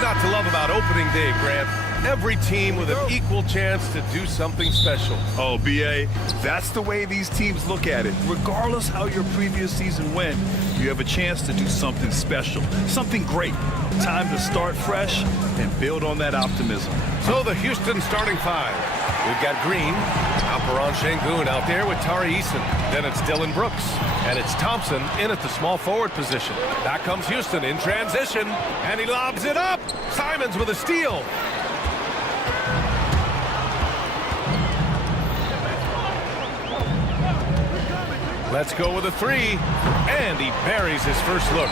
Not to love about opening day, Grant. Every team with an equal chance to do something special. Oh, B.A., that's the way these teams look at it. Regardless how your previous season went, you have a chance to do something special, something great. Time to start fresh and build on that optimism. So the Houston starting five. We've got Green, Alperon Şengün out there with Tari Eason. Then it's Dylan Brooks. And it's Thompson in at the small forward position. Back comes Houston in transition. And he lobs it up. Simons with a steal. Let's go with a three. And he buries his first look.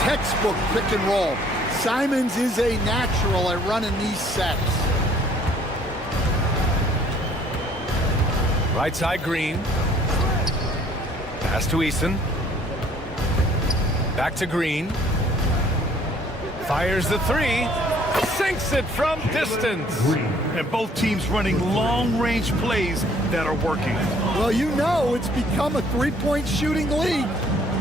Textbook pick and roll. Simons is a natural at running these sets. Right side Green. Pass to Eason. Back to Green. Fires the three. Sinks it from distance. And both teams running long-range plays that are working. Well, you know it's become a three-point shooting league.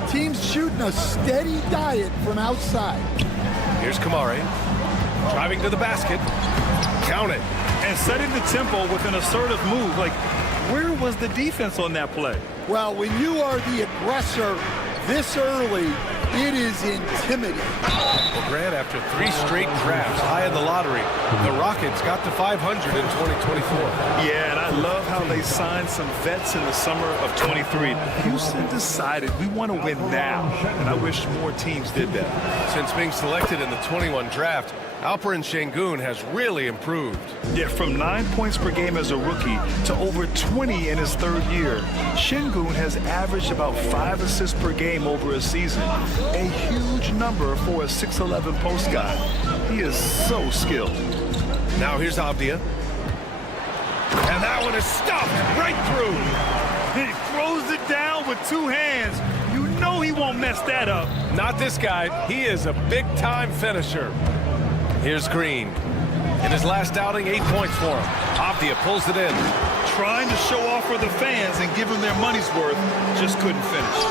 Teams shooting a steady diet from outside. Here's Kamari. Driving to the basket. Count it. And setting the tempo with an assertive move. Like, where was the defense on that play? Well, when you are the aggressor this early, it is intimidating. Well, Grant, after 3 straight drafts high in the lottery, the Rockets got to 500 in 2024. Yeah, and I love how they signed some vets in the summer of 23. Houston decided we want to win now, and I wish more teams did that. Since being selected in the 21 draft, Alperon Şengün has really improved. Yeah, from 9 points per game as a rookie to over 20 in his third year. Şengün has averaged about 5 assists per game over a season. A huge number for a 6'11 post guy. He is so skilled. Now here's Avdia. And that one is stuffed right through. He throws it down with 2 hands. You know he won't mess that up. Not this guy. He is a big-time finisher. Here's Green. In his last outing, 8 points for him. Avdia pulls it in. Trying to show off for the fans and give them their money's worth, just couldn't finish.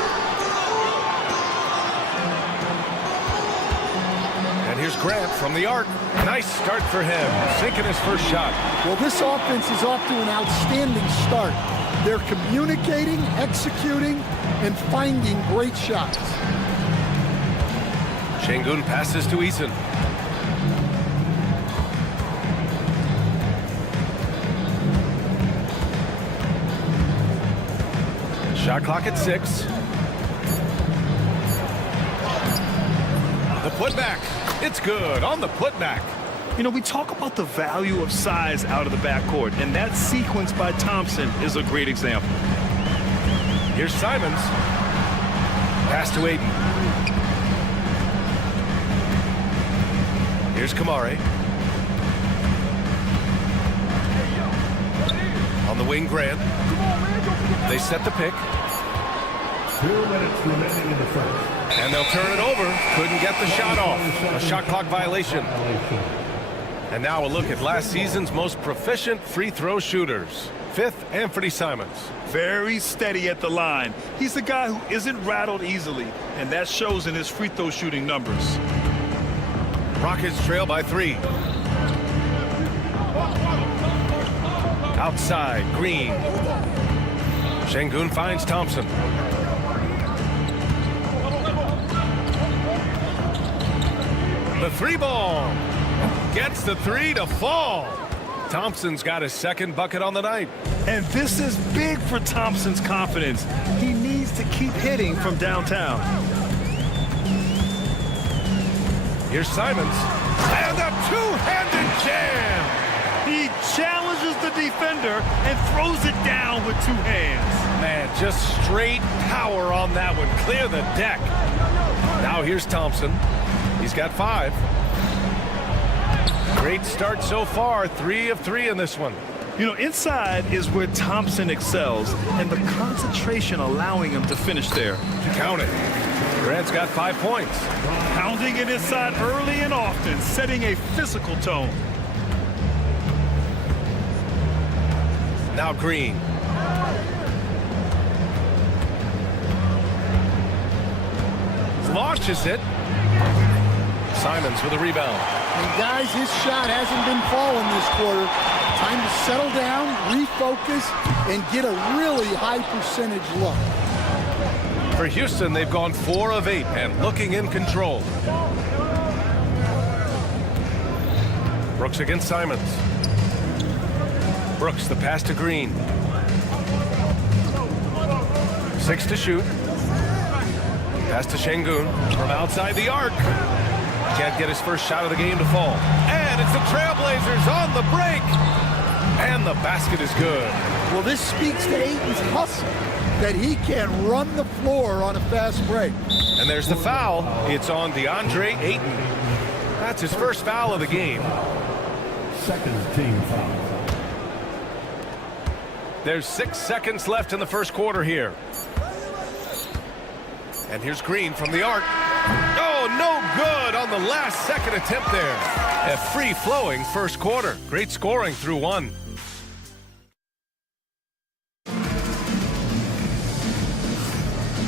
And here's Grant from the arc. Nice start for him, sinking his first shot. Well, this offense is off to an outstanding start. They're communicating, executing, and finding great shots. Şengün passes to Eason. Shot clock at 6. The putback. It's good on the putback. You know, we talk about the value of size out of the backcourt, and that sequence by Thompson is a great example. Here's Simons. Pass to Aiden. Here's Kamari. On the wing, Grant. They set the pick. 2 minutes remaining in the first. And they'll turn it over. Couldn't get the shot off. A shot clock violation. And now a look at last season's most proficient free throw shooters. 5th, Anthony Simons. Very steady at the line. He's the guy who isn't rattled easily, and that shows in his free throw shooting numbers. Rockets trail by 3. Outside, Green. Şengün finds Thompson. The 3 ball. Gets the 3 to fall. Thompson's got his 2nd bucket on the night. And this is big for Thompson's confidence. He needs to keep hitting from downtown. Here's Simons. And a two-handed jam. He challenges the defender and throws it down with 2 hands. Man, just straight power on that one. Clear the deck. Now here's Thompson. He's got 5. Great start so far. 3 of 3 in this one. You know, inside is where Thompson excels, and the concentration allowing him to finish there. Count it. Grant's got 5 points. Pounding it inside early and often, setting a physical tone. Now Green. Launches it. Simons with a rebound. And guys, his shot hasn't been falling this quarter. Time to settle down, refocus, and get a really high percentage look. For Houston, they've gone 4 of 8 and looking in control. Brooks against Simons. Brooks, the pass to Green. 6 to shoot. Pass to Şengün from outside the arc. Can't get his first shot of the game to fall. And it's the Trailblazers on the break. And the basket is good. Well, this speaks to Ayton's hustle, that he can run the floor on a fast break. And there's the foul. It's on DeAndre Ayton. That's his first foul of the game. 2nd team foul. There's 6 seconds left in the first quarter here. And here's Green from the arc. Oh, no good on the last second attempt there. A free-flowing first quarter. Great scoring through 1.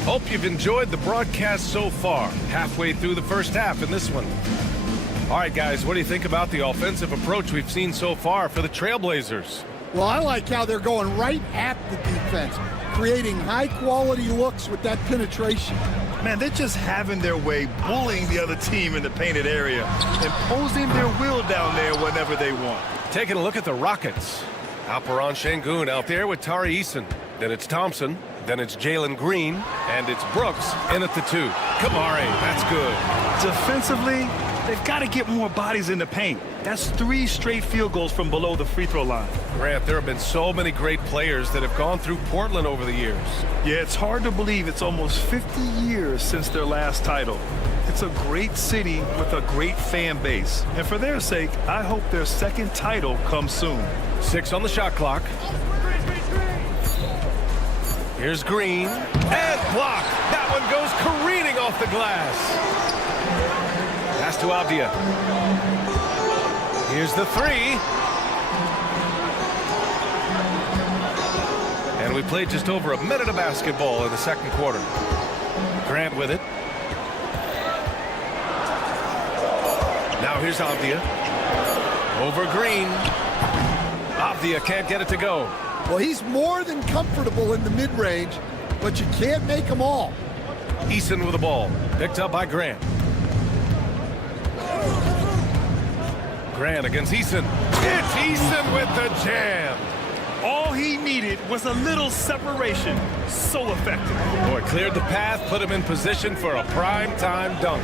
Hope you've enjoyed the broadcast so far. Halfway through the first half in this one. All right, guys, what do you think about the offensive approach we've seen so far for the Trailblazers? Well, I like how they're going right at the defense, creating high-quality looks with that penetration. Man, they're just having their way, bullying the other team in the painted area, imposing their will down there whenever they want. Taking a look at the Rockets. Alperen Şengün out there with Tari Eason. Then it's Thompson. Then it's Jalen Green. And it's Brooks in at the 2. Kamari, that's good. Defensively, they've got to get more bodies in the paint. That's 3 straight field goals from below the free throw line. Grant, there have been so many great players that have gone through Portland over the years. Yeah, it's hard to believe it's almost 50 years since their last title. It's a great city with a great fan base. And for their sake, I hope their 2nd title comes soon. 6 on the shot clock. Here's Green. And blocked. That one goes careening off the glass. Pass to Avdia. Here's the 3. And we played just over a minute of basketball in the second quarter. Grant with it. Now here's Avdia. Over Green. Avdia can't get it to go. Well, he's more than comfortable in the mid-range, but you can't make them all. Eason with the ball. Picked up by Grant. Grant against Eason. It's Eason with the jam. All he needed was a little separation. So effective. Boy, cleared the path, put him in position for a prime-time dunk.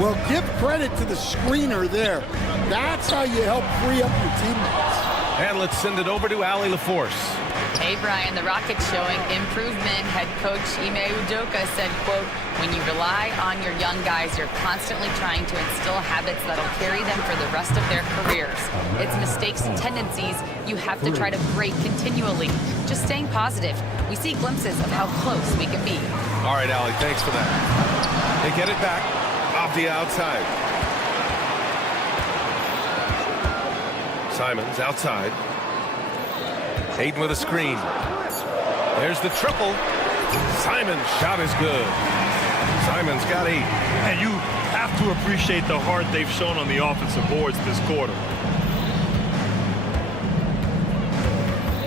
Well, give credit to the screener there. That's how you help free up your teammates. And let's send it over to Allie LaForce. Hey, Brian, the Rockets showing improvement. Head coach Ime Udoka said, quote, when you rely on your young guys, you're constantly trying to instill habits that'll carry them for the rest of their careers. It's mistakes and tendencies you have to try to break continually. Just staying positive. we see glimpses of how close we can be. All right, Allie, thanks for that. They get it back off the outside. Simons outside. Hayden with a screen. There's the triple. Simons' shot is good. Simons got 8. And you have to appreciate the heart they've shown on the offensive boards this quarter.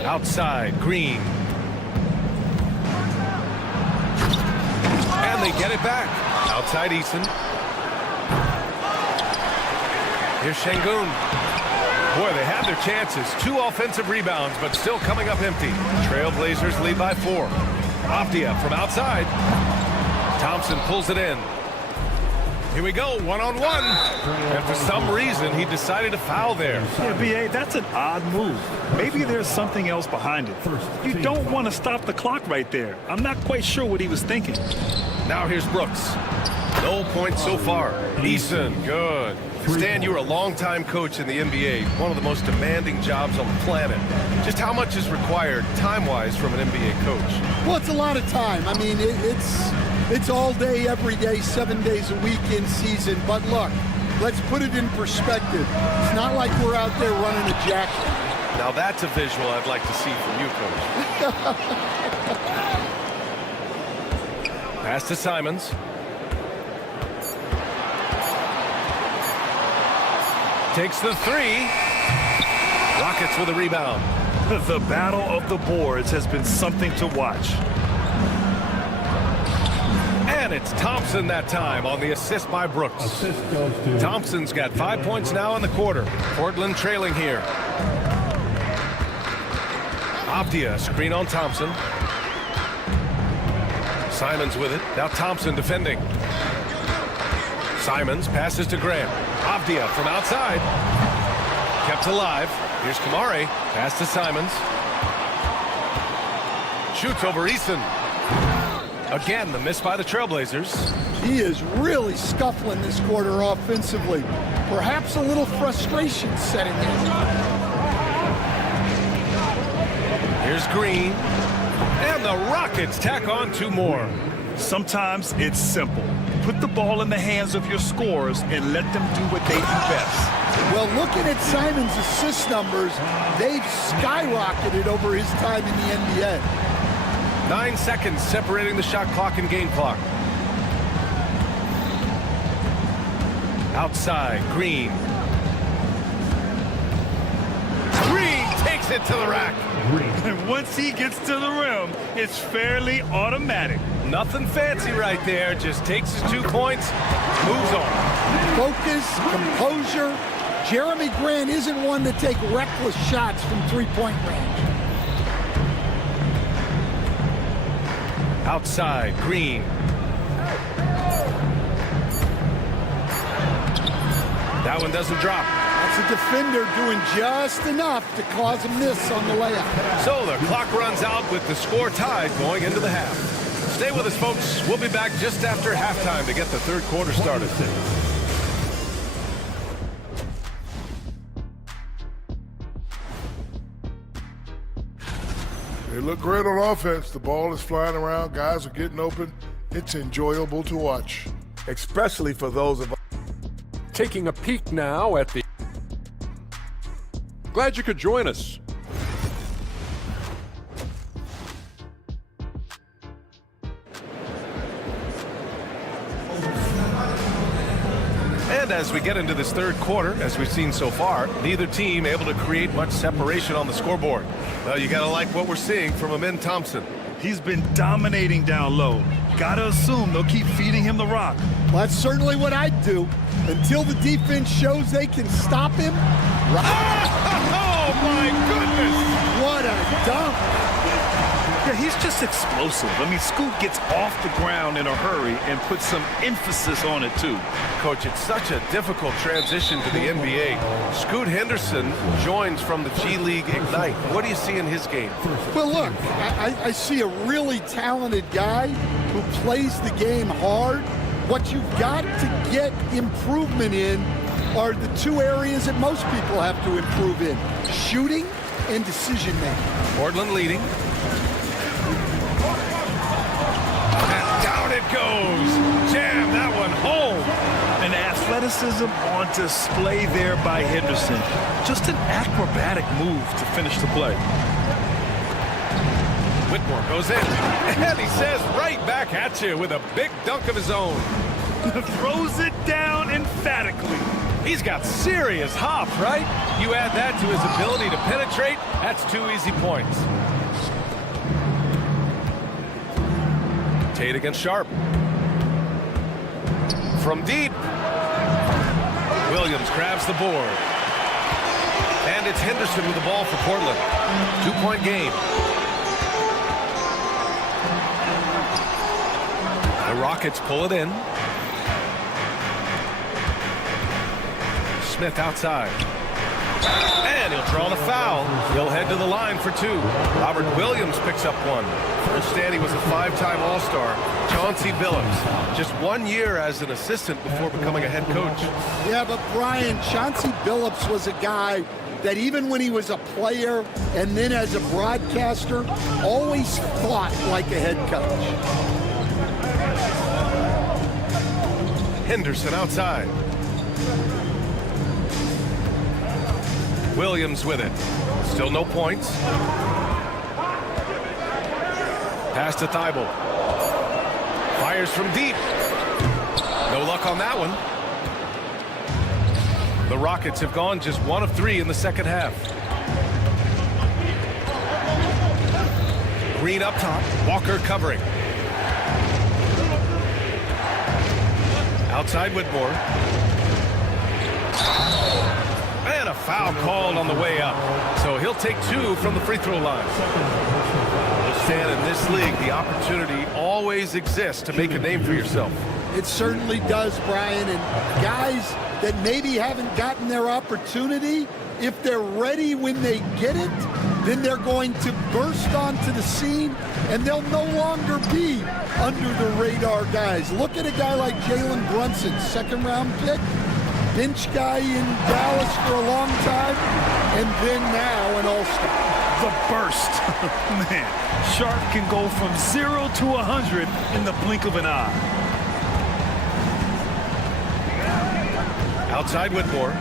Outside, Green. And they get it back. Outside, Eason. Here's Şengün. Boy, they had their chances. 2 offensive rebounds, but still coming up empty. Trailblazers lead by 4. Avdia from outside. Thompson pulls it in. Here we go, one-on-one. And for some reason, he decided to foul there. Yeah, B.A., that's an odd move. Maybe there's something else behind it. You don't want to stop the clock right there. I'm not quite sure what he was thinking. Now here's Brooks. No points so far. Eason, good. Stan, you were a long-time coach in the NBA, one of the most demanding jobs on the planet. Just how much is required time-wise from an NBA coach? Well, it's a lot of time. I mean, it's all day, every day, 7 days a week in season. But look, let's put it in perspective. It's not like we're out there running a jacket. Now that's a visual I'd like to see from you, Coach. Pass to Simons. Takes the 3. Rockets with a rebound. The battle of the boards has been something to watch. And it's Thompson that time on the assist by Brooks. Assist goes to Thompson's got 5 points now in the quarter. Portland trailing here. Avdia, screen on Thompson. Simons with it. Now Thompson defending. Simons passes to Graham. Avdia from outside. Kept alive. Here's Kamari. Pass to Simons. Shoots over Eason. Again, the miss by the Trailblazers. He is really scuffling this quarter offensively. Perhaps a little frustration setting in. Here's Green. And the Rockets tack on 2 more. Sometimes it's simple. Put the ball in the hands of your scorers and let them do what they do best. Well, looking at Simons' assist numbers, they've skyrocketed over his time in the NBA. 9 seconds separating the shot clock and game clock. Outside, Green. Green takes it to the rack. And once he gets to the rim, it's fairly automatic. Nothing fancy right there. Just takes his 2 points, moves on. Focus, composure. Jeremy Grant isn't one to take reckless shots from three-point range. Outside, Green. That one doesn't drop. That's a defender doing just enough to cause a miss on the layup. So the clock runs out with the score tied going into the half. Stay with us, folks. We'll be back just after halftime to get the third quarter started. They look great on offense. The ball is flying around. Guys are getting open. It's enjoyable to watch. Especially for those of us. Taking a peek now at the... Glad you could join us. And as we get into this third quarter, as we've seen so far, neither team able to create much separation on the scoreboard. Well, you got to like what we're seeing from Amin Thompson. He's been dominating down low. Gotta assume they'll keep feeding him the rock. Well, that's certainly what I'd do. Until the defense shows they can stop him. Oh, my goodness! What a dunk. Yeah, he's just explosive. I mean, Scoot gets off the ground in a hurry and puts some emphasis on it, too. Coach, it's such a difficult transition to the NBA. Scoot Henderson joins from the G League Ignite. What do you see in his game? Well, look, I see a really talented guy who plays the game hard. What you've got to get improvement in are the 2 areas that most people have to improve in: shooting and decision-making. Portland leading. it goes. Jam that one home. And athleticism on display there by Henderson. Just an acrobatic move to finish the play. Whitmore goes in, and he says right back at you with a big dunk of his own. Throws it down emphatically. He's got serious hop, right? You add that to his ability to penetrate, that's 2 easy points. Tate against Sharp. From deep. Williams grabs the board. And it's Henderson with the ball for Portland. 2-point game. The Rockets pull it in. Smith outside. And he'll draw the foul. He'll head to the line for 2. Robert Williams picks up one. Understand he was a 5-time All-Star. Chauncey Billups, just 1 year as an assistant before becoming a head coach. Yeah, but Brian, Chauncey Billups was a guy that even when he was a player and then as a broadcaster, always thought like a head coach. Henderson outside. Williams with it. Still no points. Pass to Thibault. Fires from deep. No luck on that one. The Rockets have gone just 1 of 3 in the second half. Green up top. Walker covering. Outside Whitmore. And a foul called on the way up. So he'll take 2 from the free throw line. Understand in this league, the opportunity always exists to make a name for yourself. It certainly does, Brian. And guys that maybe haven't gotten their opportunity, if they're ready when they get it, then they're going to burst onto the scene and they'll no longer be under the radar guys. Look at a guy like Jalen Brunson, 2nd-round pick, bench guy in Dallas for a long time, and then now an All-Star. The burst. Man, Sharp can go from 0 to 100 in the blink of an eye. Outside Whitmore.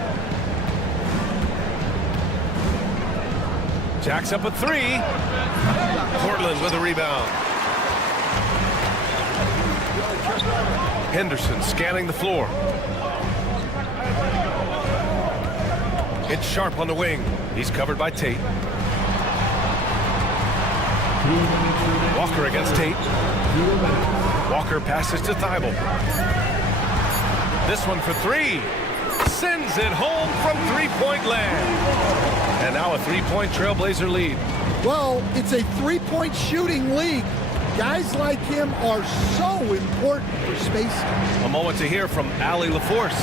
Jacks up a 3. Portland with a rebound. Henderson scanning the floor. It's Sharp on the wing. He's covered by Tate. Walker against Tate. Walker passes to Thibault. This one for 3. Sends it home from 3-point land. And now a 3-point Trailblazer lead. Well, it's a 3-point shooting league. Guys like him are so important for spacing. A moment to hear from Allie LaForce.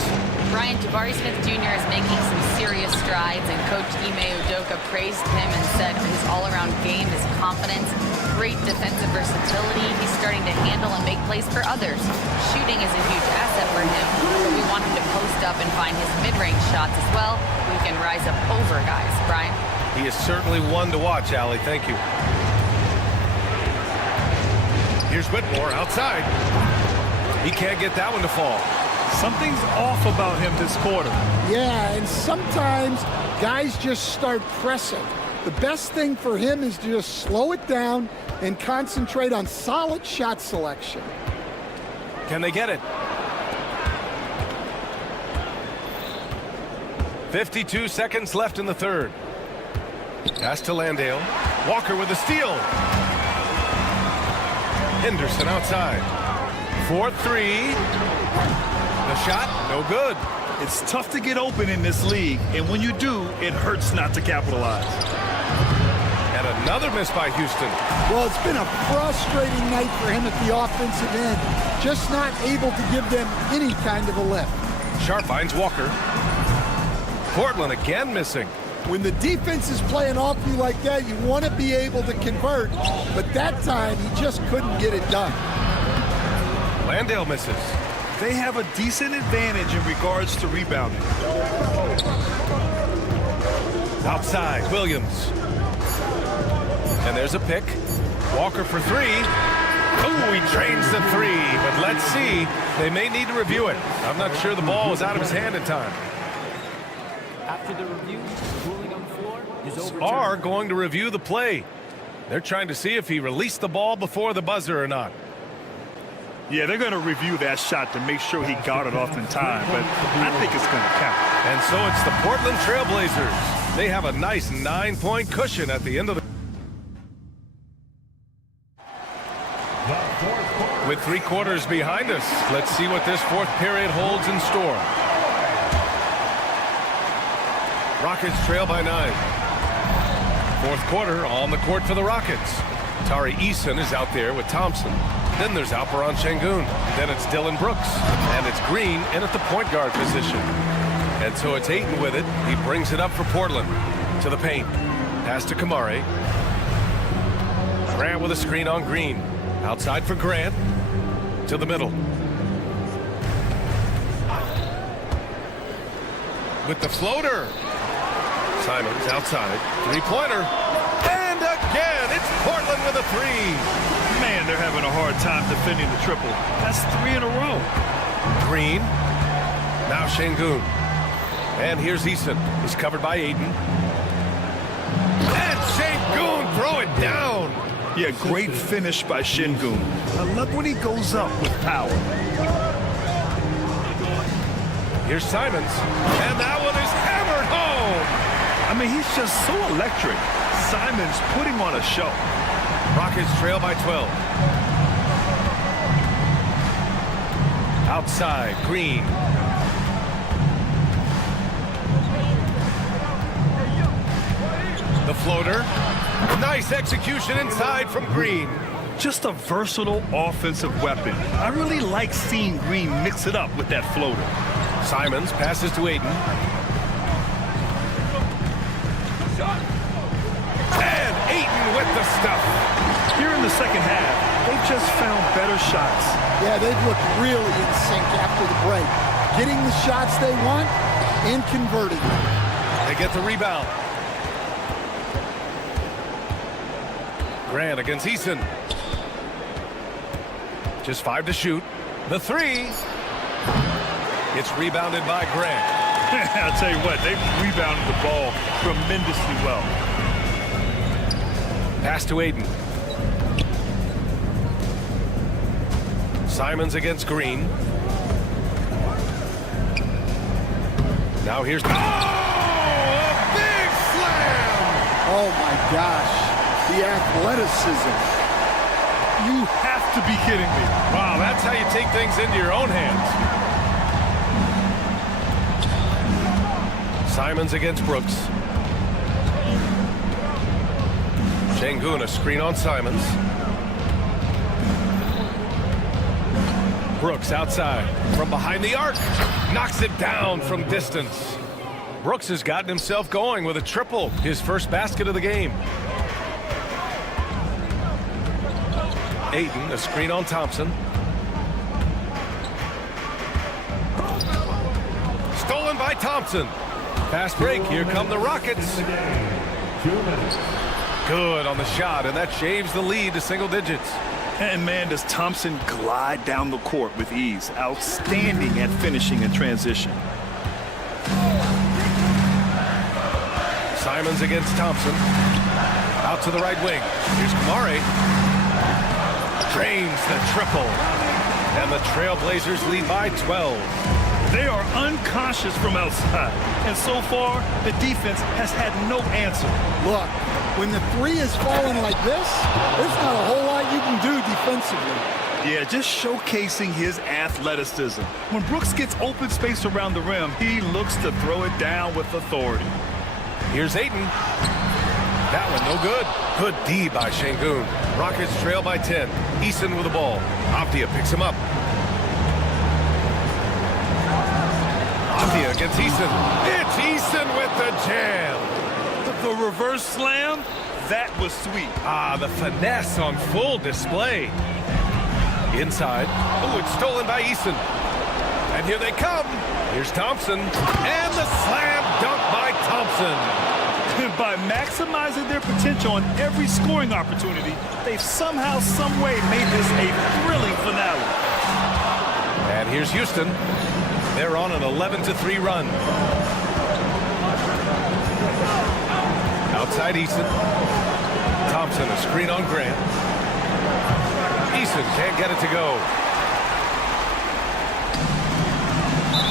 Brian, Jabari Smith Jr. is making some serious strides, and Coach Ime Udoka praised him and said his all-around game, his confidence, great defensive versatility. He's starting to handle and make plays for others. Shooting is a huge asset for him, but we want him to post up and find his mid-range shots as well. We can rise up over guys. Brian? He is certainly one to watch, Allie. Thank you. Here's Whitmore outside. He can't get that one to fall. Something's off about him this quarter. Yeah, and sometimes guys just start pressing. The best thing for him is to just slow it down and concentrate on solid shot selection. Can they get it? 52 seconds left in the third. Pass to Landale. Walker with a steal. Henderson outside. 4-3. The shot, no good. It's tough to get open in this league, and when you do, it hurts not to capitalize. And another miss by Houston. Well, it's been a frustrating night for him at the offensive end. Just not able to give them any kind of a lift. Sharp finds Walker. Portland again missing. When the defense is playing off you like that, you want to be able to convert, but that time he just couldn't get it done. Landale misses. They have a decent advantage in regards to rebounding. Outside, Williams. And there's a pick. Walker for 3. Oh, he drains the three, but let's see. They may need to review it. I'm not sure the ball was out of his hand in time. After the review, the ruling on the floor is overturned. Are going to review the play. They're trying to see if he released the ball before the buzzer or not. Yeah, they're going to review that shot to make sure he got it off in time, but I think it's going to count. And so it's the Portland Trailblazers. They have a nice 9-point cushion at the end of the... With 3 quarters behind us, let's see what this fourth period holds in store. Rockets trail by 9. Fourth quarter on the court for the Rockets. Tari Eason is out there with Thompson. Then there's Alperon Şengün. Then it's Dylan Brooks. And it's Green in at the point guard position. And so it's Ayton with it. He brings it up for Portland. To the paint. Pass to Kamare. Grant with a screen on Green. Outside for Grant. To the middle. With the floater. Simons outside. Three-pointer. And again, it's Portland with a three. Man, they're having a hard time defending the triple. That's 3 in a row. Green. Now Şengün. And here's Eason. He's covered by Ayton. And Şengün throw it down. Yeah, great finish by Şengün. I love when he goes up with power. Here's Simons. And that one is hammered home. I mean, he's just so electric. Simons putting on a show. Rockets trail by 12. Outside, Green. The floater. Nice execution inside from Green. Just a versatile offensive weapon. I really like seeing Green mix it up with that floater. Simons passes to Ayton. And Ayton with the stuff. Here in the second half, they've just found better shots. Yeah, they've looked really in sync after the break. Getting the shots they want and converting them. They get the rebound. Grant against Eason. Just 5 to shoot. The three. It's rebounded by Grant. I'll tell you what, they've rebounded the ball tremendously well. Pass to Ayton. Simons against Green. Now here's... Oh! A big slam! Oh, my gosh. The athleticism. You have to be kidding me. Wow, that's how you take things into your own hands. Simons against Brooks. Şengün, a screen on Simons. Brooks outside from behind the arc. Knocks it down from distance. Brooks has gotten himself going with a triple, his first basket of the game. Ayton, a screen on Thompson. Stolen by Thompson. Fast break. Here come the Rockets. Good on the shot, and that shaves the lead to single digits. And man, does Thompson glide down the court with ease. Outstanding at finishing in transition. Simons against Thompson. Out to the right wing. Here's Kamare. Drains the triple. And the Trailblazers lead by 12. They are uncautious from outside. And so far, the defense has had no answer. Look, when the three is falling like this, there's not a whole lot you can do defensively. Yeah, just showcasing his athleticism. When Brooks gets open space around the rim, he looks to throw it down with authority. Here's Ayton. That one no good. Good D by Şengün. Rockets trail by 10. Eason with the ball. Avdia picks him up. Avdia against Eason. It's Eason with the jam. The reverse slam, that was sweet. Ah, the finesse on full display. Inside. Oh, it's stolen by Eason. And here they come. Here's Thompson. And the slam dunk by Thompson. By maximizing their potential on every scoring opportunity, they've somehow, some way made this a thrilling finale. And here's Houston. They're on an 11-3 run. Outside Eason. Thompson, a screen on Grant. Eason can't get it to go.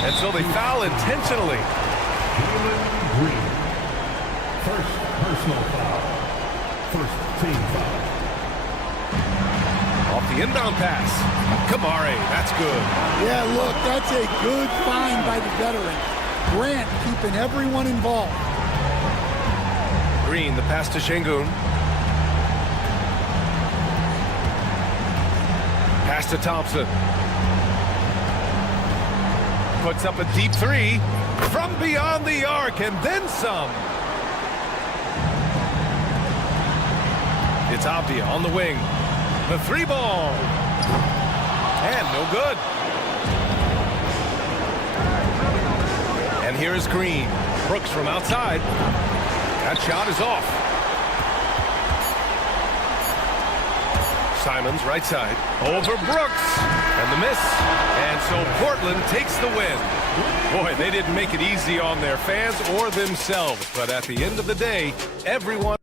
And so they foul intentionally. Green. First personal foul. First team foul. Off the inbound pass. Kamari, that's good. Yeah, look, that's a good find by the veteran. Grant keeping everyone involved. Green, the pass to Şengün. Pass to Thompson. Puts up a deep three from beyond the arc and then some. It's Abdia on the wing. The three ball. And no good. And here is Green. Brooks from outside. That shot is off. Simons right side. Over Brooks. And the miss. And so Portland takes the win. Boy, they didn't make it easy on their fans or themselves. But at the end of the day, everyone...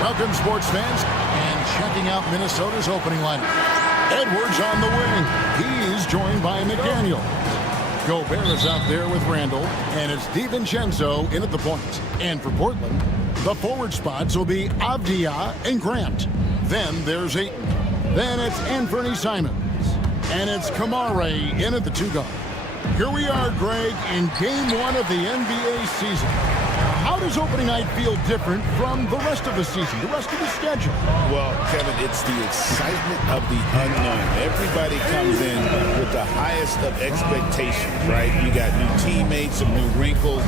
Welcome, sports fans, and checking out Minnesota's opening lineup. Edwards on the wing. He's joined by McDaniel. Gobert is out there with Randall, and it's DiVincenzo in at the point. And for Portland, the forward spots will be Avdia and Grant. Then there's Ayton. Then it's Anthony Simons. And it's Kamare in at the 2 guard. Here we are, Greg, in game 1 of the NBA season. How does opening night feel different from the rest of the season, the rest of the schedule? Well, Kevin, it's the excitement of the unknown. Everybody comes in with the highest of expectations, right? You got new teammates, some new wrinkles,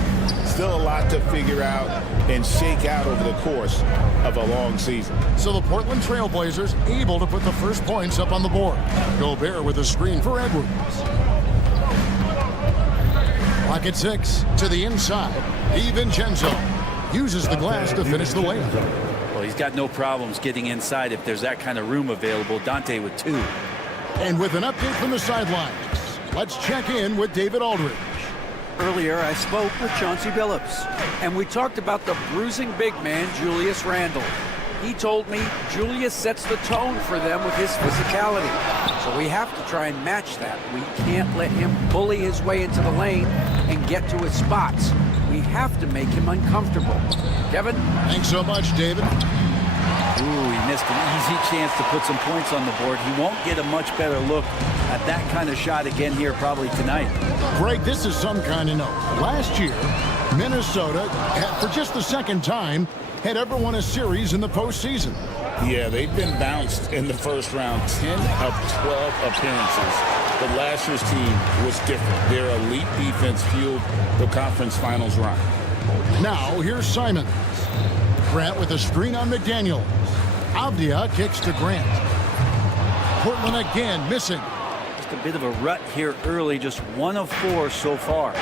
still a lot to figure out and shake out over the course of a long season. So the Portland Trail Blazers able to put the first points up on the board. Gobert with a screen for Edwards. Clock at 6 to the inside. DiVincenzo uses the glass to finish the layup. Well, he's got no problems getting inside if there's that kind of room available. Dante with 2. And with an update from the sidelines, let's check in with David Aldridge. Earlier, I spoke with Chauncey Billups, and we talked about the bruising big man, Julius Randle. He told me Julius sets the tone for them with his physicality. So we have to try and match that. We can't let him bully his way into the lane and get to his spots. We have to make him uncomfortable. Kevin? Thanks so much, David. Ooh, he missed an easy chance to put some points on the board. He won't get a much better look at that kind of shot again here probably tonight. Greg, this is some kind of note. Last year, Minnesota, for just the second time, had ever won a series in the postseason. Yeah, they've been bounced in the first round 10 of 12 appearances. But last year's team was different. Their elite defense fueled the conference finals run. Now, here's Simons. Grant with a screen on McDaniel. Avdia kicks to Grant. Portland again missing. Just a bit of a rut here early, just 1 of 4 so far.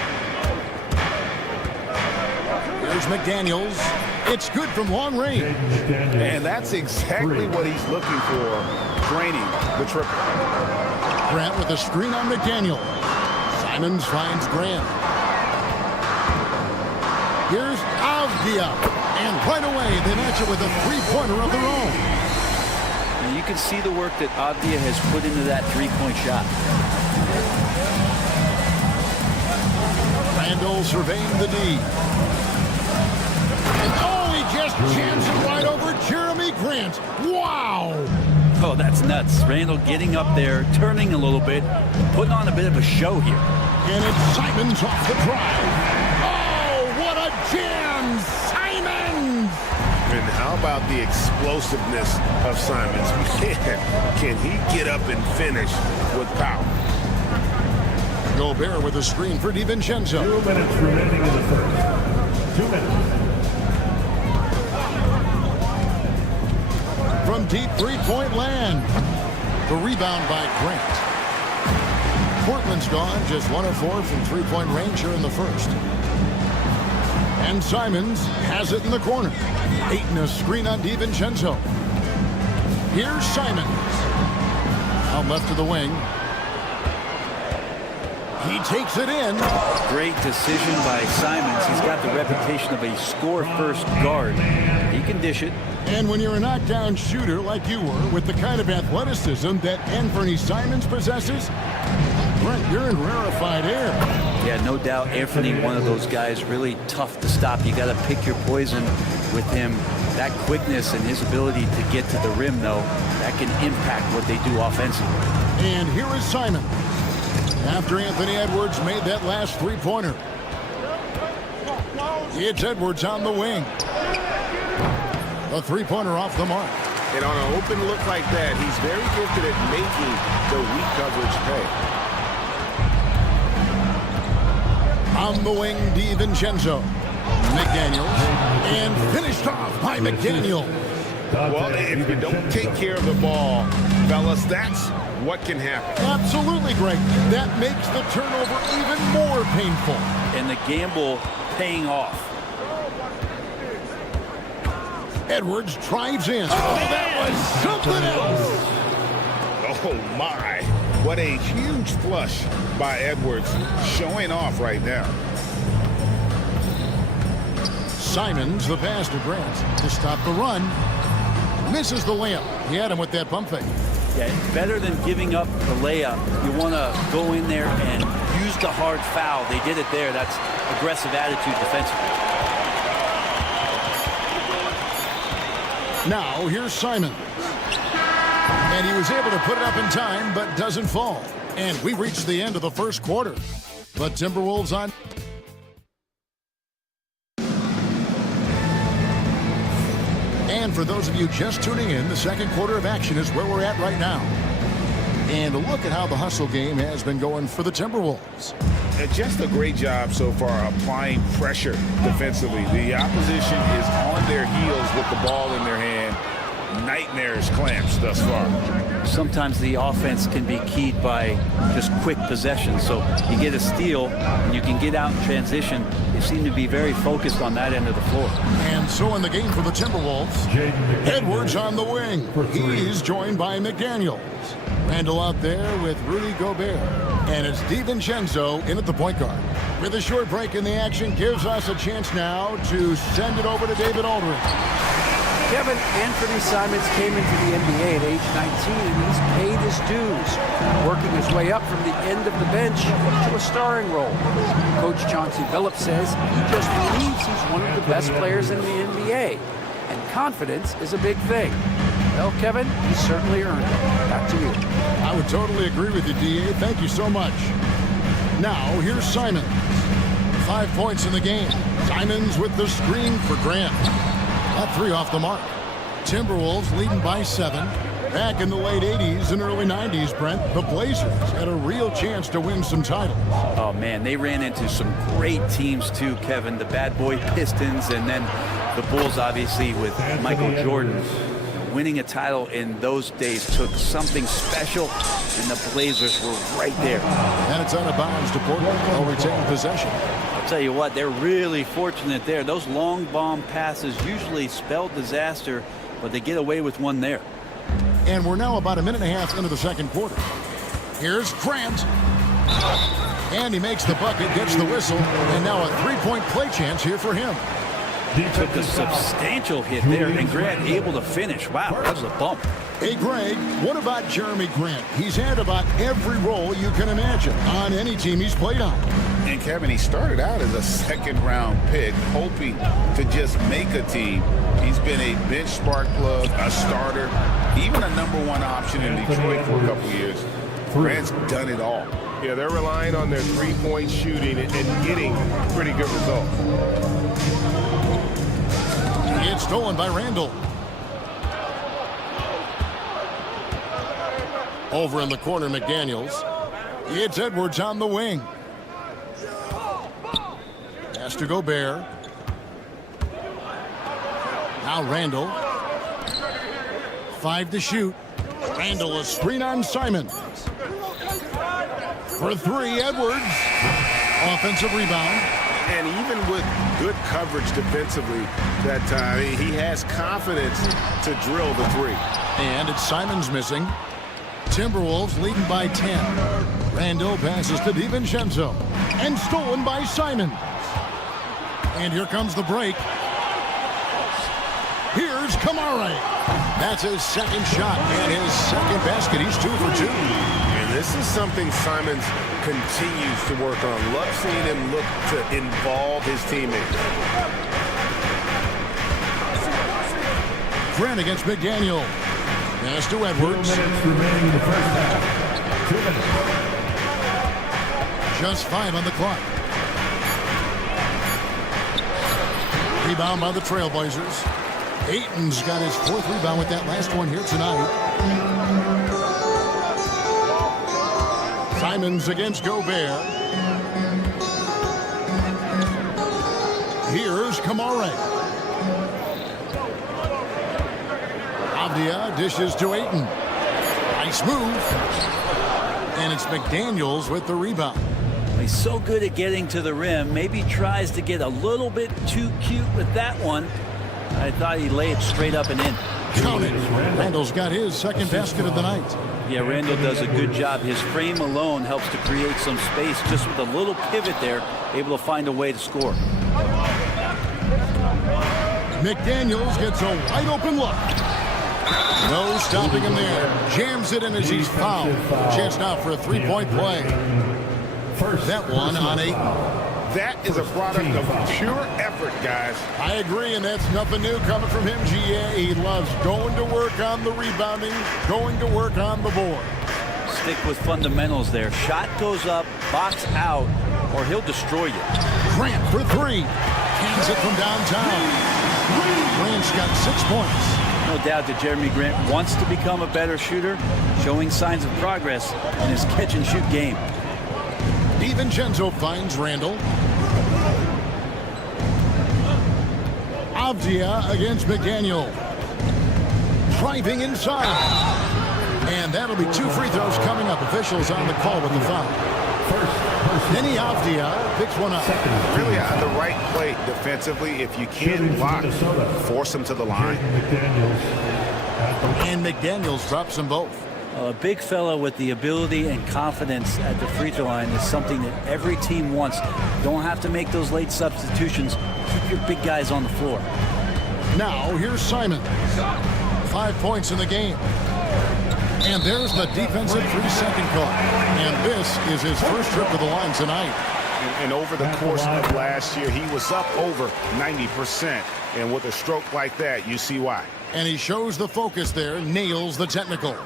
Here's McDaniels. It's good from long range. And that's exactly what he's looking for, draining the triple. Grant with a screen on McDaniel. Simons finds Grant. Here's Avdia. And right away, they match it with a three-pointer of their own. And you can see the work that Avdia has put into that three-point shot. Randall surveying the D. Oh, he just jams it right over Jeremy Grant. Wow! Oh, that's nuts. Randall getting up there, turning a little bit, putting on a bit of a show here. And it's Simons off the drive. Oh, what a jam! Simons! And how about the explosiveness of Simons? Can he get up and finish with power? Gobert with a screen for DiVincenzo. 2 minutes remaining in the first. 2 minutes. From deep three-point land. The rebound by Grant. Portland's gone just 1 of 4 from three-point range here in the first. And Simons has it in the corner. Ayton a screen on DiVincenzo. Here's Simons. Out left to the wing. He takes it in. Great decision by Simons. He's got the reputation of a score-first guard. He can dish it. And when you're a knockdown shooter like you were, with the kind of athleticism that Anthony Simons possesses, Brent, you're in rarefied air. Yeah, no doubt Anthony, one of those guys, really tough to stop. You got to pick your poison with him. That quickness and his ability to get to the rim, though, that can impact what they do offensively. And here is Simons. After Anthony Edwards made that last three-pointer. It's Edwards on the wing. The three-pointer off the mark. And on an open look like that, he's very gifted at making the weak coverage pay. On the wing, DiVincenzo. McDaniel. And finished off by McDaniel. Well, if you don't take care of the ball, fellas, that's what can happen. Absolutely, Greg. That makes the turnover even more painful. And the gamble paying off. Edwards drives in. Oh, that was something else. Oh, my. What a huge flush by Edwards, showing off right now. Simons, the pass to Grant to stop the run. Misses the layup. He had him with that pump fake. Yeah, better than giving up the layup. You want to go in there and use the hard foul. They did it there. That's aggressive attitude defensively. Now, here's Simons. And he was able to put it up in time, but doesn't fall. And we reached the end of the first quarter. But Timberwolves on. And for those of you just tuning in, the second quarter of action is where we're at right now. And a look at how the hustle game has been going for the Timberwolves. Just a great job so far applying pressure defensively. The opposition is on their heels with the ball in their hand. Nightmares clamps thus far. Sometimes the offense can be keyed by just quick possession. So you get a steal and you can get out in transition. They seem to be very focused on that end of the floor. And so in the game for the Timberwolves, Edwards on the wing. He's joined by McDaniels. Randall out there with Rudy Gobert. And it's DiVincenzo in at the point guard. With a short break in the action, gives us a chance now to send it over to David Aldridge. Kevin, Anthony Simons came into the NBA at age 19, and he's paid his dues, working his way up from the end of the bench to a starring role. Coach Chauncey Billups says he just believes he's one of the best players in the NBA, and confidence is a big thing. Well, Kevin, he certainly earned it. Back to you. I would totally agree with you, D.A. Thank you so much. Now, here's Simons. 5 points in the game. Simons with the screen for Grant. That three off the mark. Timberwolves leading by 7. Back in the late 80s and early 90s, Brent, the Blazers had a real chance to win some titles. Oh, man, they ran into some great teams, too, Kevin. The Bad Boy Pistons and then the Bulls, obviously, with Michael Jordan. Winning a title in those days took something special, and the Blazers were right there. And it's out of bounds to Portland. They'll retain possession. I'll tell you what, they're really fortunate there. Those long bomb passes usually spell disaster, but they get away with one there. And we're now about a minute and a half into the second quarter. Here's Grant. And he makes the bucket, gets the whistle, and now a three-point play chance here for him. Took a substantial hit there, and Grant able to finish. Wow, that was a bump. Hey, Greg, what about Jeremy Grant? He's had about every role you can imagine on any team he's played on. And Kevin, he started out as a second-round pick, hoping to just make a team. He's been a bench spark plug, a starter, even a #1 option in Detroit for a couple years. Grant's done it all. Yeah, they're relying on their three-point shooting and getting pretty good results. It's stolen by Randall. Over in the corner, McDaniels. It's Edwards on the wing. Pass to Gobert. Now Randall. 5 to shoot. Randall, a screen on Simons. For 3, Edwards. Offensive rebound. And even with good coverage defensively that time, he has confidence to drill the 3. And it's Simons missing. Timberwolves leading by 10. Randall passes to DiVincenzo. And stolen by Simons. And here comes the break. Here's Kamara. That's his second shot and his second basket. He's 2 for 2. And this is something Simons continues to work on. Love seeing him look to involve his teammates. Grant against McDaniel. Pass to Edwards. Just 5 on the clock. Rebound by the Trailblazers. Ayton's got his 4th rebound with that last one here tonight. Simons against Gobert. Here's Kamara. Avdia dishes to Ayton. Nice move. And it's McDaniels with the rebound. He's so good at getting to the rim. Maybe tries to get a little bit too cute with that one. I thought he laid it straight up and in. Count it. Randall's got his second basket of the night. Yeah, Randall does a good job. His frame alone helps to create some space. Just with a little pivot there, able to find a way to score. McDaniels gets a wide open look. No stopping him there. Jams it in as he's fouled. Chance now for a three-point play. That one on 8. That is a product of pure effort, guys. I agree, and that's nothing new coming from him, GA. He loves going to work on the rebounding, going to work on the board. Stick with fundamentals there. Shot goes up, box out, or he'll destroy you. Grant for 3. Cans it from downtown. Grant's got 6 points. No doubt that Jeremy Grant wants to become a better shooter, showing signs of progress in his catch-and-shoot game. DiVincenzo finds Randall. Avdia against McDaniel. Driving inside. And that'll be 2 free throws coming up. Officials on the call with the foul. Denny Avdia picks one up. Really on the right play defensively. If you can't block, force him to the line. And McDaniels drops them both. A big fella with the ability and confidence at the free throw line is something that every team wants. Don't have to make those late substitutions. Keep your big guys on the floor. Now here's Simon. 5 points in the game. And there's the defensive 3-second call. And this is his first trip to the line tonight. And over the course of last year, he was up over 90%. And with a stroke like that, you see why. And he shows the focus there, nails the technical.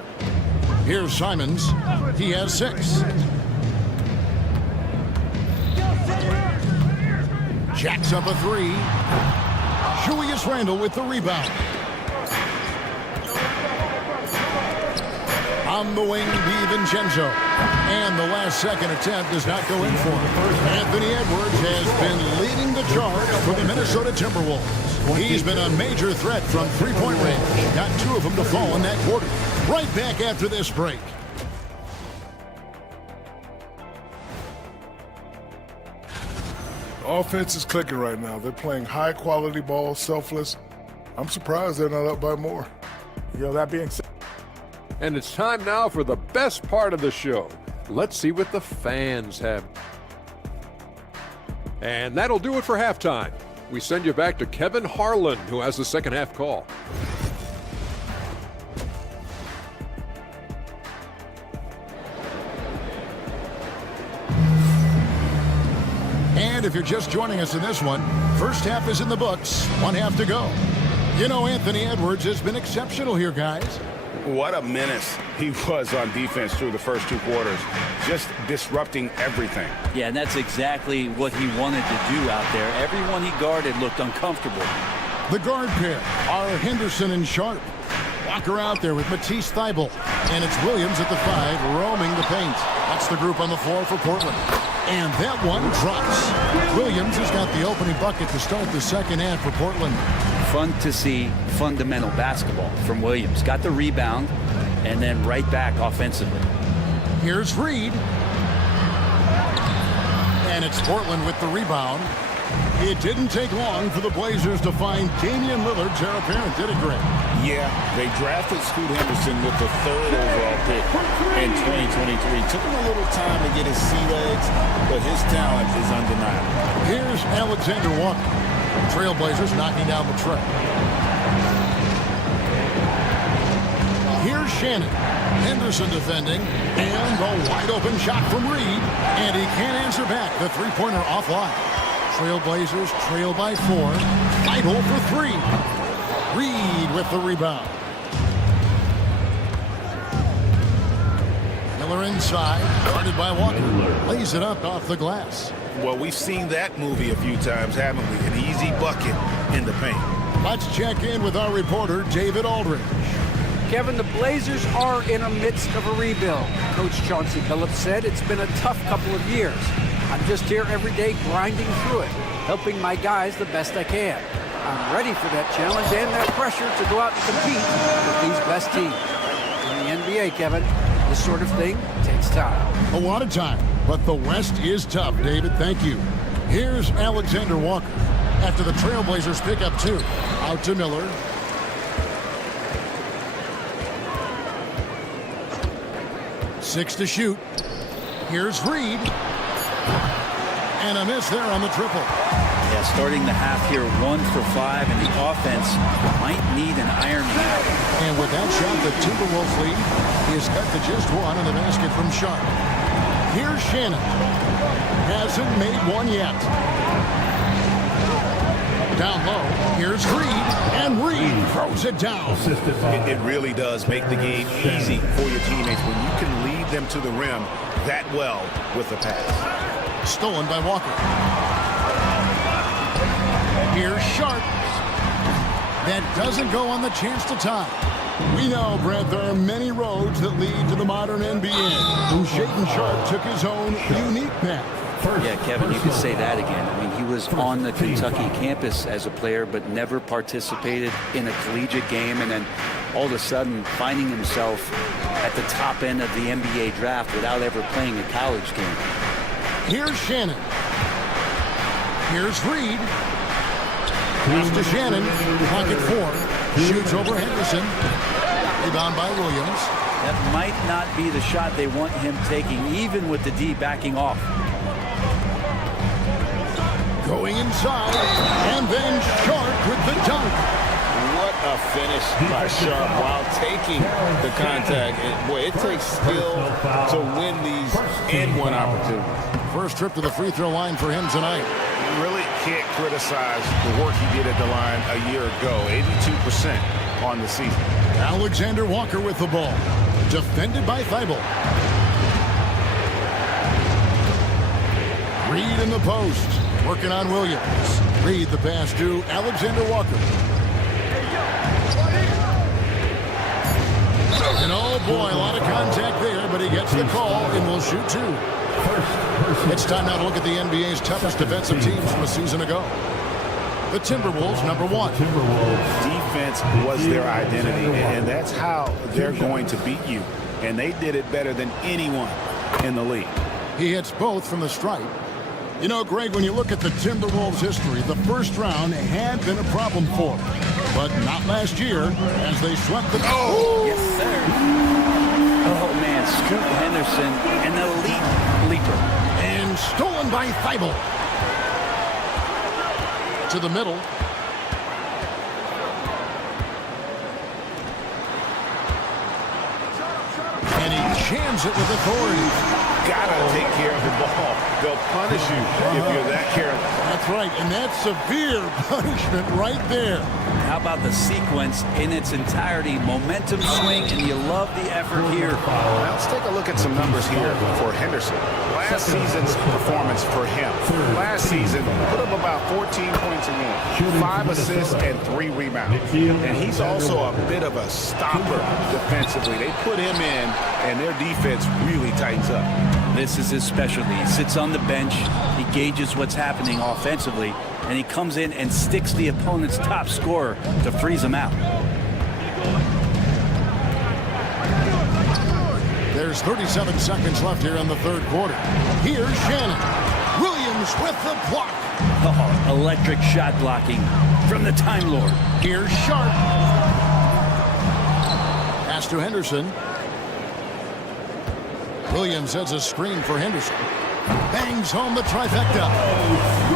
Here's Simons. He has 6. Jacks up a 3. Julius Randle with the rebound. On the wing, DiVincenzo. And the last second attempt does not go in for him. Anthony Edwards has been leading the charge for the Minnesota Timberwolves. He's been a major threat from three-point range. Got 2 of them to fall in that quarter. Right back after this break. Offense is clicking right now. They're playing high-quality ball, selfless. I'm surprised they're not up by more. That being said. And it's time now for the best part of the show. Let's see what the fans have. And that'll do it for halftime. We send you back to Kevin Harlan, who has the second half call. And if you're just joining us in this one, first half is in the books. 1 half to go. You know, Anthony Edwards has been exceptional here, guys. What a menace he was on defense through the first 2 quarters. Just disrupting everything. Yeah, and that's exactly what he wanted to do out there. Everyone he guarded looked uncomfortable. The guard pair are Henderson and Sharp. Walker out there with Matisse Thybulle. And it's Williams at the 5, roaming the paint. That's the group on the floor for Portland. And that one drops. Williams has got the opening bucket to start the second half for Portland. Fun to see fundamental basketball from Williams. Got the rebound and then right back offensively. Here's Reed. And it's Portland with the rebound. It didn't take long for the Blazers to find Damian Lillard, heir apparent, did it, Greg? Yeah, they drafted Scoot Henderson with the 3rd overall pick in 2023. Took him a little time to get his sea legs, but his talent is undeniable. Here's Alexander Walker. Trailblazers knocking down the tray. Here's Shannon. Henderson defending. And a wide open shot from Reed. And he can't answer back. The three-pointer offline. Trailblazers trail by 4. Idle for 3. Reed with the rebound. Miller inside. Guarded by Walker. Lays it up off the glass. Well, we've seen that movie a few times, haven't we? An easy bucket in the paint. Let's check in with our reporter, David Aldridge. Kevin, the Blazers are in the midst of a rebuild. Coach Chauncey Billups said it's been a tough couple of years. I'm just here every day grinding through it, helping my guys the best I can. I'm ready for that challenge and that pressure to go out and compete with these best teams. In the NBA, Kevin, this sort of thing takes time. A lot of time, but the West is tough, David. Thank you. Here's Alexander Walker. after the Trailblazers pick up 2. Out to Miller. Six to shoot. Here's Reed. And a miss there on the triple. Yeah, starting the half here 1 for 5, and the offense might need an ironing out. And with that shot, the Timberwolves lead is cut to just 1 on the basket from Sharp. Here's Shannon. Hasn't made one yet. Down low, here's Reed, and Reed throws it down. It really does make the game easy for your teammates when you can lead them to the rim that well with a pass. Stolen by Walker. Here's Sharp. That doesn't go on the chance to tie. We know, Brent, there are many roads that lead to the modern NBA. And Shaedon Sharp took his own unique path. Yeah, Kevin, you could say that again. I mean, he was on the Kentucky campus as a player, but never participated in a collegiate game, and then all of a sudden finding himself at the top end of the NBA draft without ever playing a college game. Here's Shannon. Here's Reed. Pass to Shannon. Pocket 4. Shoots over Henderson. Rebound by Williams. That might not be the shot they want him taking, even with the D backing off. Going inside, and then Sharp with the dunk. What a finish by Sharp while taking the contact. And boy, it takes skill to win these and-one opportunities. First trip to the free throw line for him tonight. You really can't criticize the work he did at the line a year ago. 82% on the season. Alexander Walker with the ball. Defended by Thibault. Reed in the post. Working on Williams. Reed the pass to Alexander Walker. And oh boy, a lot of contact there, but he gets the call and will shoot 2. It's time now to look at the NBA's toughest defensive teams from a season ago. The Timberwolves, number 1. Defense was their identity, and that's how they're going to beat you. And they did it better than anyone in the league. He hits both from the stripe. You know, Greg, when you look at the Timberwolves' history, the first round had been a problem for them. But not last year, as they swept the... Oh! Yes, sir. Oh, man. Scoot Henderson, an elite leaper. And stolen by Thibault. To the middle. And he jams it with authority. Gotta take care of the ball. They'll punish you if you're that careless. That's right, and that's severe punishment right there. How about the sequence in its entirety? Momentum swing, and you love the effort here. Now let's take a look at some numbers here for Henderson. Last season's performance for him. Last season, put up about 14 points a game, 5 assists and 3 rebounds. And he's also a bit of a stopper defensively. They put him in, and their defense really tightens up. This is his specialty. He sits on the bench, he gauges what's happening offensively, and he comes in and sticks the opponent's top scorer to freeze him out. There's 37 seconds left here in the third quarter. Here's Shannon. Williams with the block. Oh, electric shot blocking from the Time Lord. Here's Sharp. Pass to Henderson. Williams has a screen for Henderson. Bangs home the trifecta.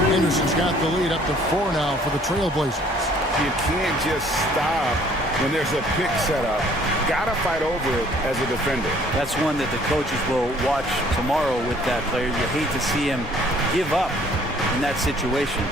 Henderson's got the lead up to 4 now for the Trailblazers. You can't just stop when there's a pick set up. Gotta fight over it as a defender. That's one that the coaches will watch tomorrow with that player. You hate to see him give up in that situation.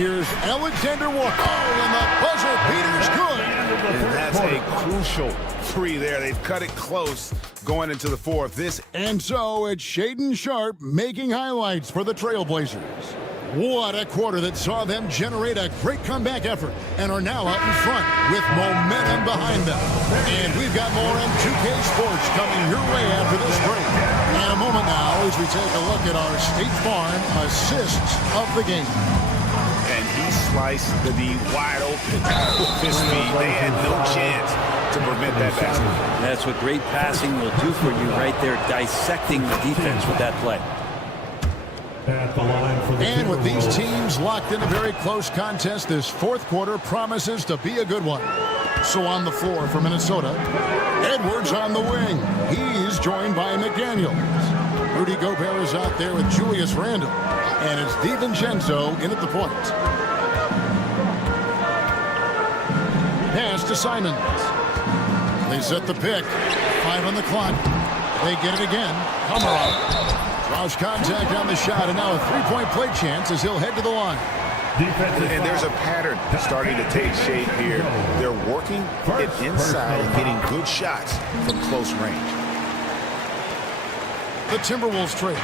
Here's Alexander Walker. Oh, and the buzzer beater's good. And that's a crucial three there. They've cut it close going into the fourth. And so it's Shaedon Sharp making highlights for the Trailblazers. What a quarter that saw them generate a great comeback effort and are now out in front with momentum behind them. And we've got more on 2K Sports coming your way after this break. In a moment now as we take a look at our State Farm assists of the game. And he sliced the D wide open with his feet. They had no chance to prevent that basket. That's what great passing will do for you right there, dissecting the defense with that play. At the line for the And with these Timberwolves. teams locked in a very close contest, this fourth quarter promises to be a good one. So on the floor for Minnesota, Edwards on the wing. He's joined by McDaniels. Rudy Gobert is out there with Julius Randle. And it's DiVincenzo in at the point. Pass to Simons. They set the pick. 5 on the clock. They get it again. Komarov draws contact on the shot, and now a three-point play chance as he'll head to the line. And there's a pattern starting to take shape here. They're working it inside and getting good shots from close range. The Timberwolves trade.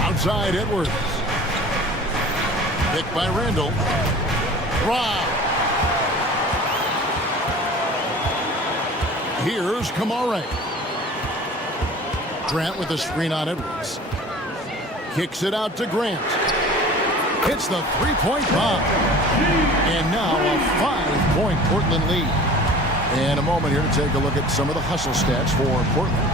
Outside Edwards. Picked by Randall. Wow. Here's Kamare. Grant with a screen on Edwards. Kicks it out to Grant. Hits the three-point bomb. And now a 5-point Portland lead. And a moment here to take a look at some of the hustle stats for Portland.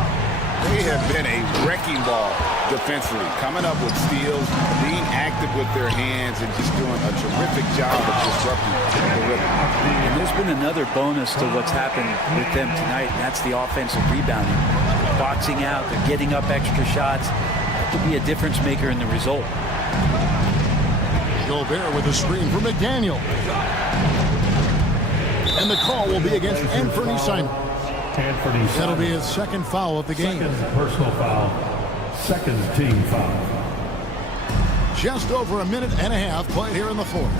They have been a wrecking ball defensively, coming up with steals, being active with their hands, and just doing a terrific job of disrupting the rhythm. And there's been another bonus to what's happened with them tonight, and that's the offensive rebounding. Boxing out, they're getting up extra shots. That could be a difference maker in the result. Gobert with a screen for McDaniel. And the call will be against Anthony Simons. That'll be his second foul of the game. Second personal foul. Second team foul. Just over a minute and a half played here in the fourth.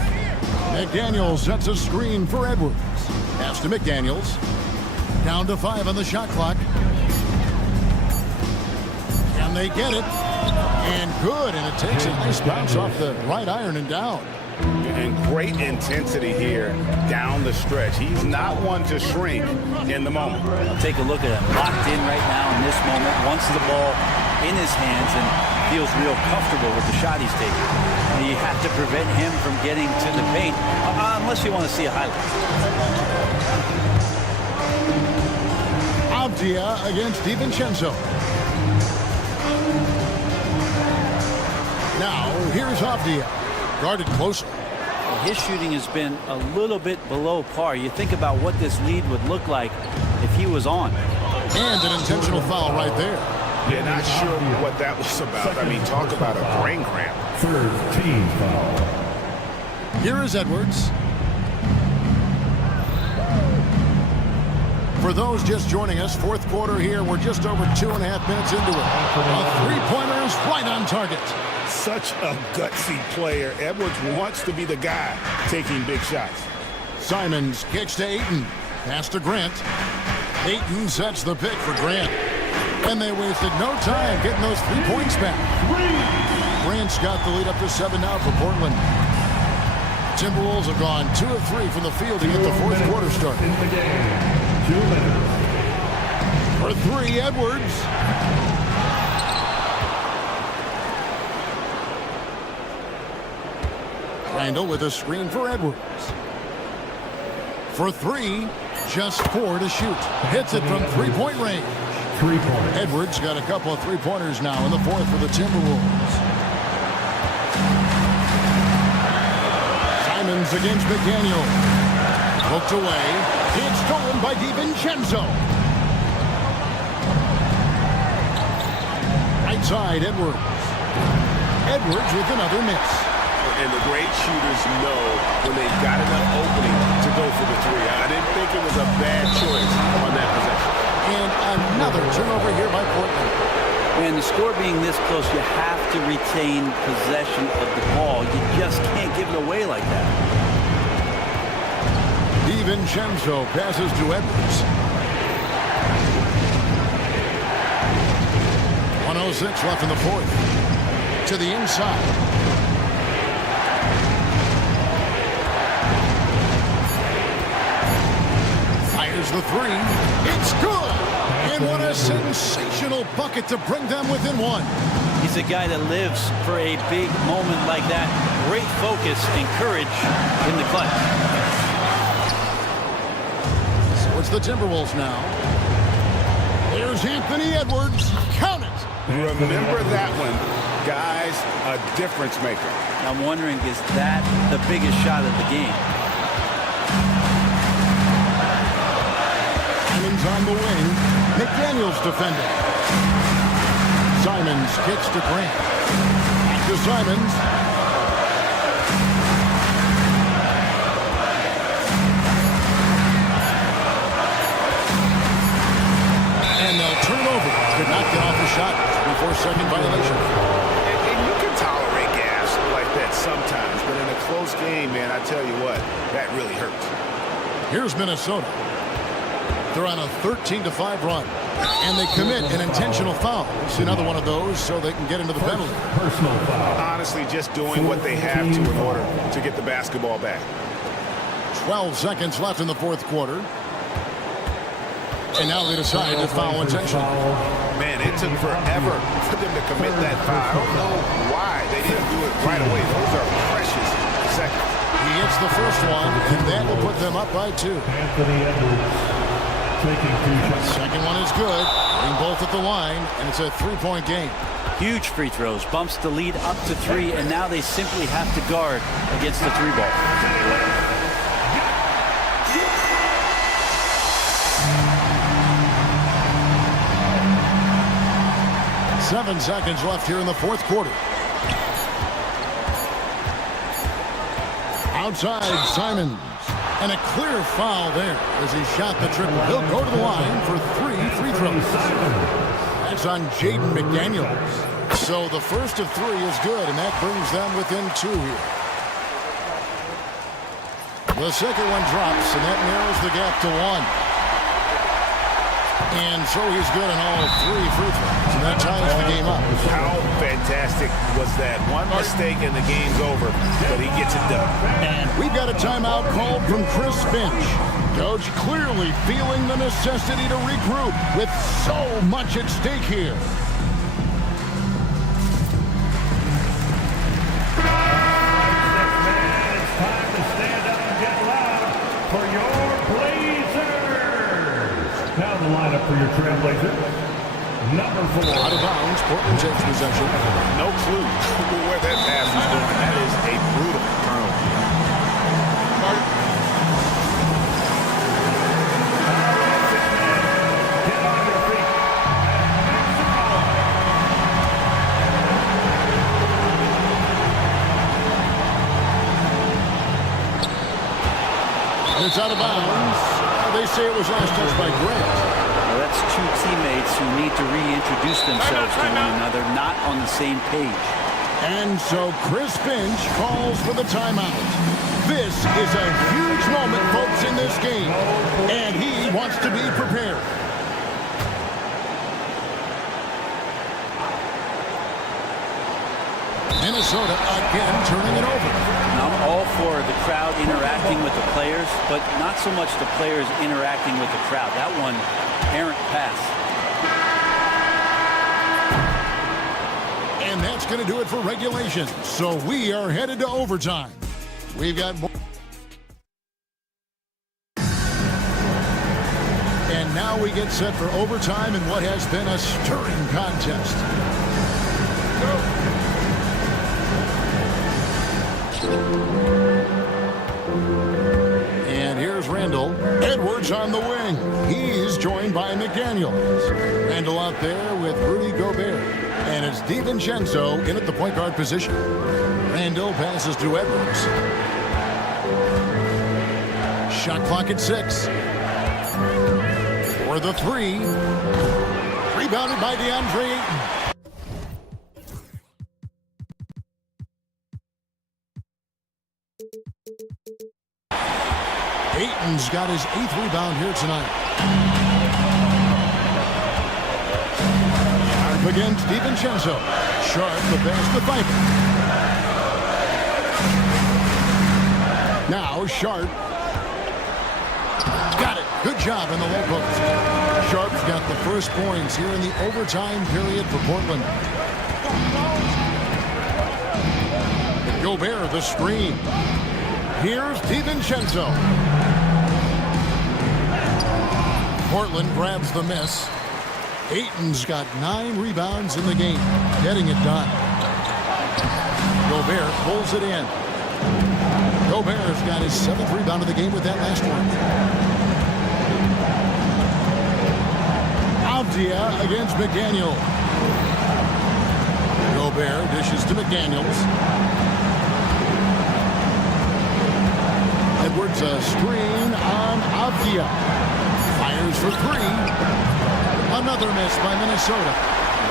McDaniels sets a screen for Edwards. Pass to McDaniels. Down to 5 on the shot clock. Can they get it? And good, and it takes a nice bounce off the right iron and down. And great intensity here down the stretch. He's not one to shrink in the moment. I'll take a look at him. Locked in right now in this moment. Wants the ball in his hands and feels real comfortable with the shot he's taking. And you have to prevent him from getting to the paint unless you want to see a highlight. Avdia against DiVincenzo. Now, here's Avdia. Guarded closer. His shooting has been a little bit below par. You think about what this lead would look like if he was on. And an intentional foul right there. Yeah, not sure what that was about. I mean, talk about a brain cramp. Third team foul. Here is Edwards. For those just joining us, fourth quarter here. We're just over 2.5 minutes into it. A three-pointer is right on target. Such a gutsy player. Edwards wants to be the guy taking big shots. Simons kicks to Ayton. Pass to Grant. Ayton sets the pick for Grant. And they wasted no time getting those 3 points back. Grant's got the lead up to 7 now for Portland. Timberwolves have gone 2 of 3 from the field to get the fourth quarter started. In the game. 2 minutes. For 3, Edwards. Randall with a screen for Edwards. For 3, just 4 to shoot. Hits it from three-point range. 3 points. Edwards got a couple of three-pointers now in the fourth for the Timberwolves. Simons against McDaniel. Hooked away. It's stolen by DiVincenzo. Right side, Edwards. Edwards with another miss. And the great shooters know when they've got enough opening to go for the 3. I didn't think it was a bad choice on that possession. And another turnover here by Portland. And the score being this close, you have to retain possession of the ball. You just can't give it away like that. DiVincenzo passes to Edwards. 1:06 left in the fourth. To the inside. Fires the 3. It's good. And what a sensational bucket to bring them within 1. He's a guy that lives for a big moment like that. Great focus and courage in the clutch. So it's the Timberwolves now. There's Anthony Edwards. Count it. Remember that one, guys, a difference maker. I'm wondering, is that the biggest shot of the game? Simons on the wing. McDaniels defending. Simons kicks to Grant. Back to Simons. And they'll turn it over. Could not get off the shot before second violation. And you can tolerate gas like that sometimes, but in a close game, man, I tell you what, that really hurts. Here's Minnesota. They're on a 13-5 run. And they commit an intentional foul. It's another one of those so they can get into the penalty. Personal foul. Honestly, just doing what they have to in order to get the basketball back. 12 seconds left in the fourth quarter. And now they decide to foul intentionally. Man, it took forever for them to commit that foul. I don't know why they didn't do it right away. Those are precious seconds. He hits the first one, and that will put them up by 2. Anthony Edwards taking 2 shots. Second one is good. Putting both at the line, and it's a 3-point game. Huge free throws. Bumps the lead up to 3, and now they simply have to guard against the 3 ball. 7 seconds left here in the fourth quarter. Outside, Simons. And a clear foul there as he shot the triple. He'll go to the line for 3 free throws. That's on Jaden McDaniels. So the first of 3 is good, and that brings them within 2 here. The second one drops, and that narrows the gap to 1. And so he's good on all 3 free throws, and that ties the game up. How fantastic was that? One mistake and the game's over, but he gets it done. And we've got a timeout called from Chris Finch. Coach clearly feeling the necessity to regroup with so much at stake here. It's time to stand up and get loud for your Blazers. Now the lineup for your Trailblazer. Number 4. Out of bounds, Portland takes possession. No clue where that pass is going. That is a brutal turnover. Get on your feet. It's out of bounds. They say it was last touched by Grant. Well, that's 2 teammates who need to reintroduce themselves to one another, not on the same page. And so Chris Finch calls for the timeout. This is a huge moment, folks, in this game. And he wants to be prepared. Minnesota again turning it over. And I'm all for the crowd interacting with the players, but not so much the players interacting with the crowd. That one, errant pass. And that's going to do it for regulation. So we are headed to overtime. We've got more. And now we get set for overtime in what has been a stirring contest. And here's Randall. Edwards on the wing. He's joined by McDaniels. Randall out there with Rudy Gobert. And it's DiVincenzo in at the point guard position. Randall passes to Edwards. Shot clock at 6. For the 3. Rebounded by DeAndre Ayton. Ayton's got his 8th rebound here tonight. Sharp against DiVincenzo. Sharp the pass to Piper. Now Sharp. Got it. Good job in the low post. Sharp's got the first points here in the overtime period for Portland. Gobert the screen. Here's DiVincenzo. Portland grabs the miss. Ayton's got 9 rebounds in the game, getting it done. Gobert pulls it in. Gobert's got his 7th rebound of the game with that last one. Avdia against McDaniel. Gobert dishes to McDaniels. Edwards a screen on Avdia. Fires for 3. Another miss by Minnesota.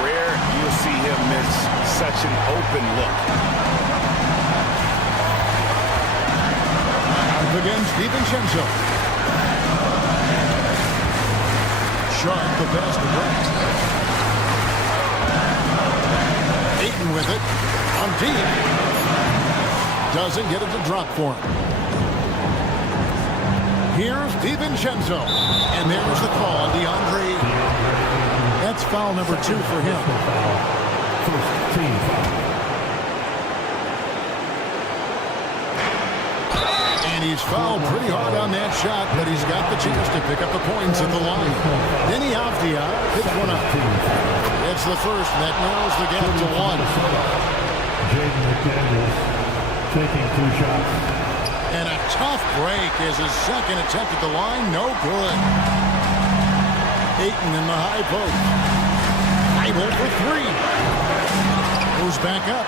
Rare you'll see him miss such an open look. Up against DiVincenzo. Sharp the pass to Brett. Ayton with it. On deep. Doesn't get it to drop for him. Here's DiVincenzo. And there's the call on DeAndre. That's foul number 2 for him. First team foul. And he's fouled pretty hard on that shot, but he's got the chance to pick up the points at the line. Denny Avdia hits one up. It's the first, and that narrows the gap to 1. Jaden McDaniels taking 2 shots. And a tough break is his second attempt at the line. No good. Ayton in the high post. Idle for 3. Goes back up.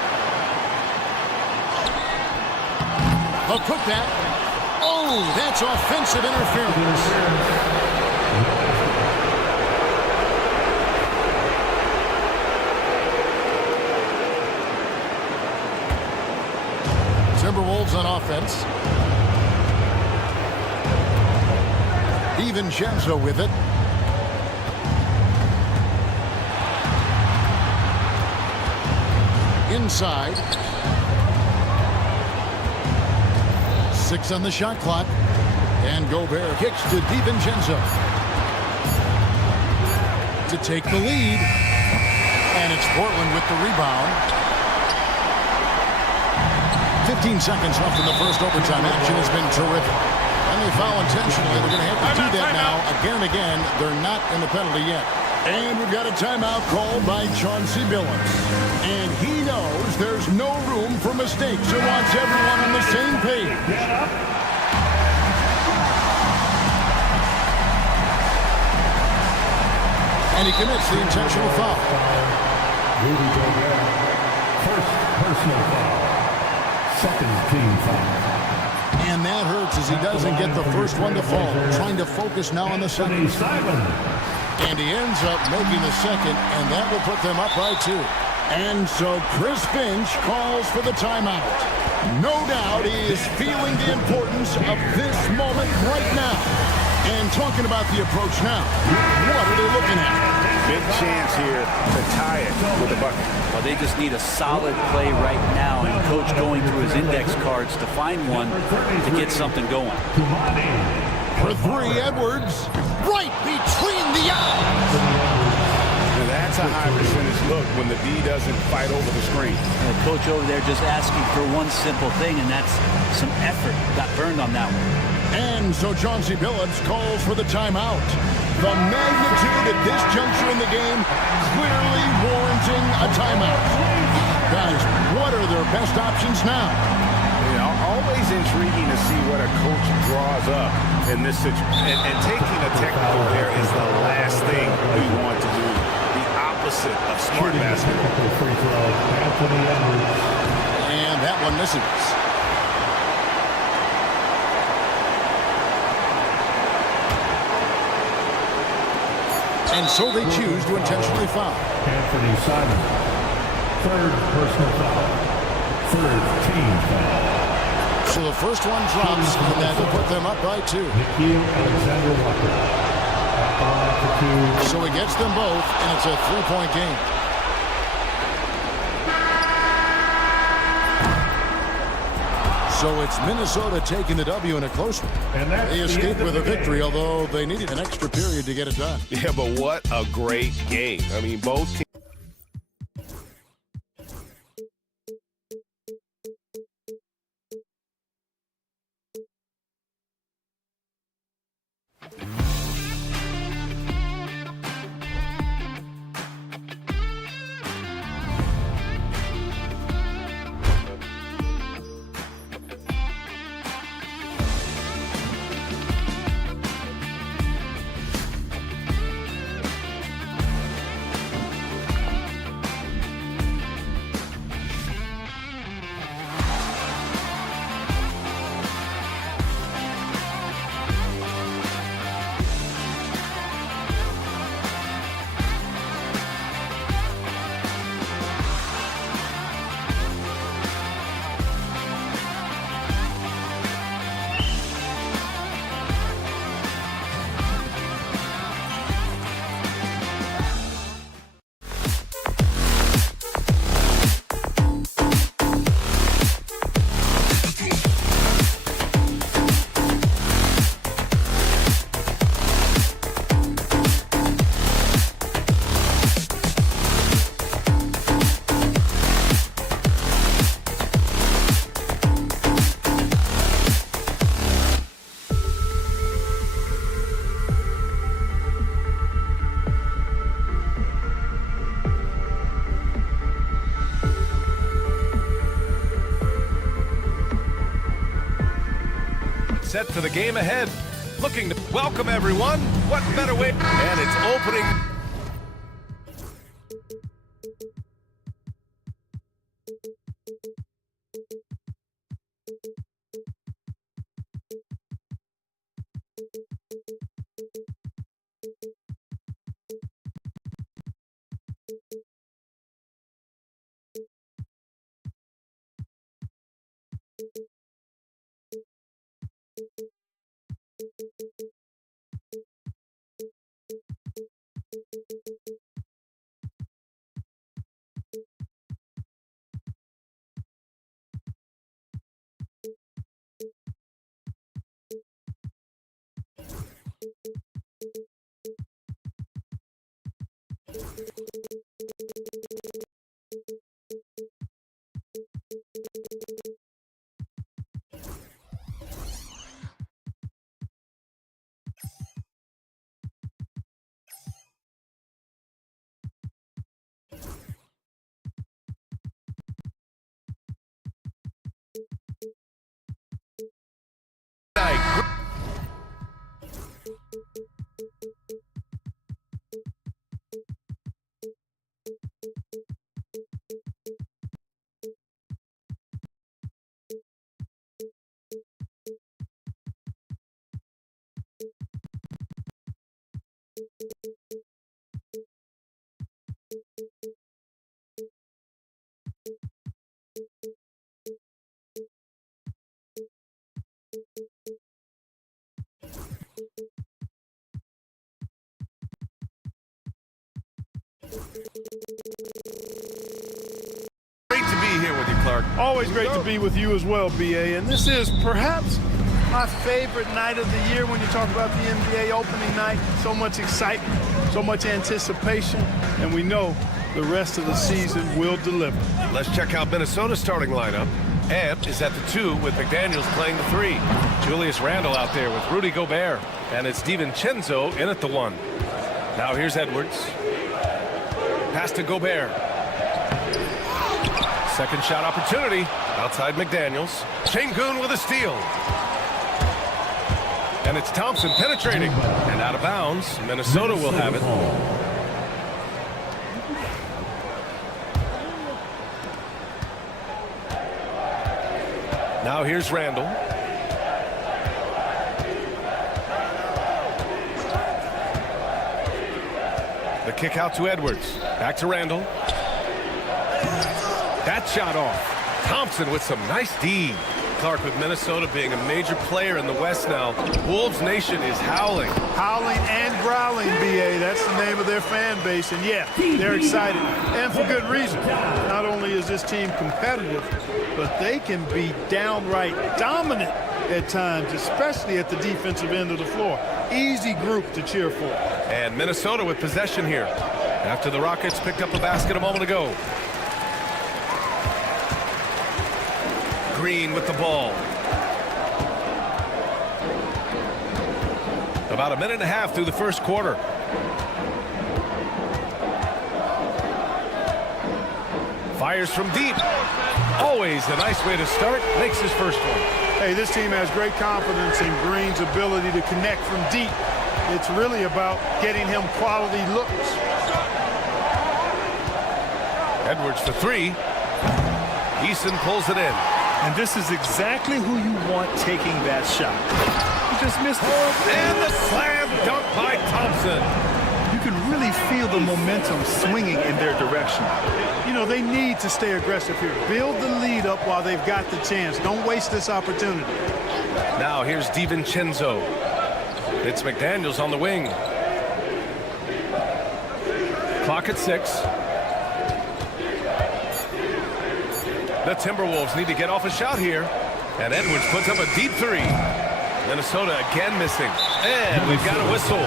A putback. Oh, that's offensive interference. Timberwolves on offense. DiVincenzo with it. Inside. 6 on the shot clock. And Gobert kicks to DiVincenzo to take the lead. And it's Portland with the rebound. 15 seconds left in the first overtime. Action has been terrific. And they foul intentionally. They're going to have to do that now. Again and again, they're not in the penalty yet. And we've got a timeout called by Chauncey Billups. And he knows there's no room for mistakes. He wants everyone on the same page. And he commits the intentional foul. Rudy Gobert, first personal foul. Second team foul. And that hurts as he doesn't get the first one to fall. Trying to focus now on the second. And he ends up making the second, and that will put them up by 2. And so Chris Finch calls for the timeout. No doubt he is feeling the importance of this moment right now. And talking about the approach now, what are they looking at? Big chance here to tie it with a bucket. Well, they just need a solid play right now, and Coach going through his index cards to find one to get something going. For 3, Edwards, right between the eyes. Now that's a high percentage look when the D doesn't fight over the screen. The coach over there just asking for one simple thing, and that's some effort. Got burned on that one. And so Chauncey Billups calls for the timeout. The magnitude at this juncture in the game clearly warranting a timeout. Guys, what are their best options now? You know, always intriguing to see what a coach draws up in this situation. And taking a technical there is the last thing we want to do. The opposite of smart basketball. Free throw, Anthony Edwards. And that one misses. And so they choose to intentionally foul. Anthony Simon, third personal foul, third team foul. So the first one drops, and that will put them up by 2. Nikhil Alexander-Walker, at the line for 2. So he gets them both, and it's a 3-point game. So it's Minnesota taking the W in a close one. They escaped with a victory, although they needed an extra period to get it done. Yeah, but what a great game. I mean, both teams. set for the game ahead. Looking to welcome everyone. What better way? And it's opening. Great to be here with you, Clark. Always great to be with you as well, BA. And this is perhaps my favorite night of the year when you talk about the NBA opening night. So much excitement, so much anticipation, and we know the rest of the season will deliver. Let's check out Minnesota's starting lineup. Amp is at the 2 with McDaniels playing the 3. Julius Randle out there with Rudy Gobert. And it's DiVincenzo in at the 1. Now here's Edwards. Pass to Gobert. Second shot opportunity outside McDaniels. Şengün with a steal. And it's Thompson penetrating. And out of bounds. Minnesota will have it. Now here's Randle. The kick out to Edwards. Back to Randle. That shot off. Thompson with some nice D. Clark, with Minnesota being a major player in the West now, Wolves Nation is howling. Howling and growling, BA. That's the name of their fan base. And yeah, they're excited. And for good reason. Not only is this team competitive, but they can be downright dominant at times, especially at the defensive end of the floor. Easy group to cheer for. And Minnesota with possession here after the Rockets picked up a basket a moment ago. Green with the ball. About a minute and a half through the first quarter. Fires from deep. Always a nice way to start. Makes his first one. Hey, this team has great confidence in Green's ability to connect from deep. It's really about getting him quality looks. Edwards for 3. Eason pulls it in. And this is exactly who you want taking that shot. He just missed it. And the slam dunk by Thompson. You can really feel the momentum swinging in their direction. You know, they need to stay aggressive here. Build the lead up while they've got the chance. Don't waste this opportunity. Now here's DiVincenzo. It's McDaniels on the wing. Clock at 6. The Timberwolves need to get off a shot here. And Edwards puts up a deep 3. Minnesota again missing. And we've got a whistle.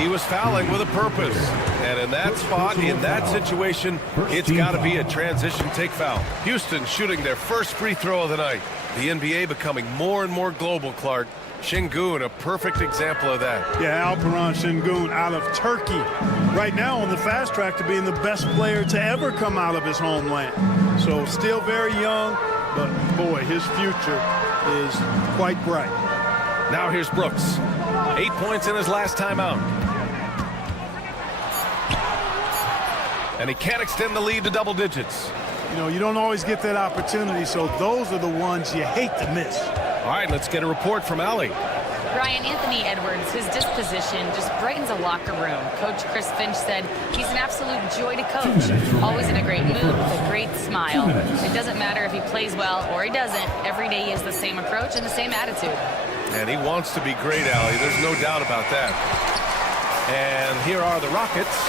He was fouling with a purpose. And in that spot, in that situation, it's got to be a transition take foul. Houston shooting their first free throw of the night. The NBA becoming more and more global, Clark. Şengün, a perfect example of that. Yeah, Alperen Şengün out of Turkey. Right now on the fast track to being the best player to ever come out of his homeland. So still very young, but boy, his future is quite bright. Now here's Brooks. 8 points in his last time out. And he can't extend the lead to double digits. You know, you don't always get that opportunity, so those are the ones you hate to miss. All right, let's get a report from Allie. Brian, Anthony Edwards, his disposition just brightens a locker room. Coach Chris Finch said he's an absolute joy to coach. Always in a great mood with a great smile. It doesn't matter if he plays well or he doesn't. Every day he has the same approach and the same attitude. And he wants to be great, Allie. There's no doubt about that. And here are the Rockets.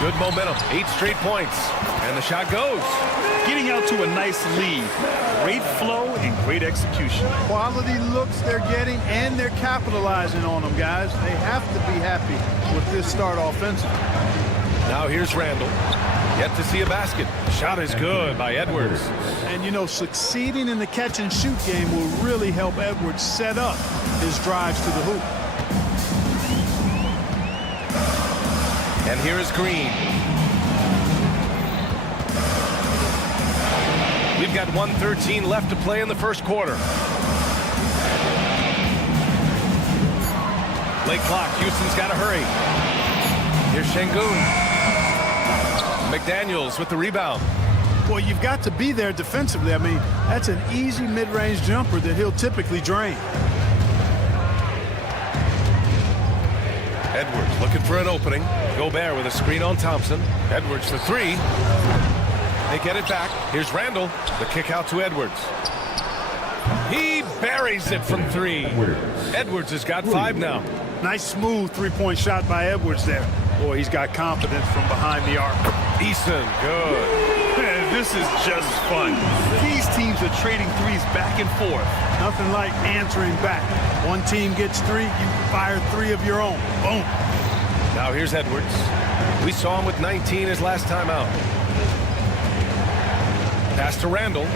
Good momentum, 8 straight points. And the shot goes. Getting out to a nice lead. Great flow and great execution. Quality looks they're getting, and they're capitalizing on them, guys. They have to be happy with this start offensively. Now here's Randall. Yet to see a basket. Shot is good by Edwards. And, you know, succeeding in the catch-and-shoot game will really help Edwards set up his drives to the hoop. And here is Green. We've got 1:13 left to play in the first quarter. Late clock. Houston's got to hurry. Here's Şengün. McDaniels with the rebound. Well, you've got to be there defensively. I mean, that's an easy mid-range jumper that he'll typically drain. Edwards looking for an opening. Gobert with a screen on Thompson. Edwards for 3. They get it back. Here's Randall. The kick out to Edwards. He buries it from 3. Edwards has got 5 now. Nice smooth three-point shot by Edwards there. Boy, he's got confidence from behind the arc. Eason, good. Man, this is just fun. These teams are trading threes back and forth. Nothing like answering back. One team gets 3, you fire 3 of your own. Boom. Now here's Edwards. We saw him with 19 his last time out. Pass to Randall.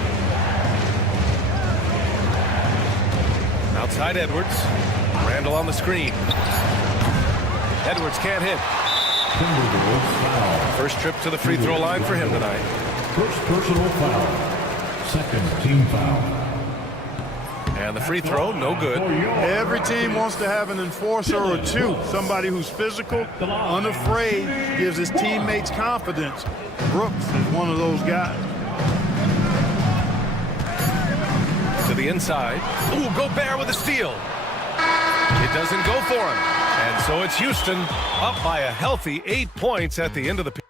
Outside Edwards. Randall on the screen. Edwards can't hit. First trip to the free throw line for him tonight. First personal foul. Second team foul. And the free throw, no good. Every team wants to have an enforcer or 2. Somebody who's physical, unafraid, gives his teammates confidence. Brooks is one of those guys. To the inside. Ooh, Gobert with a steal. It doesn't go for him. And so it's Houston up by a healthy 8 points at the end of the period.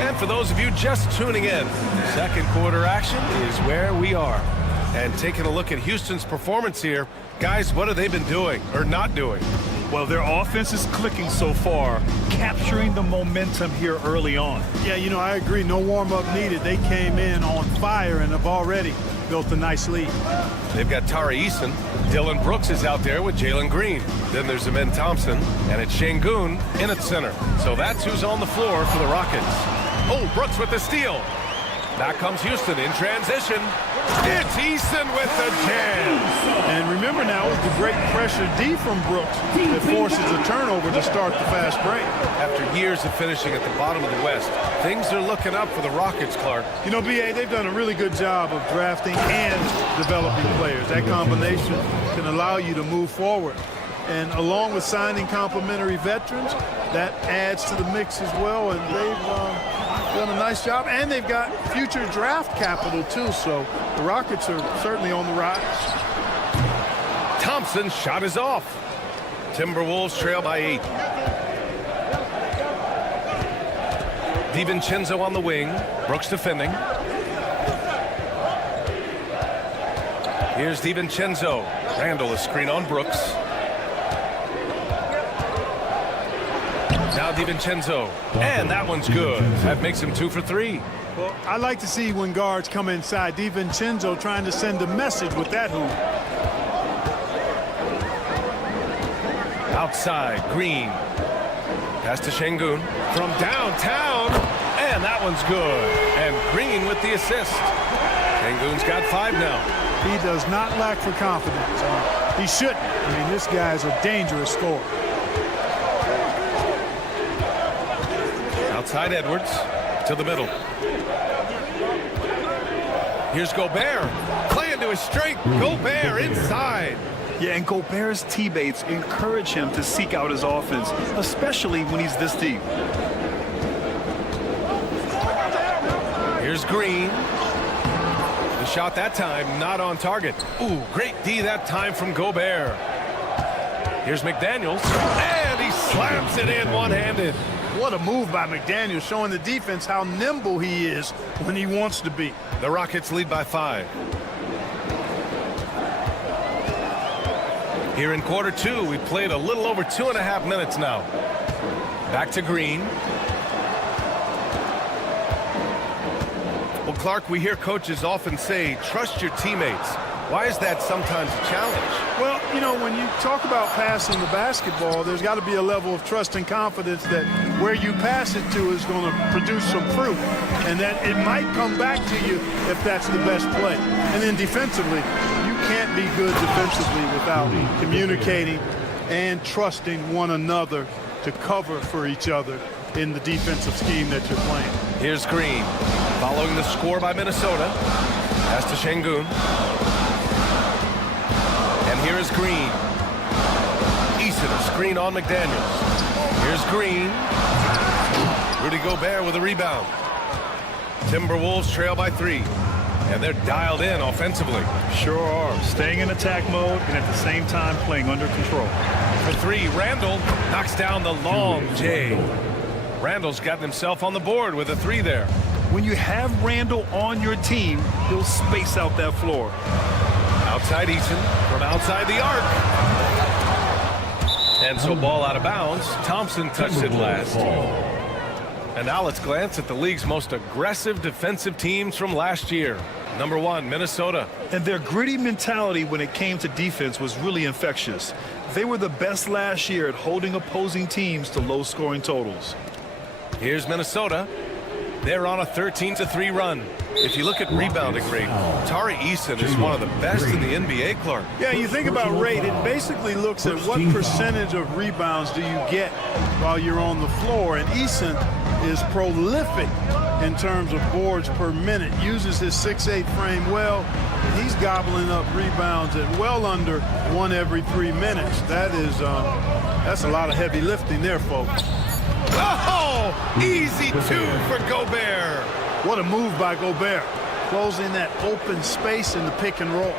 And for those of you just tuning in, second quarter action is where we are. And taking a look at Houston's performance here, guys, what have they been doing or not doing? Well, their offense is clicking so far, capturing the momentum here early on. Yeah, you know, I agree. No warm-up needed. They came in on fire and have already built a nice lead. They've got Tari Eason. Dylan Brooks is out there with Jalen Green. Then there's Amen Thompson, and it's Şengün in at center. So that's who's on the floor for the Rockets. Oh, Brooks with the steal. Back comes Houston in transition. It's Eason with the jam. And remember now, it's the great pressure D from Brooks that forces a turnover to start the fast break. After years of finishing at the bottom of the West, things are looking up for the Rockets, Clark. You know, B.A., they've done a really good job of drafting and developing players. That combination can allow you to move forward. And along with signing complementary veterans, that adds to the mix as well. And they've done a nice job. And they've got future draft capital, too. So the Rockets are certainly on the rise. Thompson's shot is off. Timberwolves trail by 8. DiVincenzo on the wing. Brooks defending. Here's DiVincenzo. Randall, a screen on Brooks. Now DiVincenzo, and that one's good. That makes him 2 for 3. Well, I like to see when guards come inside. DiVincenzo trying to send a message with that hoop. Outside, Green. Pass to Şengün from downtown, and that one's good. And Green with the assist. Şengün's got 5 now. He does not lack for confidence. He shouldn't. I mean, this guy's a dangerous scorer. Outside Edwards to the middle. Here's Gobert. Playing to his strength. Gobert inside. Yeah, and Gobert's teammates encourage him to seek out his offense, especially when he's this deep. Here's Green. The shot that time not on target. Ooh, great D that time from Gobert. Here's McDaniels, and he slams it in one-handed. What a move by McDaniels, showing the defense how nimble he is when he wants to be. The Rockets lead by 5. Here in quarter 2, we played a little over 2.5 minutes now. Back to Green. Well, Clark, we hear coaches often say, trust your teammates. Why is that sometimes a challenge? Well, you know, when you talk about passing the basketball, there's got to be a level of trust and confidence that where you pass it to is going to produce some fruit, and that it might come back to you if that's the best play. And then defensively, you can't be good defensively without communicating and trusting one another to cover for each other in the defensive scheme that you're playing. Here's Green, following the score by Minnesota. Pass to Şengün. And here is Green. Eason, a screen on McDaniels. Here's Green. Rudy Gobert with a rebound. Timberwolves trail by 3. And they're dialed in offensively. Sure are. Staying in attack mode and at the same time playing under control. For 3, Randall knocks down the long J. Randall's gotten himself on the board with a 3 there. When you have Randall on your team, he'll space out that floor. Outside Eason from outside the arc. And so ball out of bounds. Thompson touched it last. And now let's glance at the league's most aggressive defensive teams from last year. Number 1, Minnesota. And their gritty mentality when it came to defense was really infectious. They were the best last year at holding opposing teams to low-scoring totals. Here's Minnesota. They're on a 13-3 run. If you look at rebounding rate, Tari Eason is one of the best in the NBA, Clark. Yeah, you think about rate, it basically looks at what percentage of rebounds do you get while you're on the floor. And Eason is prolific in terms of boards per minute, uses his 6'8" frame well. He's gobbling up rebounds at well under 1 every 3 minutes. That's a lot of heavy lifting there, folks. Oh, easy 2 for Gobert. What a move by Gobert, closing that open space in the pick and roll.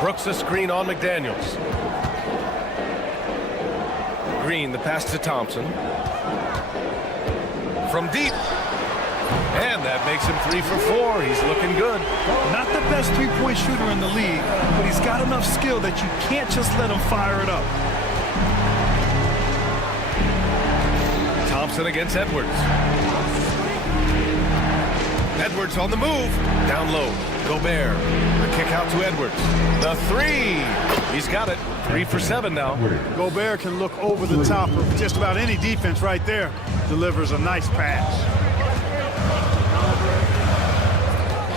Brooks a screen on McDaniels. Green, the pass to Thompson. From deep. And that makes him 3 for 4. He's looking good. Not the best three-point shooter in the league, but he's got enough skill that you can't just let him fire it up. Thompson against Edwards. Edwards on the move. Down low. Gobert. The kick out to Edwards. The 3. He's got it. 3 for 7 now. Gobert can look over the top of just about any defense right there. Delivers a nice pass.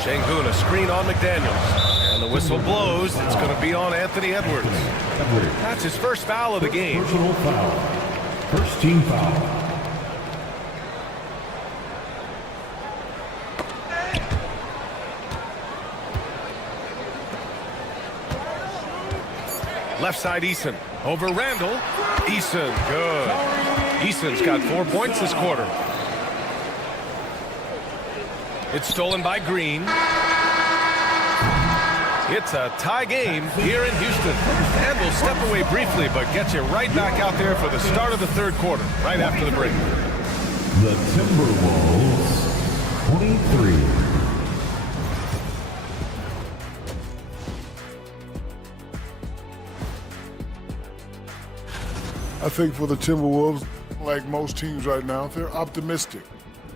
Şengün, a screen on McDaniels. And the whistle blows. It's going to be on Anthony Edwards. That's his first foul of the game. Personal foul. First team foul. Left side Eason. Over Randall. Eason, good. Eason's got 4 points this quarter. It's stolen by Green. It's a tie game here in Houston. And we'll step away briefly, but get you right back out there for the start of the 3rd quarter, right after the break. The Timberwolves, 23. I think for the Timberwolves, like most teams right now, they're optimistic.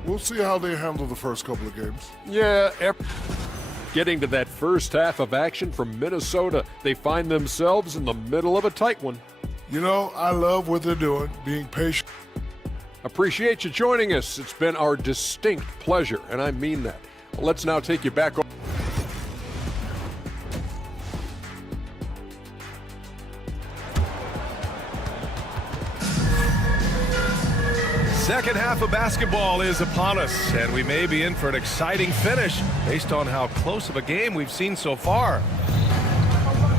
We'll see how they handle the first couple of games. Yeah, getting to that first half of action from Minnesota, they find themselves in the middle of a tight one. You know, I love what they're doing, being patient. Appreciate you joining us. It's been our distinct pleasure, and I mean that. Well, let's now take you back. Second half of basketball is upon us, and we may be in for an exciting finish based on how close of a game we've seen so far.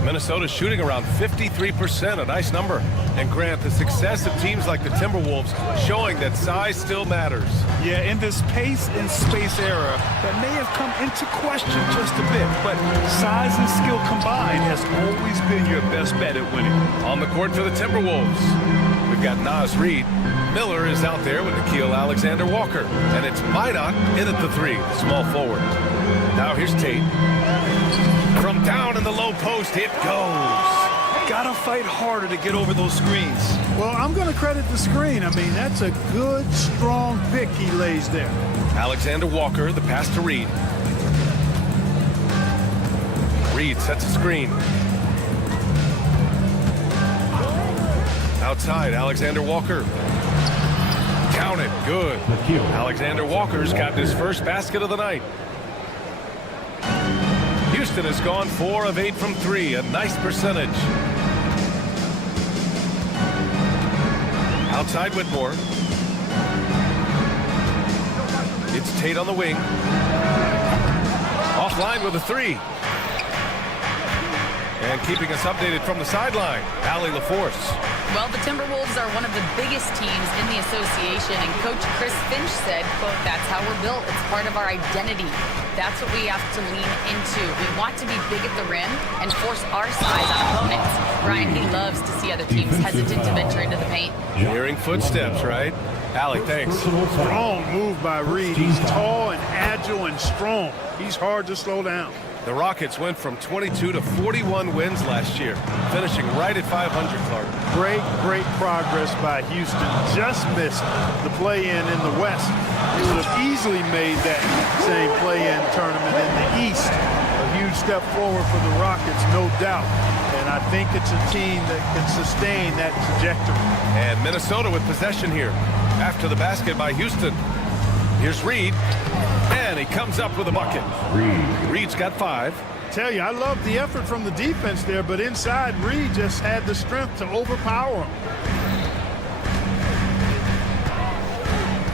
Minnesota's shooting around 53%, a nice number. And Grant, the success of teams like the Timberwolves showing that size still matters. Yeah, in this pace and space era, that may have come into question just a bit, but size and skill combined has always been your best bet at winning. On the court for the Timberwolves, we've got Naz Reid. Miller is out there with Nickeil Alexander-Walker, and it's Minot in at the three, the small forward. Now here's Tate. From down in the low post, it goes. Gotta fight harder to get over those screens. Well, I'm going to credit the screen. I mean, that's a good, strong pick he lays there. Alexander-Walker, the pass to Reid. Reid sets a screen. Outside, Alexander-Walker. Count it, good. Alexander-Walker's got his first basket of the night. Houston has gone 4 of 8 from 3, a nice percentage. Outside Whitmore. It's Tate on the wing. Offline with a 3. And keeping us updated from the sideline, Allie LaForce. Well, the Timberwolves are one of the biggest teams in the association, and Coach Chris Finch said, quote, "That's how we're built. It's part of our identity. That's what we have to lean into. We want to be big at the rim and force our size on opponents." Brian, he loves to see other teams hesitant to venture into the paint. Hearing footsteps, right? Allie, thanks. Strong move by Reid. He's tall and agile and strong. He's hard to slow down. The Rockets went from 22 to 41 wins last year, finishing right at 500, Clark. Great progress by Houston. Just missed the play-in in the West. They would have easily made that same play-in tournament in the East. A huge step forward for the Rockets, no doubt. And I think it's a team that can sustain that trajectory. And Minnesota with possession here after the basket by Houston. Here's Reid, and he comes up with a bucket. Reid's got 5. Tell you, I love the effort from the defense there, but inside, Reid just had the strength to overpower him.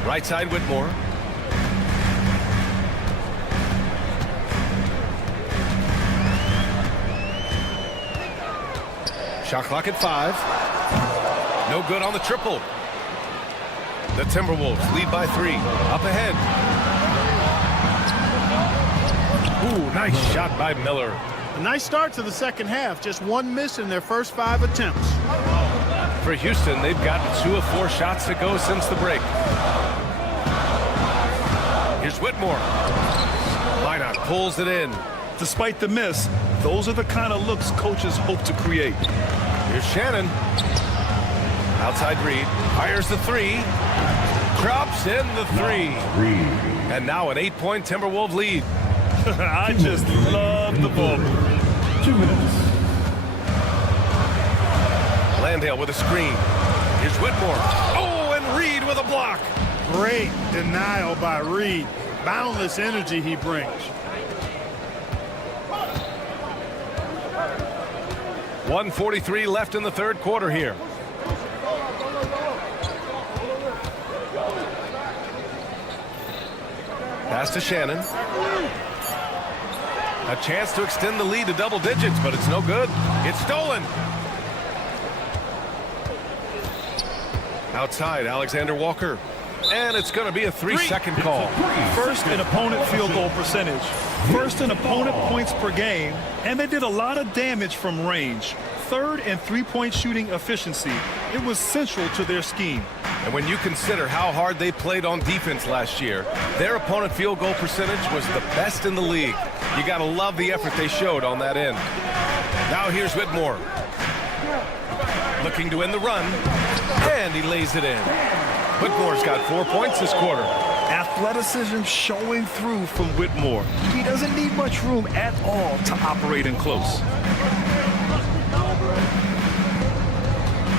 Right side, Whitmore. Shot clock at 5. No good on the triple. The Timberwolves lead by 3. Up ahead. Ooh, nice shot by Miller. A nice start to the second half. Just 1 miss in their first 5 attempts. For Houston, they've gotten 2 of 4 shots to go since the break. Here's Whitmore. Minot pulls it in. Despite the miss, those are the kind of looks coaches hope to create. Here's Shannon. Outside Reid. Fires the 3. Drops in the 3. And now an 8-point Timberwolves lead. I just love the ball. 2 minutes. Landale with a screen. Here's Whitmore. Oh, and Reid with a block. Great denial by Reid. Boundless energy he brings. .143 left in the third quarter here. Pass to Shannon. A chance to extend the lead to double digits, but it's no good. It's stolen. Outside, Alexander-Walker. And it's going to be a 3-second call. First in opponent field goal percentage. First in opponent points per game. And they did a lot of damage from range. Third in three-point shooting efficiency. It was central to their scheme. And when you consider how hard they played on defense last year, their opponent field goal percentage was the best in the league. You got to love the effort they showed on that end. Now here's Whitmore. Looking to end the run. And he lays it in. Whitmore's got 4 points this quarter. Athleticism showing through from Whitmore. He doesn't need much room at all to operate in close.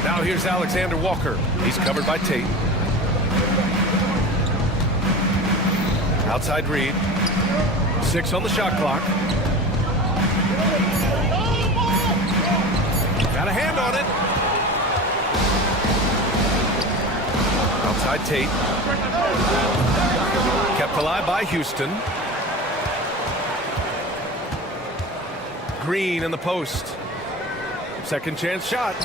Now here's Alexander-Walker. He's covered by Tate. Outside Reid. 6 on the shot clock. Got a hand on it. Outside Tate. Kept alive by Houston. Green in the post. Second chance shot.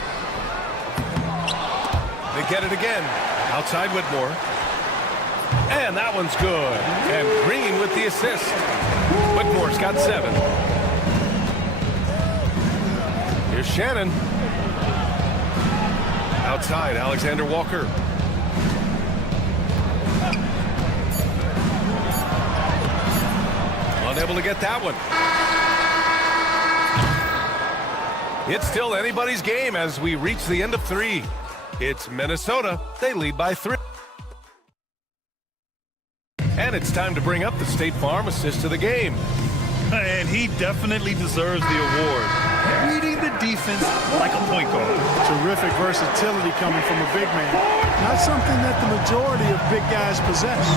They get it again. Outside Whitmore. And that one's good. And Green with the assist. Whitmore's got 7. Here's Shannon. Outside, Alexander Walker. Unable to get that one. It's still anybody's game as we reach the end of 3. It's Minnesota. They lead by 3. And it's time to bring up the State Farm assist of the game. And he definitely deserves the award. Reading the defense like a point guard. Terrific versatility coming from a big man. Not something that the majority of big guys possess.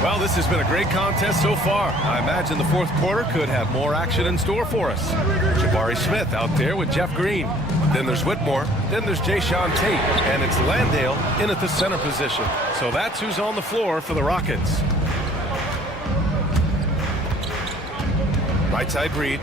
Well, this has been a great contest so far. I imagine the fourth quarter could have more action in store for us. Jabari Smith out there with Jeff Green. Then there's Whitmore. Then there's Jayshawn Tate. And it's Landale in at the center position. So that's who's on the floor for the Rockets. Right side Reed.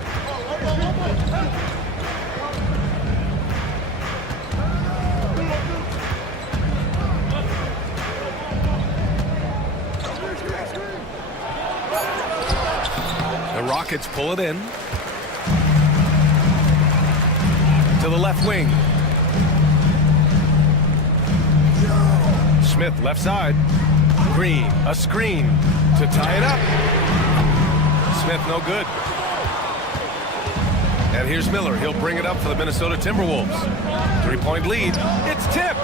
The Rockets pull it in. To the left wing. Smith left side. Green, a screen to tie it up. Smith no good. And here's Miller. He'll bring it up for the Minnesota Timberwolves. 3-point lead. It's tipped.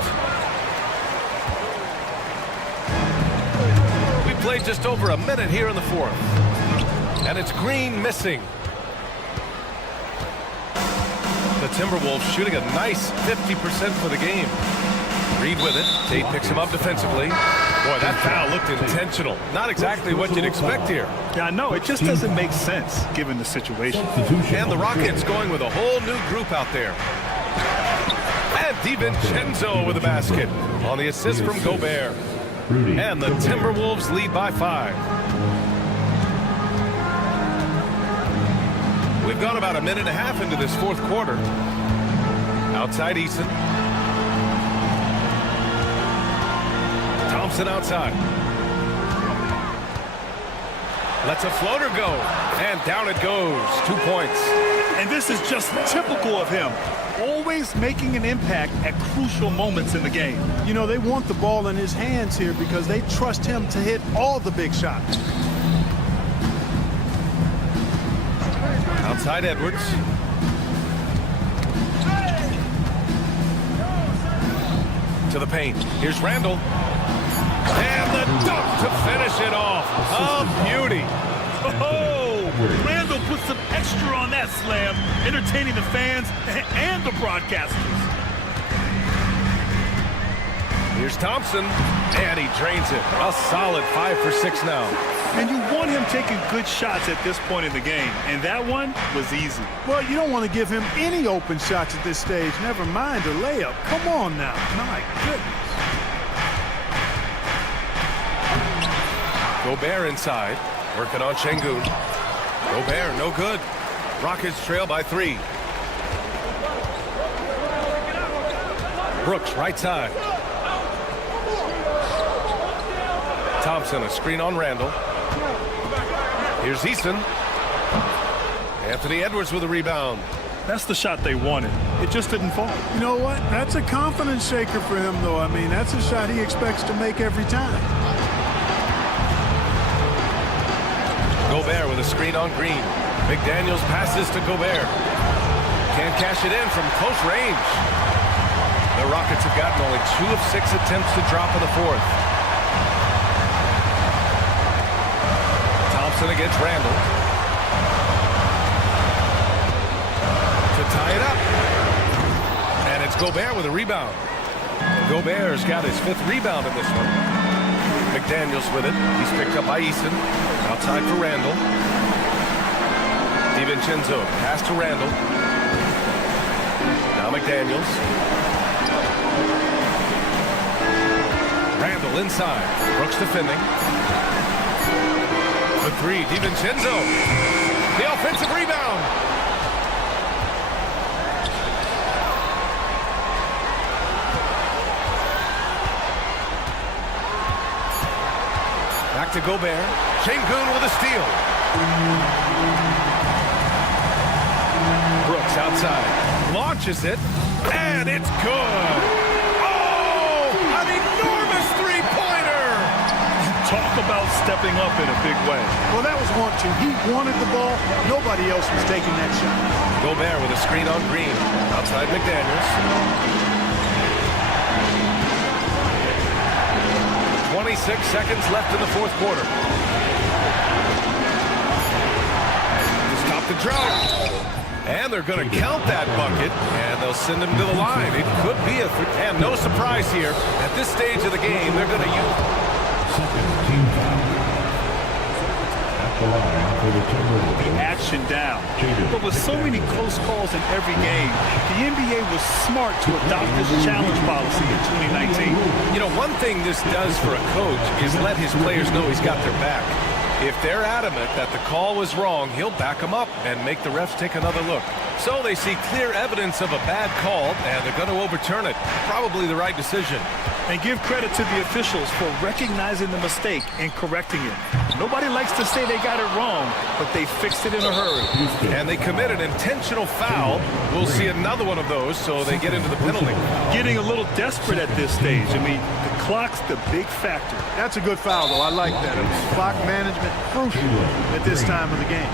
We played just over a minute here in the fourth. And it's Green missing. The Timberwolves shooting a nice 50% for the game. Reed with it. Tate picks him up defensively. Boy, that foul looked intentional. Not exactly what you'd expect here. Yeah, I know. It just doesn't make sense given the situation. And the Rockets going with a whole new group out there. And DiVincenzo with a basket on the assist from Gobert. And the Timberwolves lead by 5. We've gone about a minute and a half into this fourth quarter. Outside Eason. Thompson outside. Lets a floater go. And down it goes. 2 points. And this is just typical of him. Always making an impact at crucial moments in the game. You know, they want the ball in his hands here because they trust him to hit all the big shots. Outside Edwards. To the paint. Here's Randall. And the dunk to finish it off. A beauty. Oh, Randall put some extra on that slam, entertaining the fans and the broadcasters. Here's Thompson, and he drains it. A solid 5 for 6 now. And you want him taking good shots at this point in the game, and that one was easy. Well, you don't want to give him any open shots at this stage, never mind a layup. Come on now. My goodness. Gobert inside, working on Şengün. Gobert, no good. Rockets trail by 3. Brooks, right side. Thompson, a screen on Randall. Here's Eason. Anthony Edwards with a rebound. That's the shot they wanted. It just didn't fall. You know what? That's a confidence shaker for him, though. I mean, that's a shot he expects to make every time. Gobert with a screen on Green. McDaniels passes to Gobert. Can't cash it in from close range. The Rockets have gotten only 2 of 6 attempts to drop in the fourth. Thompson against Randall. To tie it up. And it's Gobert with a rebound. Gobert's got his 5th rebound in this one. McDaniels with it. He's picked up by Eason. Outside for Randall. DiVincenzo pass to Randall. Now McDaniels. inside. Brooks defending. The three, DiVincenzo. The offensive rebound. Back to Gobert. Şengün with a steal. Brooks outside. Launches it. And it's good. Oh! An enormous three-pointer! Talk about stepping up in a big way. Well, that was want to. He wanted the ball. Nobody else was taking that shot. Gobert with a screen on Green. Outside McDaniels. 26 seconds left in the fourth quarter. To stop the drought. And they're going to count that bucket, and they'll send him to the line. It could be a and no surprise here. At this stage of the game, they're going to use Team foul. At the line for the Timberwolves. The action down. But with so many close calls in every game, the NBA was smart to adopt this challenge policy in 2019. You know, one thing this does for a coach is let his players know he's got their back. If they're adamant that the call was wrong, he'll back them up and make the refs take another look. So they see clear evidence of a bad call, and they're going to overturn it. Probably the right decision. And give credit to the officials for recognizing the mistake and correcting it. Nobody likes to say they got it wrong, but they fixed it in a hurry. And they commit an intentional foul. We'll see another one of those, so they get into the penalty. Getting a little desperate at this stage. I mean, the clock's the big factor. That's a good foul, though. I like that. Clock management crucial at this time of the game.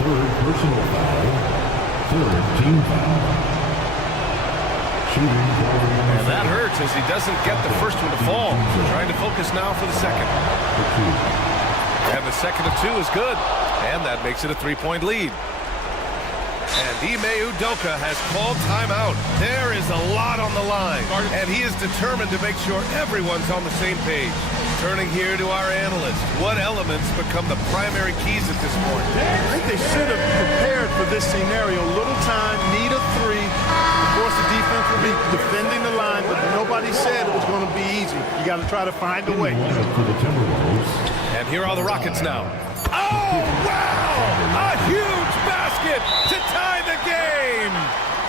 Third personal foul. Third team foul. And that hurts as he doesn't get the first one to fall. Trying to focus now for the second. And the second of two is good. And that makes it a three-point lead. And Ime Udoka has called timeout. There is a lot on the line. And he is determined to make sure everyone's on the same page. Turning here to our analyst. What elements become the primary keys at this point? I think they should have prepared for this scenario. Little time, need a three. Of course, the defense will be defending the line, but nobody said it was going to be easy. You got to try to find a way. And here are the Rockets now. Oh, wow! A huge basket to tie the game!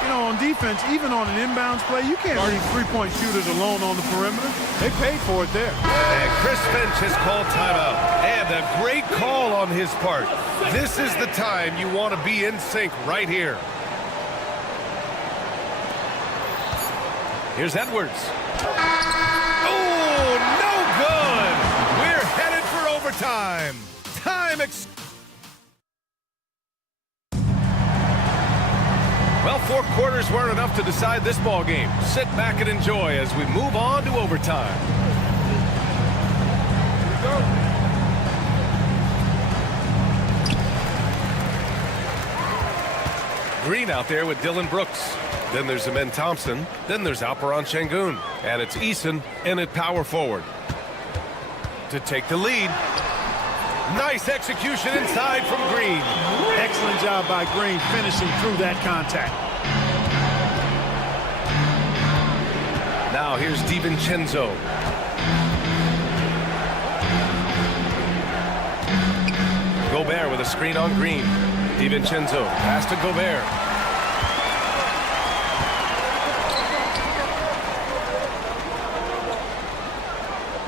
You know, on defense, even on an inbounds play, you can't leave three-point shooters alone on the perimeter. They paid for it there. And Chris Finch has called timeout. And a great call on his part. This is the time you want to be in sync right here. Here's Edwards. Oh, no good! We're headed for overtime. Well, 4 quarters weren't enough to decide this ball game. Sit back and enjoy as we move on to overtime. Green out there with Dylan Brooks. Then there's Amen Thompson. Then there's Alperen Şengün. And it's Eason in at power forward to take the lead. Nice execution inside from Green. Excellent job by Green finishing through that contact. Now here's DiVincenzo. Gobert with a screen on Green. DiVincenzo pass to Gobert.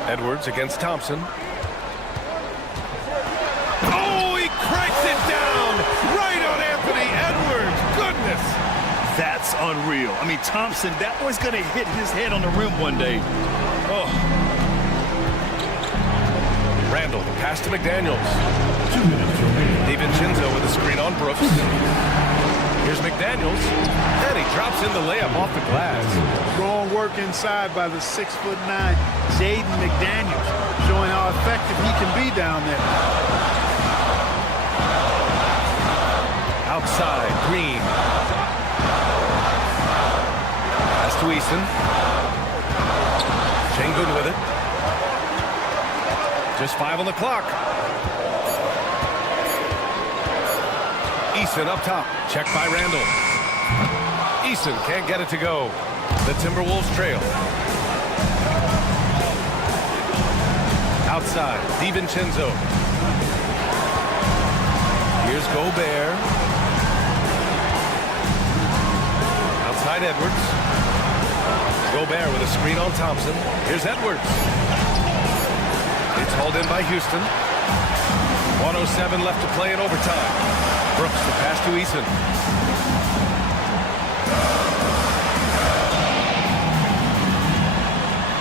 Edwards against Thompson. Oh, he cranks it down right on Anthony Edwards. Goodness. That's unreal. I mean, Thompson, that boy's going to hit his head on the rim one day. Oh. Randall, the pass to McDaniels. DiVincenzo with a screen on Brooks. Here's McDaniels. And he drops in the layup off the glass. Strong work inside by the 6'9" Jaden McDaniels, showing how effective he can be down there. Outside, Green. Pass to Eason. Şengün with it. Just 5 on the clock. Eason up top. Check by Randall. Eason can't get it to go. The Timberwolves trail. outside. DiVincenzo. Here's Gobert. Outside Edwards. Gobert with a screen on Thompson. Here's Edwards. It's hauled in by Houston. 1:07 left to play in overtime. Brooks the pass to Eason.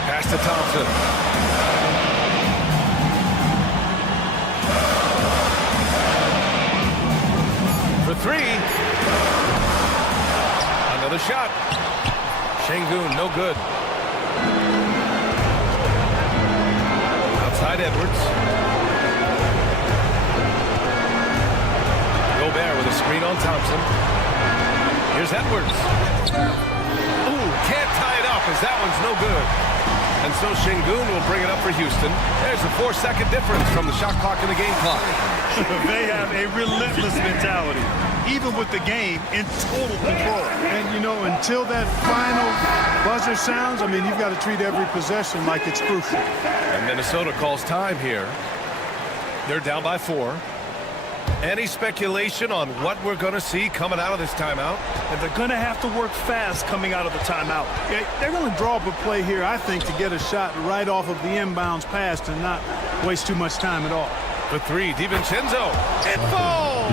Pass to Thompson. For three. Another shot. Şengün, no good. Outside Edwards. Gobert with a screen on Thompson. Here's Edwards. Ooh, can't tie it up as that one's no good. And so Şengün will bring it up for Houston. There's a 4-second difference from the shot clock and the game clock. They have a relentless mentality, even with the game in total control. And, you know, until that final buzzer sounds, I mean, you've got to treat every possession like it's crucial. And Minnesota calls time here. They're down by 4. Any speculation on what we're going to see coming out of this timeout? And they're going to have to work fast coming out of the timeout. They're going to draw up a play here, I think, to get a shot right off of the inbounds pass and not waste too much time at all. For three, DiVincenzo. It falls!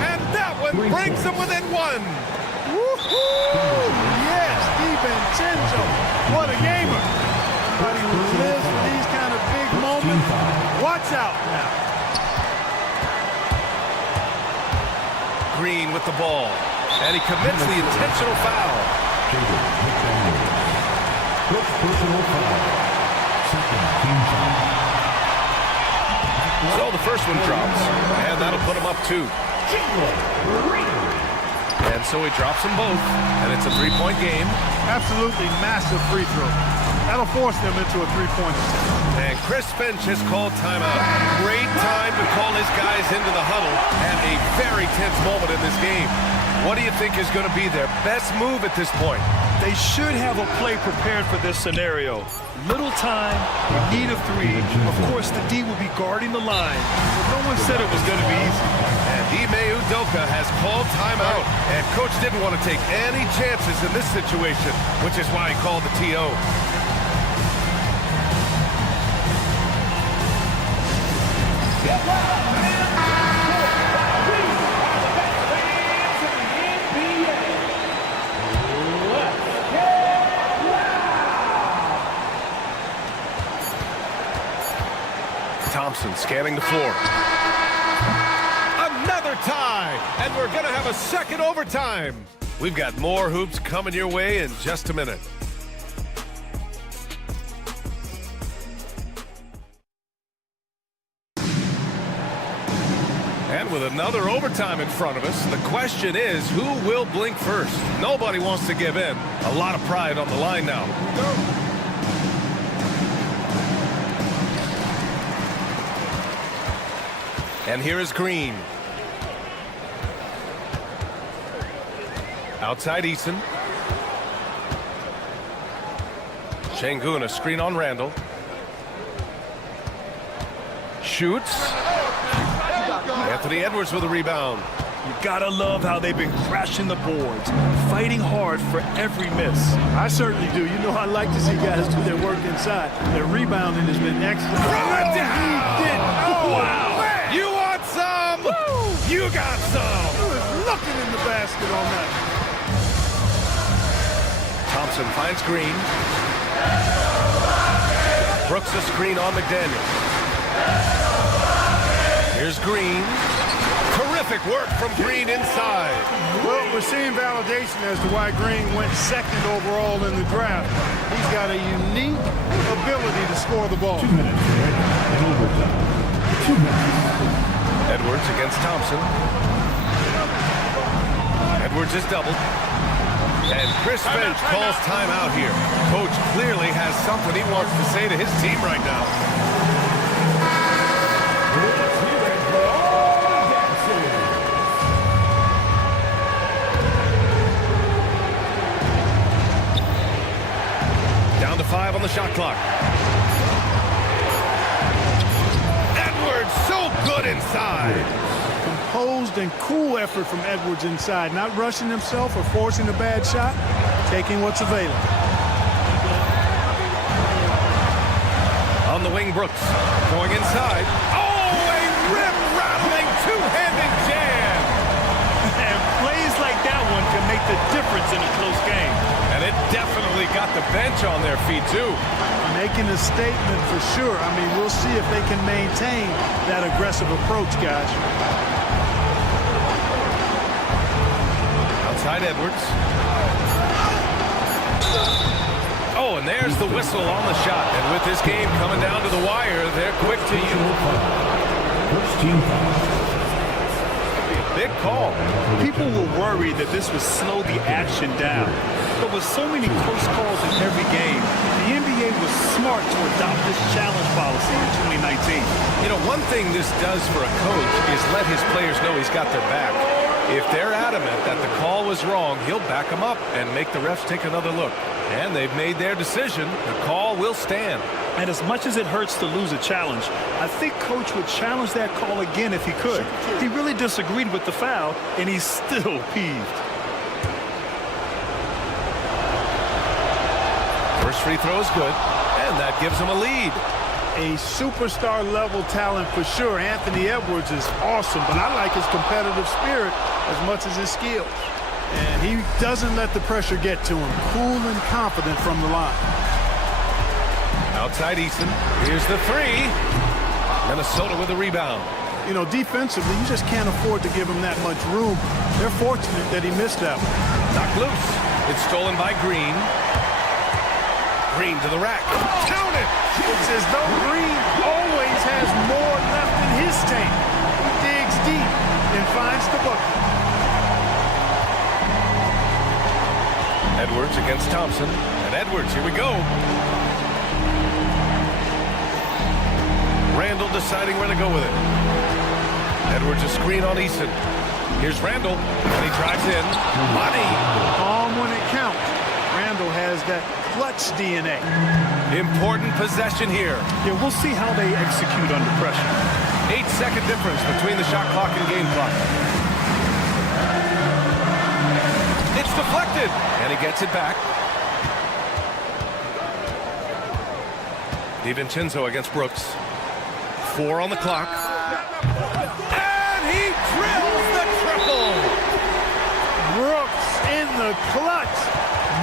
And that one brings them within 1. Woohoo! Yes, DiVincenzo. What a gamer. Everybody who lives for these kind of big moments, watch out now. Green with the ball. And he commits the intentional foul. Personal foul. Second team foul. So the first one drops, and that'll put him up 2. And so he drops them both, and it's a 3-point game. Absolutely massive free throw. That'll force them into a 3-point attempt. And Chris Finch has called timeout. Great time to call his guys into the huddle at a very tense moment in this game. What do you think is going to be their best move at this point? They should have a play prepared for this scenario. Little time, we need a 3. Of course, the D will be guarding the line, but no one said it was going to be easy. And Ime Udoka has called timeout, and coach didn't want to take any chances in this situation, which is why he called the TO. Thompson scanning the floor. Another tie, and we're going to have a second overtime. We've got more hoops coming your way in just a minute. And with another overtime in front of us, the question is, who will blink first? Nobody wants to give in. A lot of pride on the line now. And here is Green. Outside Eason. Şengün, a screen on Randall. Shoots. Anthony Edwards with a rebound. You gotta love how they've been crashing the boards, fighting hard for every miss. I certainly do. You know, I like to see guys do their work inside. Their rebounding has been excellent. Throw it down! He did. Oh, wow! You want some? Woo! You got some! He was looking in the basket on that. Thompson finds Green. Brooks a screen on McDaniel. Here's Green. Terrific work from Green inside. Well, we're seeing validation as to why Green went second overall in the draft. He's got a unique ability to score the ball. 2 minutes in overtime. 2 minutes. Edwards against Thompson. Edwards is doubled. And Chris Finch calls timeout here. Coach clearly has something he wants to say to his team right now. Down to 5 on the shot clock. good inside. Composed and cool effort from Edwards inside, not rushing himself or forcing a bad shot, taking what's available. On the wing, Brooks going inside. Oh, a rip-rattling two-handed jam. And plays like that one can make the difference in a close game. And it definitely got the bench on their feet, too. Making a statement for sure. I mean, we'll see if they can maintain that aggressive approach, guys. Outside Edwards. Oh, and there's the whistle on the shot. And with this game coming down to the wire, they're quick to use. First team foul. Big call. People were worried that this would slow the action down. But with so many close calls in every game, the NBA was smart to adopt this challenge policy in 2019. You know, one thing this does for a coach is let his players know he's got their back. If they're adamant that the call was wrong, he'll back them up and make the refs take another look. And they've made their decision. The call will stand. And as much as it hurts to lose a challenge, I think Coach would challenge that call again if he could. He really disagreed with the foul, and he's still peeved. First free throw is good, and that gives him a lead. A superstar level talent for sure. Anthony Edwards is awesome, but I like his competitive spirit as much as his skills. And he doesn't let the pressure get to him. Cool and confident from the line. Outside Easton. Here's the three. Minnesota with a rebound. You know, defensively, you just can't afford to give him that much room. They're fortunate that he missed that one. Knocked loose. It's stolen by Green. Green to the rack. Count it! It's as though Green always has more left in his tank. He digs deep and finds the bucket. Edwards against Thompson. And Edwards, here we go. Randall deciding where to go with it. Edwards a screen on Easton. Here's Randall, and he drives in. Money! Calm when it counts. Randall has that clutch DNA. Important possession here. Yeah, we'll see how they execute under pressure. 8-second difference between the shot clock and game clock. It's deflected, and he gets it back. DiVincenzo against Brooks. 4 on the clock. And he drills the triple. Brooks in the clutch,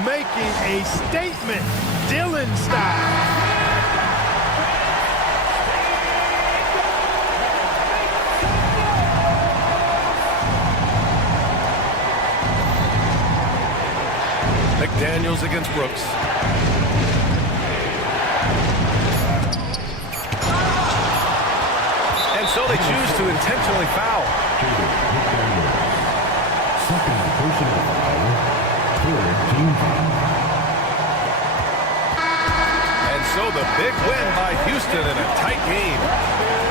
making a statement, Dylan style. McDaniels against Brooks. And so they choose to intentionally foul. Second personal foul. Third team foul. And so the big win by Houston in a tight game.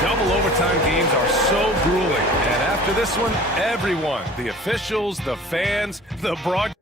Double overtime games are so grueling. And after this one, everyone, the officials, the fans, the broadcast.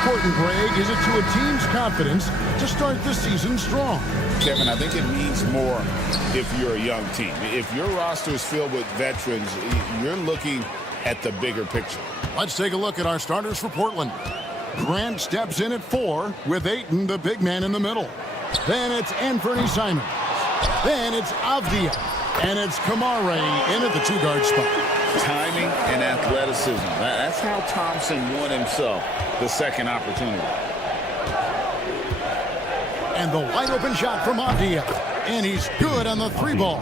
Important, Greg, is it to a team's confidence to start the season strong? Kevin, I think it means more if you're a young team. If your roster is filled with veterans, you're looking at the bigger picture. Let's take a look at our starters for Portland. Grant steps in at 4 with Ayton, the big man, in the middle. Then it's Anthony Simons. Then it's Avdia. And it's Kamare in at the 2-guard spot. Timing and athleticism. That's how Thompson won himself the second opportunity. And the wide-open shot from Avdia. And he's good on the 3-ball.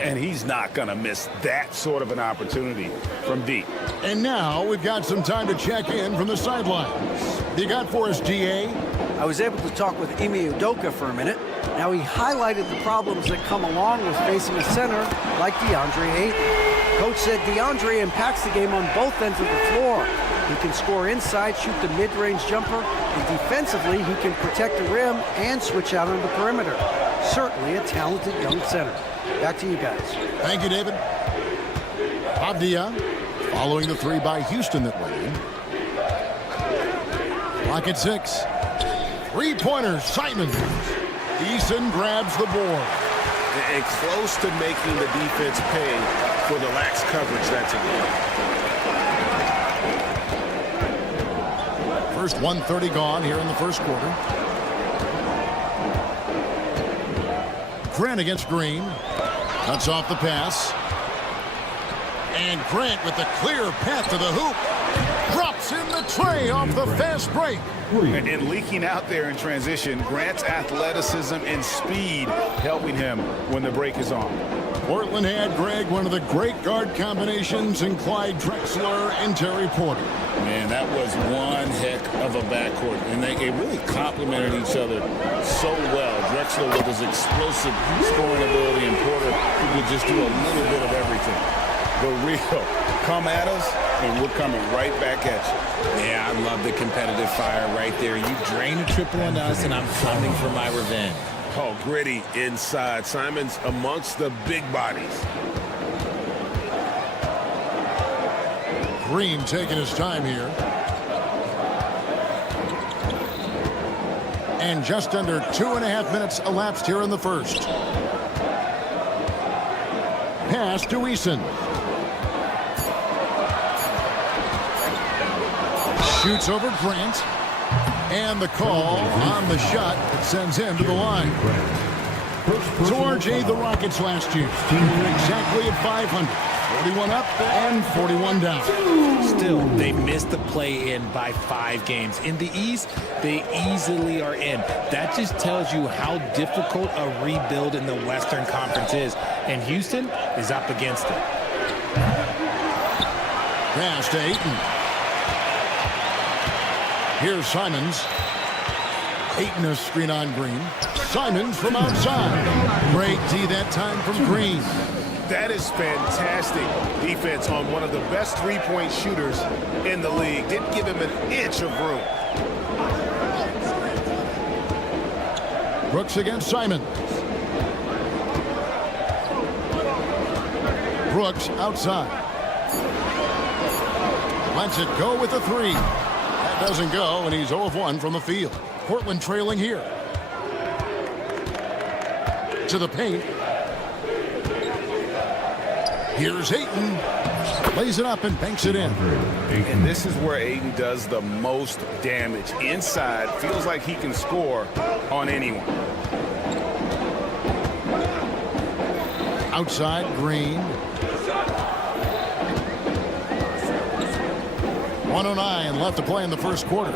And he's not going to miss that sort of an opportunity from deep. And now we've got some time to check in from the sidelines. You got for us, DA? I was able to talk with Ime Udoka for a minute. Now, he highlighted the problems that come along with facing a center like DeAndre Ayton. Coach said DeAndre impacts the game on both ends of the floor. He can score inside, shoot the mid-range jumper, and defensively, he can protect the rim and switch out on the perimeter. Certainly a talented young center. Back to you guys. Thank you, David. Avdia following the 3 by Houston that went in. Clock at 6. 3-pointers, Simons. Eason grabs the board. And close to making the defense pay for the lax coverage that time. First 1:30 gone here in the first quarter. Grant against Green. Cuts off the pass. And Grant with the clear path to the hoop. Drops in the tray off the fast break. And leaking out there in transition, Grant's athleticism and speed helping him when the break is on. Portland had, Greg, one of the great guard combinations in Clyde Drexler and Terry Porter. Man, that was one heck of a backcourt. And they really complemented each other so well. Drexler with his explosive scoring ability and Porter who could just do a little bit of everything. The real come at us, and we're coming right back at you. Yeah, I love the competitive fire right there. You drain a triple on us, and I'm coming for my revenge. Oh, gritty inside. Simons amongst the big bodies. Green taking his time here. And just under 2.5 minutes elapsed here in the first. Pass to Eason. Shoots over Grant. And the call on the shot that sends him to the line. So RJ, the Rockets last year, exactly at 500. 41 up and 41 down. Still, they missed the play-in by 5 games. In the East, they easily are in. That just tells you how difficult a rebuild in the Western Conference is. And Houston is up against it. Pass to Ayton. Here's Simons. Ayton a screen on Green. Simons from outside. Great D that time from Green. That is fantastic defense on one of the best three-point shooters in the league. Didn't give him an inch of room. Brooks against Simons. Brooks outside. Lets it go with a three. That doesn't go, and he's 0 of 1 from the field. Portland trailing here. To the paint. Here's Ayton. Lays it up and banks it in. And this is where Ayton does the most damage. Inside, feels like he can score on anyone. Outside, Green. 1:09 left to play in the first quarter.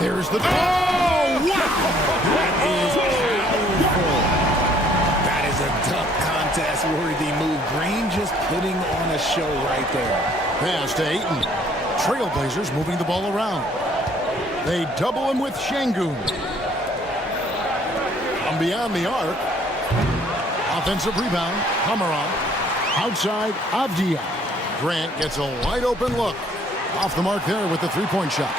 There's the... Oh, wow! That is powerful. That is a tough contest-worthy move. Green just putting on a show right there. Pass to Ayton. Trailblazers moving the ball around. They double him with Şengün. From beyond the arc. Offensive rebound. Hamara. Outside, Avdia. Grant gets a wide-open look. Off the mark there with the three-point shot.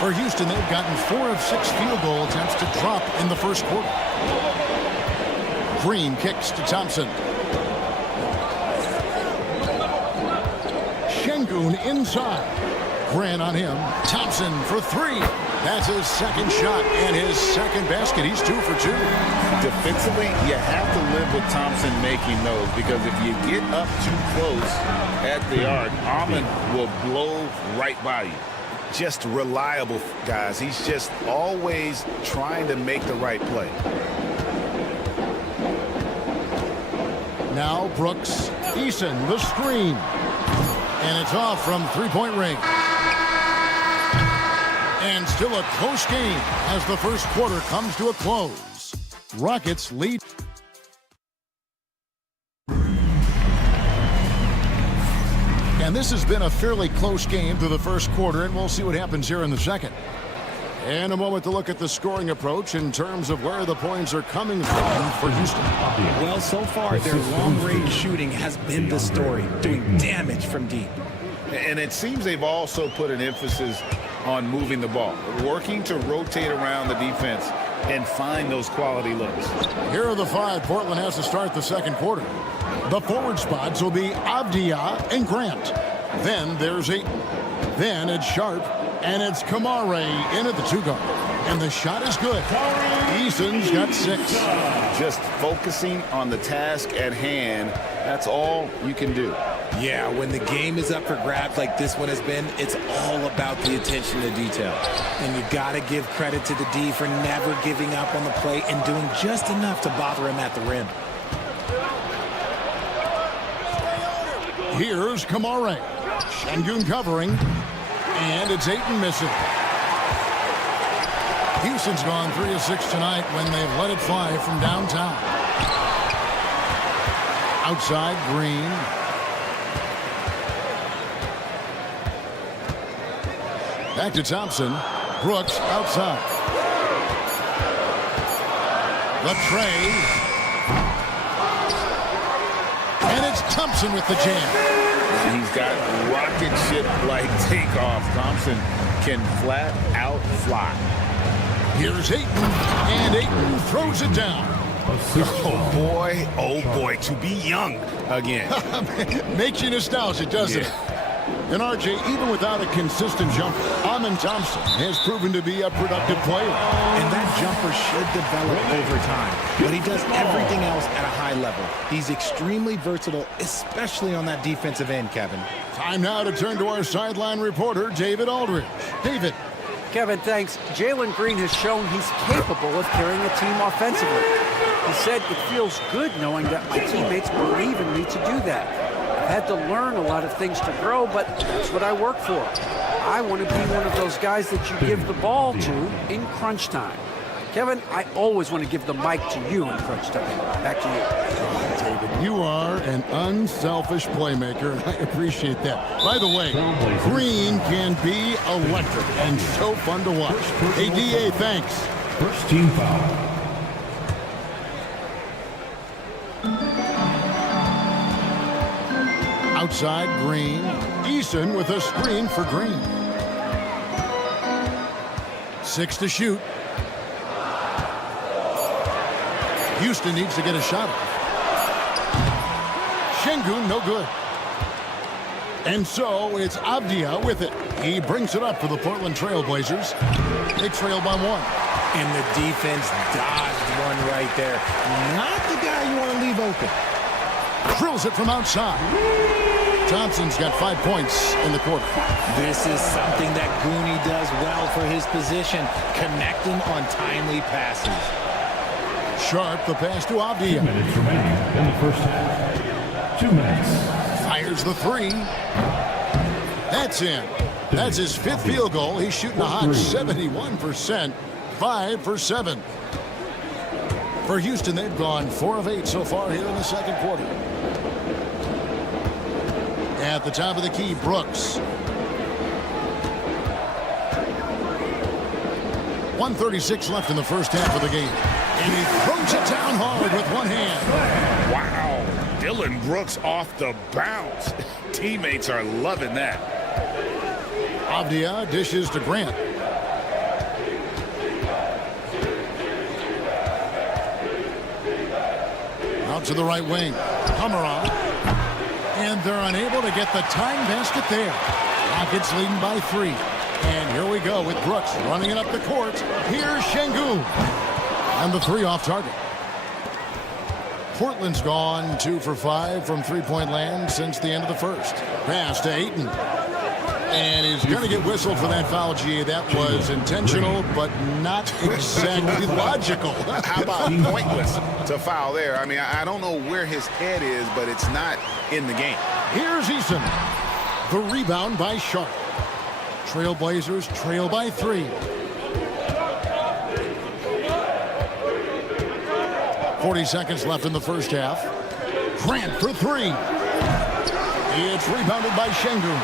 For Houston, they've gotten 4 of 6 field goal attempts to drop in the first quarter. Green kicks to Thompson. Şengün inside. Grant on him. Thompson for 3. That's his second shot and his second basket. He's 2 for 2. Defensively, you have to live with Thompson making those, because if you get up too close at the arc, Almond will blow right by you. Just reliable, guys. He's just always trying to make the right play. Now Brooks. Eason, the screen. And it's off from three-point range. And still a close game as the first quarter comes to a close. Rockets lead. And this has been a fairly close game through the first quarter, and we'll see what happens here in the second. And a moment to look at the scoring approach in terms of where the points are coming from for Houston. Well, so far, their long-range shooting has been the story, doing damage from deep. And it seems they've also put an emphasis on moving the ball, working to rotate around the defense and find those quality looks. Here are the 5 Portland has to start the second quarter. The forward spots will be Avdia and Grant. Then there's Ayton. Then it's Sharp, and it's Kamare in at the 2-guard. And the shot is good. Eason's got 6. Just focusing on the task at hand, that's all you can do. Yeah, when the game is up for grabs like this one has been, it's all about the attention to detail. And you got to give credit to the D for never giving up on the play and doing just enough to bother him at the rim. Here's Kamare. Şengün covering. And it's Ayton missing. Houston's gone 3 of 6 tonight when they've let it fly from downtown. Outside, Green. Back to Thompson. Brooks outside. The tray. And it's Thompson with the jam. He's got rocket ship-like takeoff. Thompson can flat out fly. Here's Ayton, and Ayton throws it down. Oh boy, to be young again. Makes you nostalgic, doesn't it? And RJ, even without a consistent jumper, Amen Thompson has proven to be a productive player. And that jumper should develop over time. But he does everything else at a high level. He's extremely versatile, especially on that defensive end, Kevin. Time now to turn to our sideline reporter, David Aldridge. David. Kevin, thanks. Jalen Green has shown he's capable of carrying a team offensively. He said, "It feels good knowing that my teammates believe in me to do that. I've had to learn a lot of things to grow, but that's what I work for. I want to be one of those guys that you give the ball to in crunch time." Kevin, I always want to give the mic to you in crunch time. Back to you. David, you are an unselfish playmaker, and I appreciate that. By the way, Green can be electric and so fun to watch. Hey, DA, thanks. First team foul. Outside, Green. Eason with a screen for Green. 6 to shoot. Houston needs to get a shot off. Şengün, no good. And so it's Avdia with it. He brings it up for the Portland Trail Blazers. They trail by 1. And the defense dodged one right there. Not the guy you want to leave open. Drills it from outside. Thompson's got 5 points in the quarter. This is something that Goonie does well for his position, connecting on timely passes. Sharp, the pass to Avdia. 2 minutes remaining in the first half. 2 minutes. Fires the 3. That's in. That's his 5th field goal. He's shooting a hot 71%. 5 for 7. For Houston, they've gone 4 of 8 so far here in the second quarter. At the top of the key, Brooks. 1:36 left in the first half of the game. And he throws it down hard with one hand. Wow. Dylan Brooks off the bounce. Teammates are loving that. Avdia dishes to Grant. Out to the right wing. Hamara. And they're unable to get the time basket there. Rockets leading by 3. And here we go with Brooks running it up the court. Here's Şengün. And the 3 off target. Portland's gone 2 for 5 from three-point land since the end of the first. Pass to Ayton. And he's going to get whistled for that foul, G. That was intentional, but not exactly logical. How about pointless to foul there? I mean, I don't know where his head is, but it's not in the game. Here's Eason. The rebound by Sharp. Trailblazers trail by 3. 40 seconds left in the first half. Grant for 3. It's rebounded by Şengün.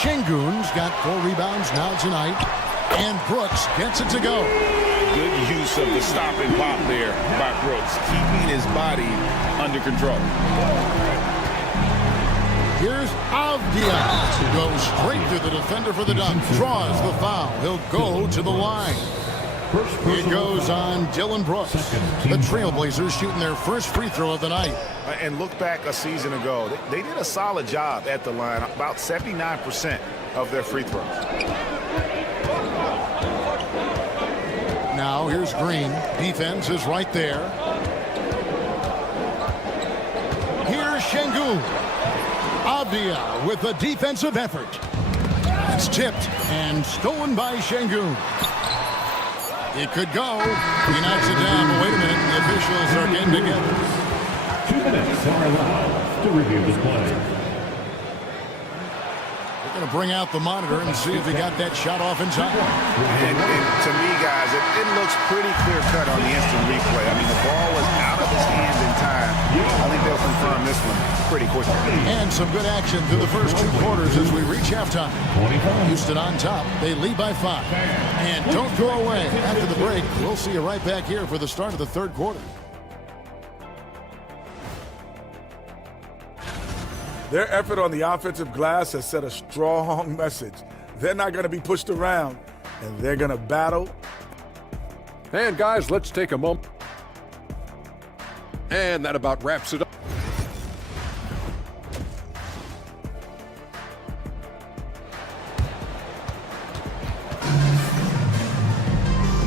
Şengün's got 4 rebounds now tonight. And Brooks gets it to go. Good use of the stop and pop there by Brooks, keeping his body under control. Here's Avdia. Goes straight to the defender for the dunk. Draws the foul. He'll go to the line. It goes on Dylan Brooks. The Trailblazers shooting their first free throw of the night. And look back a season ago. They did a solid job at the line. About 79% of their free throws. Now here's Green. Defense is right there. Here's Şengün. Avdia with the defensive effort. It's tipped and stolen by Şengün. It could go. He knocks it down, but wait a minute. The officials are getting together. 2 minutes are allowed to review the play. They're going to bring out the monitor and see if he got that shot off in time. And to me, guys, it looks pretty clear-cut on the instant replay. I mean, the ball was out of his hands in time. I think they'll confirm this one pretty quickly. And some good action through the first 2 quarters as we reach halftime. Houston on top. They lead by 5. And don't go away. After the break, we'll see you right back here for the start of the third quarter. Their effort on the offensive glass has set a strong message. They're not going to be pushed around, and they're going to battle. And guys, let's take a moment. And that about wraps it up.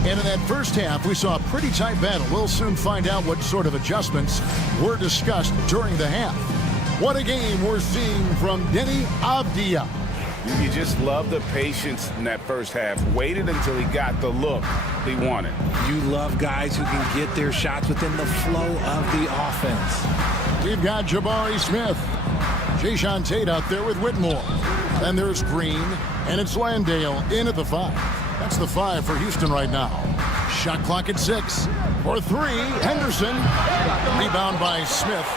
And in that first half, we saw a pretty tight battle. We'll soon find out what sort of adjustments were discussed during the half. What a game we're seeing from Deni Avdia. You just love the patience in that first half. Waited until he got the look he wanted. You love guys who can get their shots within the flow of the offense. We've got Jabari Smith. Jayshawn Tate out there with Whitmore. Then there's Green, and it's Landale in at the 5. That's the 5 for Houston right now. Shot clock at 6. For 3, Henderson. Rebound by Smith.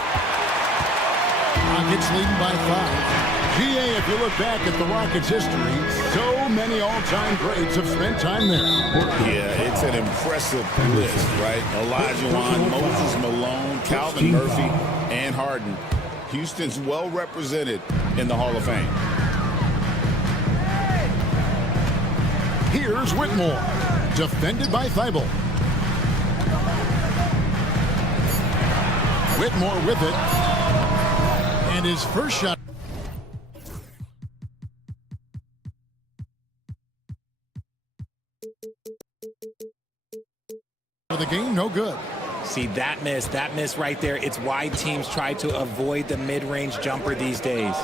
Rockets leading by 5. GA, if you look back at the Rockets' history, so many all-time greats have spent time there. Yeah, it's an impressive list, right? Olajuwon, Moses Malone, Calvin Murphy, and Harden. Houston's well represented in the Hall of Fame. Here's Whitmore, defended by Thibault. Whitmore with it. And his first shot. For the game, no good. See, that miss right there, it's why teams try to avoid the mid-range jumper these days.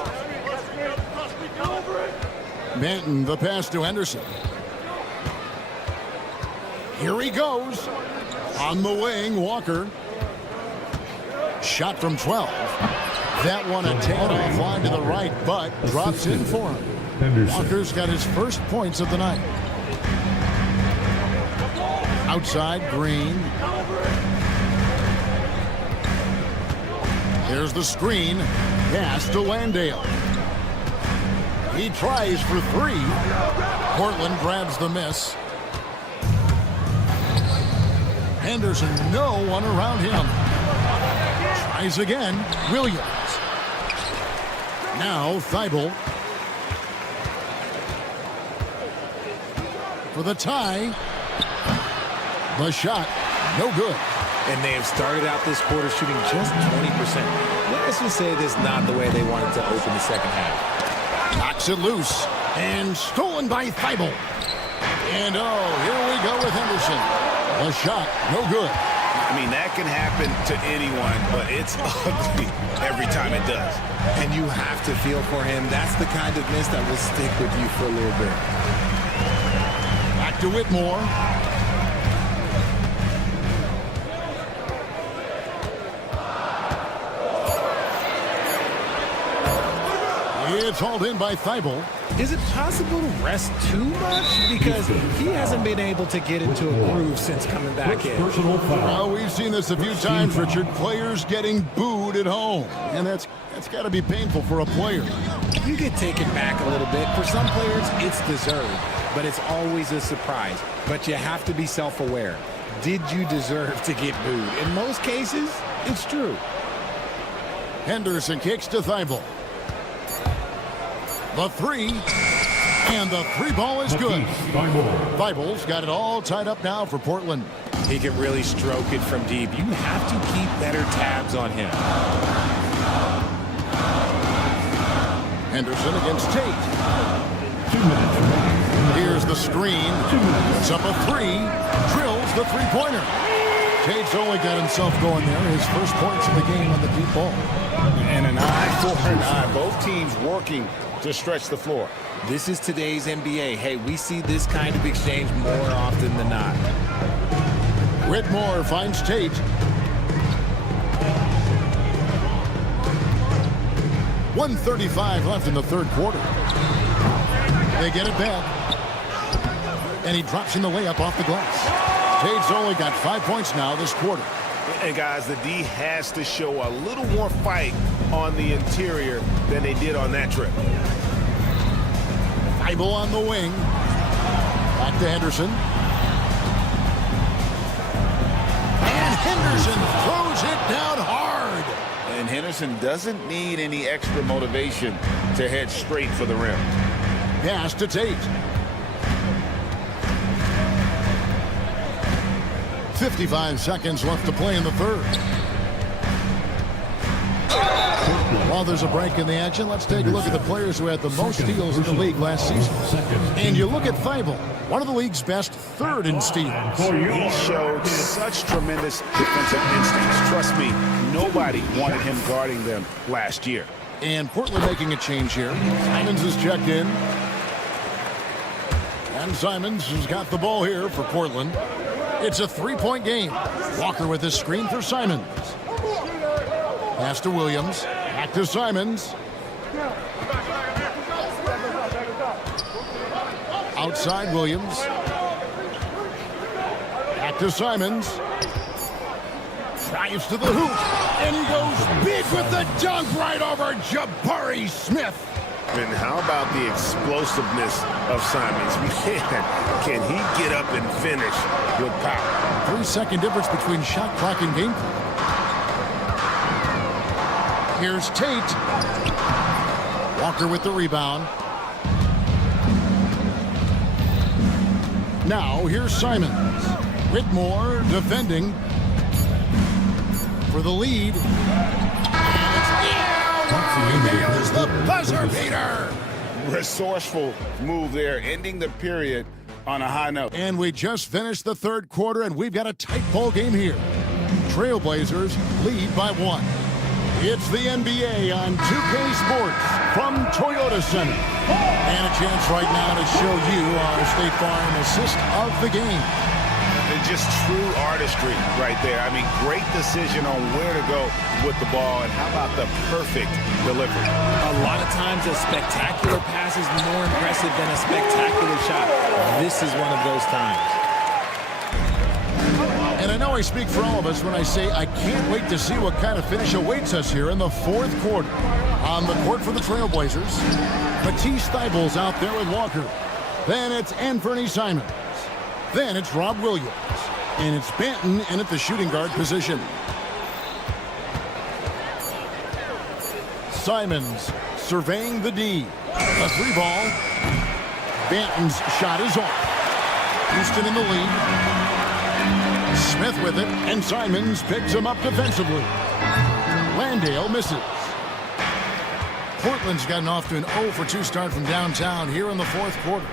Benton, the pass to Henderson. Here he goes. On the wing, Walker. Shot from 12. That one a tad offline to the right, but drops in for him. Walker's got his first points of the night. Outside, Green. There's the screen. Pass to Landale. He tries for 3. Portland grabs the miss. Henderson, no one around him. Tries again. Williams. Now Thibault. For the tie. The shot, no good. And they have started out this quarter shooting just 20%. Let's just say this is not the way they wanted to open the second half. Knocks it loose. And stolen by Thibault. And oh, here we go with Henderson. The shot, no good. I mean, that can happen to anyone, but it's ugly every time it does. And you have to feel for him. That's the kind of miss that will stick with you for a little bit. Back to Whitmore. It's hauled in by Thibault. Is it possible to rest too much? Because he hasn't been able to get into a groove since coming back in. Well, we've seen this a few times, Richard. Players getting booed at home. And that's got to be painful for a player. You get taken back a little bit. For some players, it's deserved. But it's always a surprise. But you have to be self-aware. Did you deserve to get booed? In most cases, it's true. Henderson kicks to Thibault. The 3, and the 3 ball is good. Thibault's got it all tied up now for Portland. He can really stroke it from deep. You have to keep better tabs on him. Henderson against Tate. 2 minutes remaining. Here's the screen. It's up a 3. Drills the 3-pointer. Tate's only got himself going there. His first points of the game on the deep ball. And an eye for an eye. Both teams working to stretch the floor. This is today's NBA. Hey, we see this kind of exchange more often than not. Whitmore finds Tate. 1:35 left in the third quarter. They get it back. And he drops in the layup off the glass. Tate's only got 5 points now this quarter. And guys, the D has to show a little more fight on the interior than they did on that trip. Thibault on the wing. Back to Henderson. And Henderson throws it down hard. And Henderson doesn't need any extra motivation to head straight for the rim. Pass to Tate. 55 seconds left to play in the third. While there's a break in the action, let's take a look at the players who had the most steals in the league last season. And you look at Thibault, one of the league's best, third in steals. He showed such tremendous defensive instincts. Trust me, nobody wanted him guarding them last year. And Portland making a change here. Simons is checked in. And Simons has got the ball here for Portland. It's a 3-point game. Walker with his screen for Simons. Pass to Williams. Back to Simons. Outside Williams. to Simons. Drives to the hoop, and he goes big with the dunk right over Jabari Smith. And how about the explosiveness of Simons? Man, can he get up and finish with power? 3-second difference between shot clock and game clock. Here's Tate. Walker with the rebound. Now here's Simons. Whitmore defending for the lead. And it's nails the buzzer beater. Resourceful move there, ending the period on a high note. And we just finished the third quarter, and we've got a tight ball game here. Trailblazers lead by 1. It's the NBA on 2K Sports from Toyota Center. And a chance right now to show you our State Farm assist of the game. And just true artistry right there. I mean, great decision on where to go with the ball, and how about the perfect delivery? A lot of times a spectacular pass is more impressive than a spectacular shot. This is one of those times. And I know I speak for all of us when I say I can't wait to see what kind of finish awaits us here in the fourth quarter. On the court for the Trailblazers, Matisse Thybulle's out there with Walker. Then it's Anthony Simons. Then it's Rob Williams. And it's Banton in at the shooting guard position. Simons surveying the D. A 3-ball. Banton's shot is off. Houston in the lead. Smith with it, and Simons picks him up defensively. Landale misses. Portland's gotten off to an 0-for-2 start from downtown here in the fourth quarter.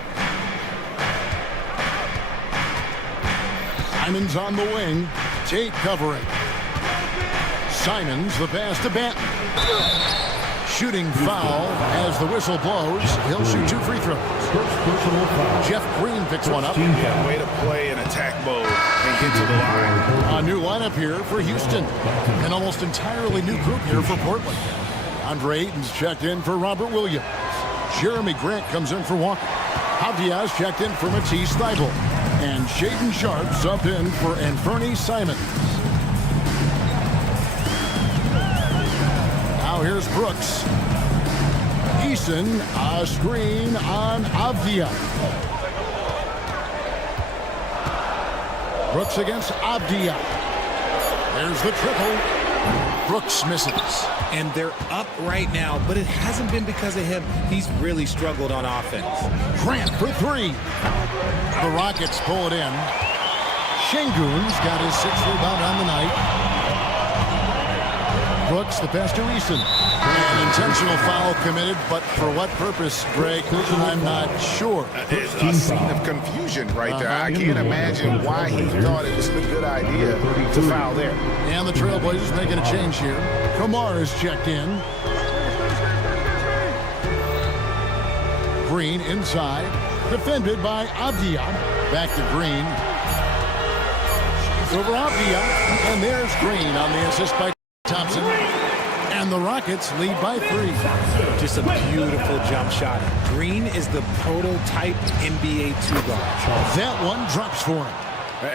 Simons on the wing. Tate covering. Simons, the pass to Banton. Shooting foul as the whistle blows. He'll shoot 2 free throws. Jeff Green picks one up. Yeah, way to play in attack mode and get to the line. A new lineup here for Houston. An almost entirely new group here for Portland. Andre Ayton's checked in for Robert Williams. Jeremy Grant comes in for Walker. Avdia's checked in for Matisse Thybulle. And Shaden Sharp subbed in for Anthony Simons. Now here's Brooks. Eason, a screen on Avdia. Brooks against Avdia. There's the triple. Brooks misses. And they're up right now, but it hasn't been because of him. He's really struggled on offense. Grant for 3. The Rockets pull it in. Şengün's got his 6th rebound on the night. Brooks, the pass to Eason. An intentional foul committed, but for what purpose, Greg? I'm not sure. It's a scene of confusion right there. I can't imagine why he thought it was a good idea to foul there. And the Trailblazers making a change here. Kamar is checked in. Green inside. Defended by Avdia. Back to Green. She's over Avdia. And there's Green on the assist by Thompson. And the Rockets lead by 3. Just a beautiful jump shot. Green is the prototype NBA 2-guard. That one drops for him.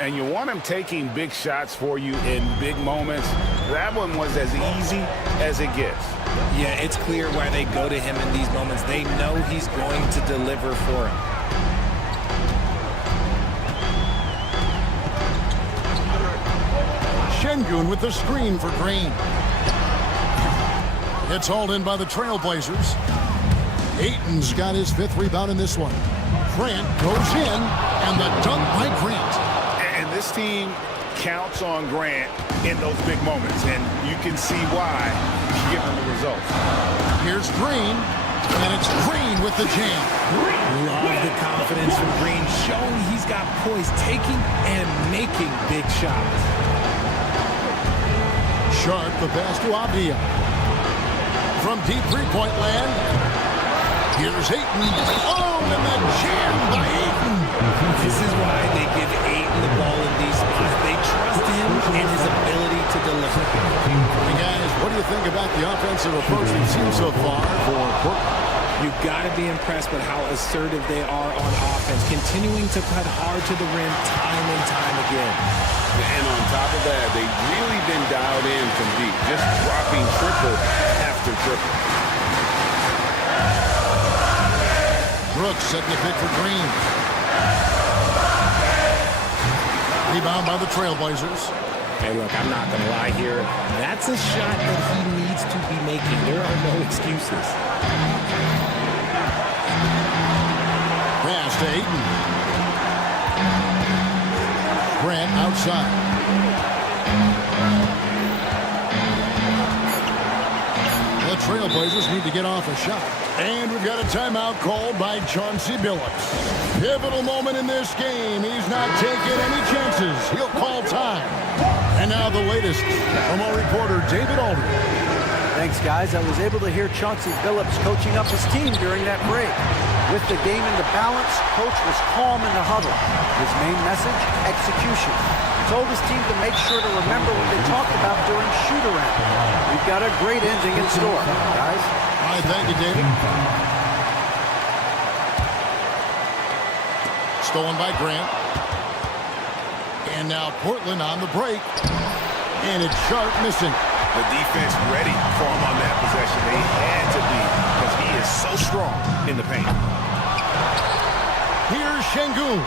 And you want him taking big shots for you in big moments. That one was as easy as it gets. Yeah, it's clear why they go to him in these moments. They know he's going to deliver for him. Şengün with the screen for Green. It's hauled in by the Trailblazers. Ayton's got his 5th rebound in this one. Grant goes in, and the dunk by Grant. And this team counts on Grant in those big moments, and you can see why, given the results. Here's Green, and it's Green with the jam. Love the confidence from Green, showing he's got poise, taking and making big shots. Sharp, the pass to Avdia. From deep three-point land, here's Ayton. Oh, and that jam by Ayton. This is why they give Ayton the ball in these spots. They trust him and his ability to deliver. Hey guys, what do you think about the offensive approach we've seen so far for Portland? You've got to be impressed with how assertive they are on offense, continuing to cut hard to the rim time and time again. And on top of that, they've really been dialed in from deep, just dropping triple after triple. Brooks setting the pick for Green. Rebound by the Trailblazers. Hey, look, I'm not going to lie here. That's a shot that he needs to be making. There are no excuses. Pass to Ayton. Grant outside. The Trailblazers need to get off a shot. And we've got a timeout called by Chauncey Billups. Pivotal moment in this game. He's not taking any chances. He'll call time. And now the latest from our reporter, David Aldridge. Thanks, guys. I was able to hear Chauncey Billups coaching up his team during that break. With the game into balance, Coach was calm in the huddle. His main message, execution. He told his team to make sure to remember what they talked about during shoot-around. We've got a great ending in store, guys. All right, thank you, David. Stolen by Grant. And now Portland on the break. And it's Sharp missing. The defense ready for him on that possession. They had to be because he is so strong in the paint. Here's Şengün.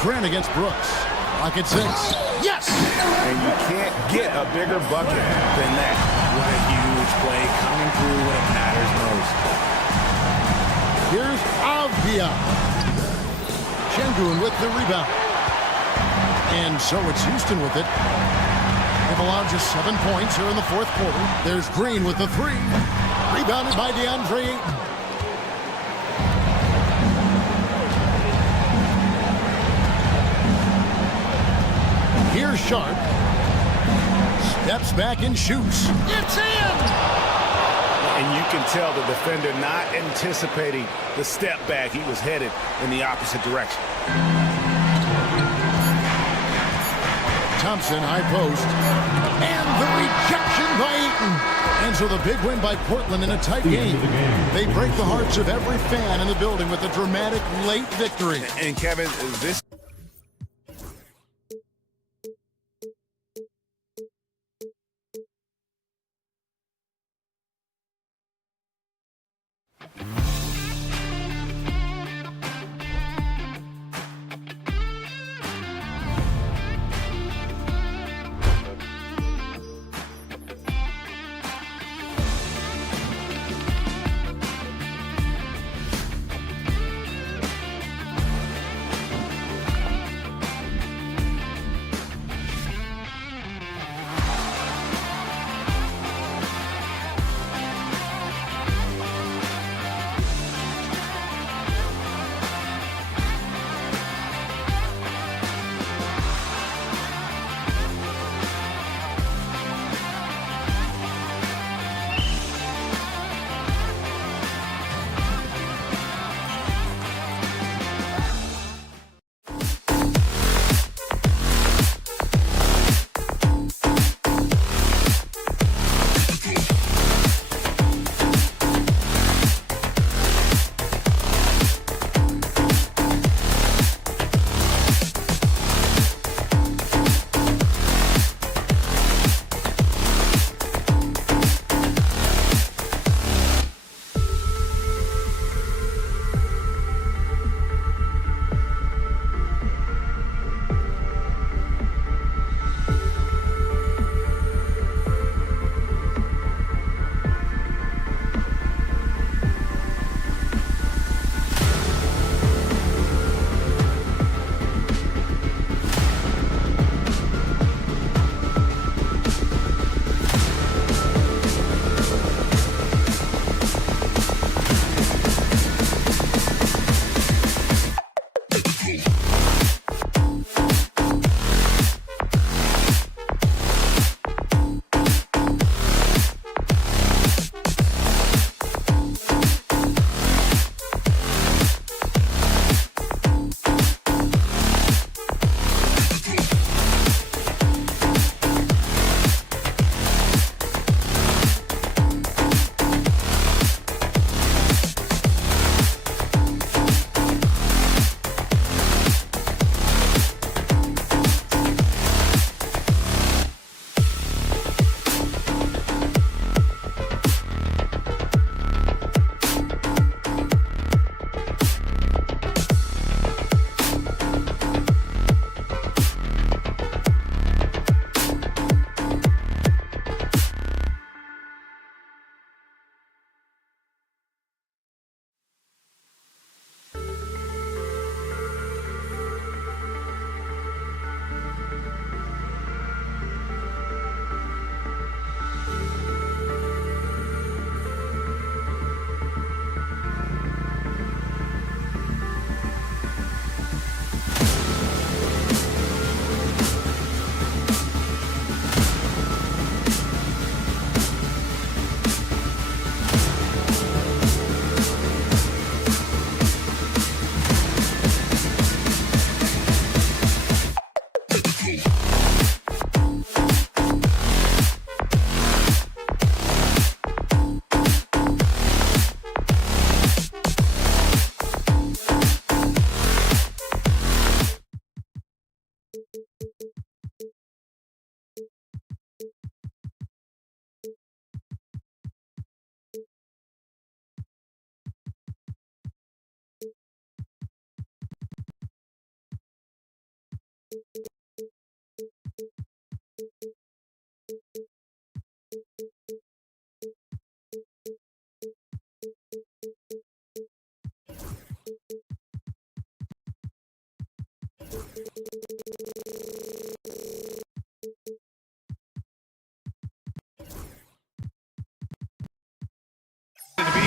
Grant against Brooks. Rocket 6. Yes! And you can't get a bigger bucket than that. What a huge play coming through when it matters most. Here's Avdia. Şengün with the rebound. And so it's Houston with it. They've allowed just 7 points here in the fourth quarter. There's Green with the 3. Rebounded by DeAndre Ayton. Here's Sharp. Steps back and shoots. It's in! And you can tell the defender not anticipating the step back. He was headed in the opposite direction. Thompson, high post. And the rejection by Ayton. And so the big win by Portland in a tight game. They break the hearts of every fan in the building with a dramatic late victory. And Kevin, this...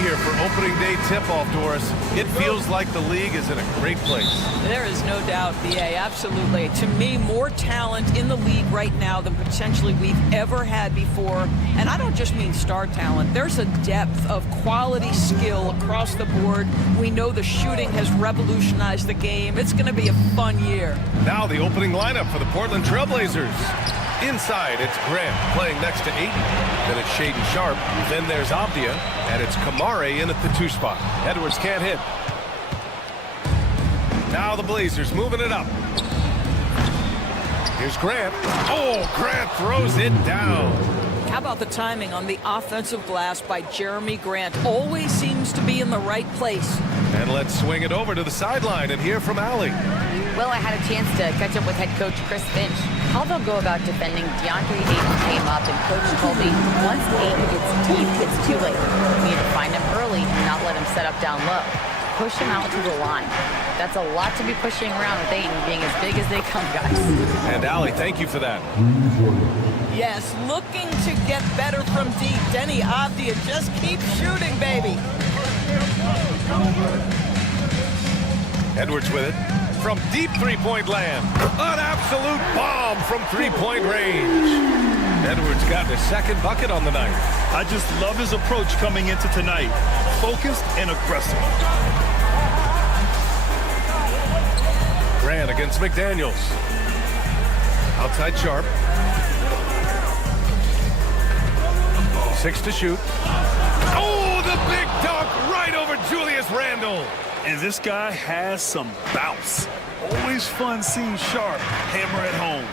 here for opening day tip-off, Doris. It feels like the league is in a great place. There is no doubt, BA, absolutely. To me, more talent in the league right now than potentially we've ever had before. And I don't just mean star talent. There's a depth of quality skill across the board. We know the shooting has revolutionized the game. It's going to be a fun year. Now the opening lineup for the Portland Trailblazers. Inside, it's Grant playing next to Ayton. Then it's Shaedon Sharpe. Then there's Avdia. And it's Kamare in at the 2 spot. Edwards can't hit. Now the Blazers moving it up. Here's Grant. Oh, Grant throws it down. How about the timing on the offensive glass by Jeremy Grant? Always seems to be in the right place. And let's swing it over to the sideline and hear from Allie. Well, I had a chance to catch up with head coach Chris Finch. How they'll go about defending DeAndre Ayton came up, and coach told me once Ayton gets deep, it's too late. We need to find him early and not let him set up down low. Push him out to the line. That's a lot to be pushing around with Ayton being as big as they come, guys. And Allie, thank you for that. Yes, looking to get better from deep. Denny Avdia, just keep shooting, baby. Edwards with it. From deep three-point land. An absolute bomb from three-point range. Edwards got his second bucket on the night. I just love his approach coming into tonight. Focused and aggressive. Grant against McDaniels. Outside Sharpe. 6 to shoot. Oh, the big dunk right over Julius Randle. And this guy has some bounce. Always fun seeing Sharpe hammer at home.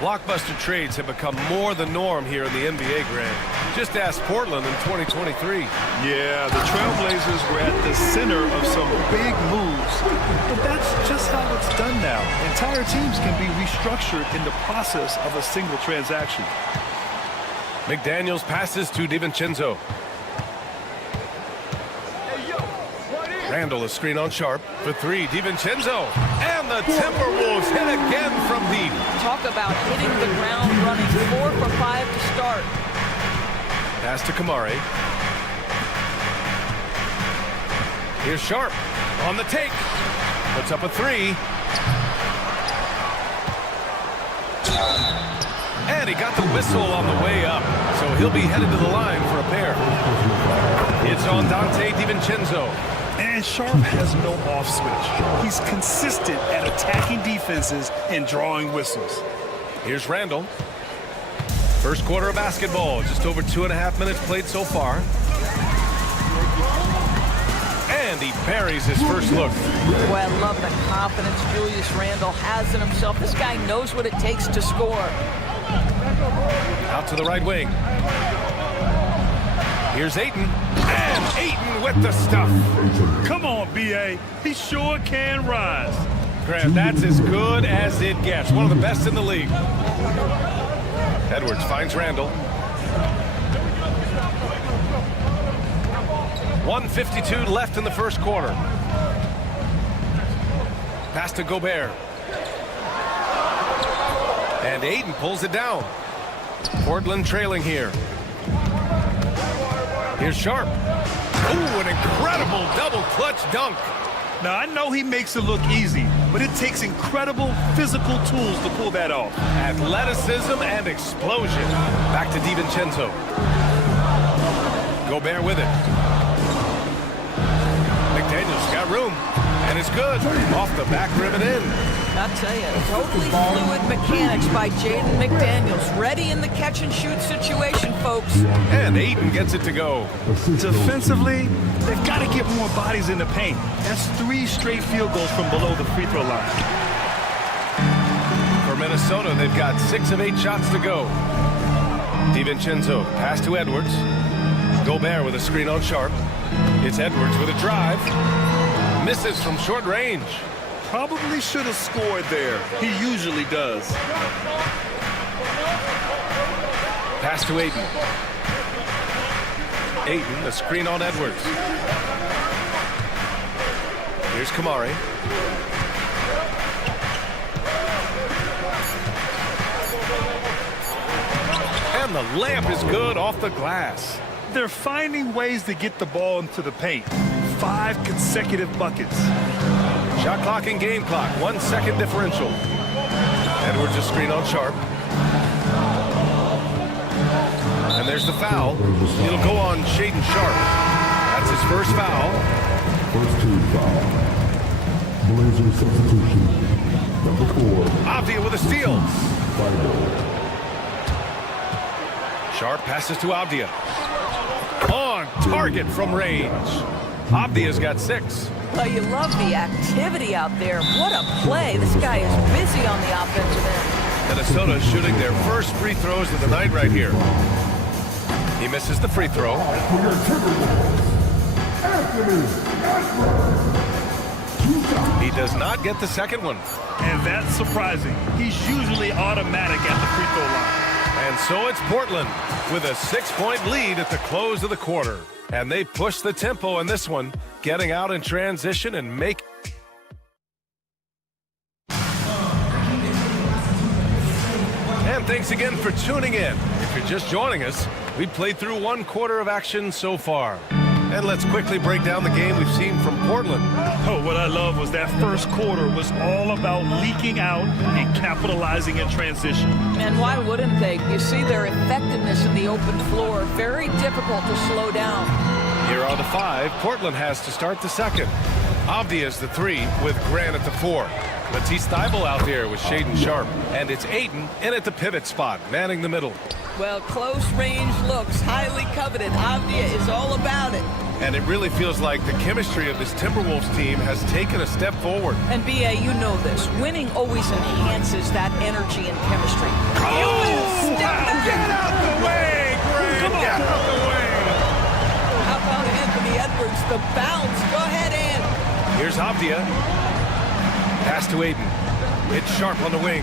Blockbuster trades have become more the norm here in the NBA, Grant. Just ask Portland in 2023. Yeah, the Trailblazers were at the center of some big moves. But that's just how it's done now. Entire teams can be restructured in the process of a single transaction. McDaniels passes to DiVincenzo. Randle a screen on Sharpe for 3. DiVincenzo. And the Timberwolves hit again from deep. Talk about hitting the ground running. 4 for 5 to start. Pass to Kamare. Here's Sharpe on the take. Puts up a 3. And he got the whistle on the way up. So he'll be headed to the line for a pair. It's on Dante DiVincenzo. And Sharpe has no off switch. He's consistent at attacking defenses and drawing whistles. Here's Randle. First quarter of basketball. Just over 2.5 minutes played so far. And he buries his first look. Boy, I love the confidence Julius Randle has in himself. This guy knows what it takes to score. Out to the right wing. Here's Ayton. And Ayton with the stuff. Come on, B.A. He sure can rise. Grant, that's as good as it gets. One of the best in the league. Edwards finds Randle. 1:52 left in the first quarter. Pass to Gobert. And Ayton pulls it down. Portland trailing here. Here's Sharpe. Ooh, an incredible double clutch dunk. Now, I know he makes it look easy, but it takes incredible physical tools to pull that off. Athleticism and explosion. Back to DiVincenzo. Gobert with it. McDaniels got room, and it's good. Off the back rim and in. I'll tell you, totally fluid mechanics by Jaden McDaniels. Ready in the catch-and-shoot situation, folks. And Ayton gets it to go. Defensively, they've got to get more bodies in the paint. That's 3 straight field goals from below the free throw line. For Minnesota, they've got 6 of 8 shots to go. DiVincenzo, pass to Edwards. Gobert with a screen on Sharpe. It's Edwards with a drive. Misses from short range. Probably should have scored there. He usually does. Pass to Ayton. Ayton, a screen on Edwards. Here's Kamare. And the layup is good off the glass. they're finding ways to get the ball into the paint. 5 consecutive buckets. Shot clock and game clock, 1 second differential. Edwards' a screen on Sharp. And there's the foul. It'll go on Shaedon Sharp. That's his first foul. First team foul. Blazers substitution. Number 4. Avdia with a steal. Sharp passes to Avdia. On target from range. Avdia's got 6. Well, you love the activity out there. What a play. This guy is busy on the offensive end. Minnesota shooting their first free throws of the night right here. He misses the free throw. He does not get the second one. And that's surprising. He's usually automatic at the free throw line. And so it's Portland with a 6-point lead at the close of the quarter. And they push the tempo in this one, getting out in transition and make. And thanks again for tuning in. If you're just joining us, we played through 1 quarter of action so far. And let's quickly break down the game we've seen from Portland. Oh, what I love was that first quarter was all about leaking out and capitalizing in transition. And why wouldn't they? You see their effectiveness in the open floor. Very difficult to slow down. Here are the 5 Portland has to start the second. Avdia is the 3 with Grant at the 4. Matisse Thybulle out there with Shaedon Sharp. And it's Ayton in at the pivot spot, manning the middle. Well, close range looks, highly coveted. Avdia is all about it. And it really feels like the chemistry of this Timberwolves team has taken a step forward. And B.A., you know this. Winning always enhances that energy and chemistry. Get out the way, Grant! Get out the way! How about Anthony Edwards, the bounce? Go ahead, Ant. Here's Avdia. Pass to Ayton. It's Sharp on the wing.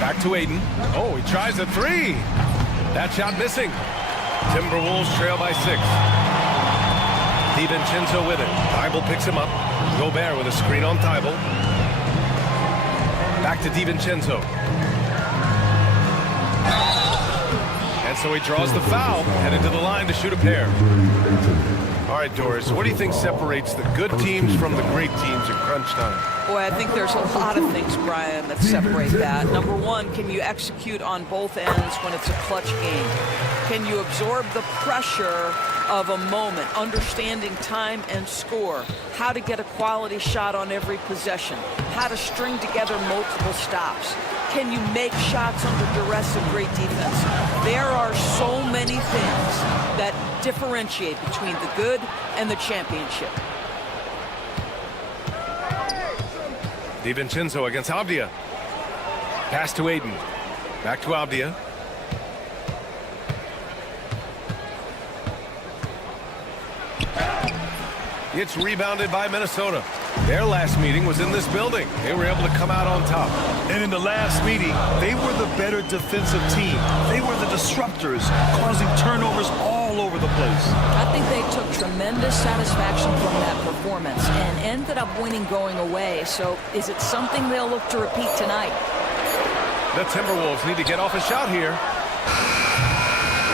Back to Ayton. Oh, he tries a 3. That shot missing. Timberwolves trail by 6. DiVincenzo with it. Thybulle picks him up. Gobert with a screen on Thybulle. Back to DiVincenzo. And so he draws the foul, headed to the line to shoot a pair. All right, Doris, what do you think separates the good teams from the great teams in crunch time? Boy, I think there's a lot of things, Brian, that separate that. Number one, can you execute on both ends when it's a clutch game? Can you absorb the pressure of a moment, understanding time and score, how to get a quality shot on every possession, how to string together multiple stops? Can you make shots under duress and great defense? There are so many things that differentiate between the good and the championship. DiVincenzo against Avdia. Pass to Ayton. Back to Avdia. It's rebounded by Minnesota. Their last meeting was in this building. They were able to come out on top. And in the last meeting, they were the better defensive team. They were the disruptors, causing turnovers all over the place. I think they took tremendous satisfaction from that performance and ended up winning going away. So is it something they'll look to repeat tonight? The Timberwolves need to get off a shot here.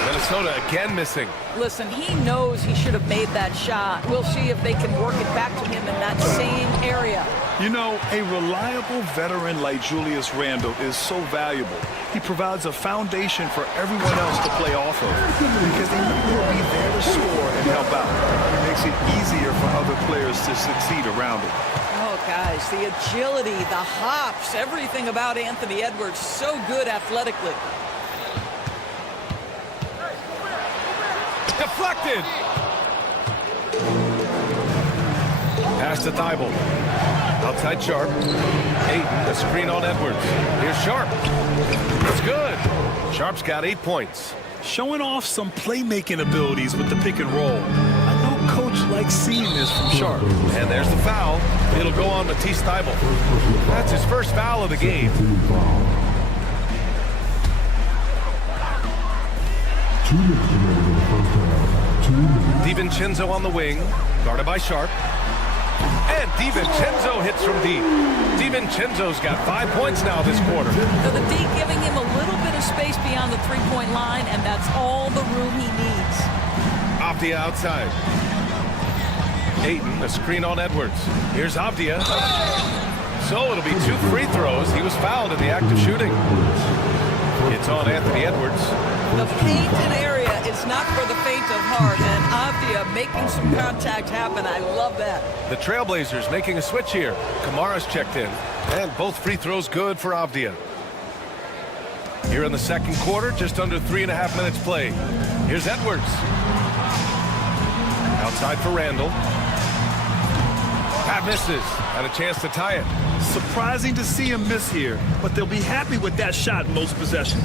Minnesota again missing. Listen, he knows he should have made that shot. We'll see if they can work it back to him in that same area. You know, a reliable veteran like Julius Randle is so valuable. He provides a foundation for everyone else to play off of because they know he'll be there to score and help out. It makes it easier for other players to succeed around him. Oh, guys, the agility, the hops, everything about Anthony Edwards, so good athletically. Deflected. Pass to Thybulle. Outside Sharp. Ayton, the screen on Edwards. Here's Sharp. It's good. Sharp's got 8 points. Showing off some playmaking abilities with the pick and roll. I know Coach likes seeing this from Sharp. And there's the foul. It'll go on Matisse Thybulle. That's his first foul of the game. DiVincenzo on the wing, guarded by Sharp. And DiVincenzo hits from deep. DiVincenzo's got 5 points now this quarter. So the D giving him a little bit of space beyond the three-point line, and that's all the room he needs. Avdia outside. Ayton, a screen on Edwards. Here's Avdia. So it'll be 2 free throws. He was fouled in the act of shooting. It's on Anthony Edwards. The painted area is not for the faint of heart, and Avdia making some contact happen. I love that. The Trailblazers making a switch here. Kamara's checked in, and both free throws good for Avdia. Here in the second quarter, just under 3.5 minutes played. Here's Edwards. Outside for Randall. That misses, and a chance to tie it. Surprising to see him miss here, but they'll be happy with that shot most possessions.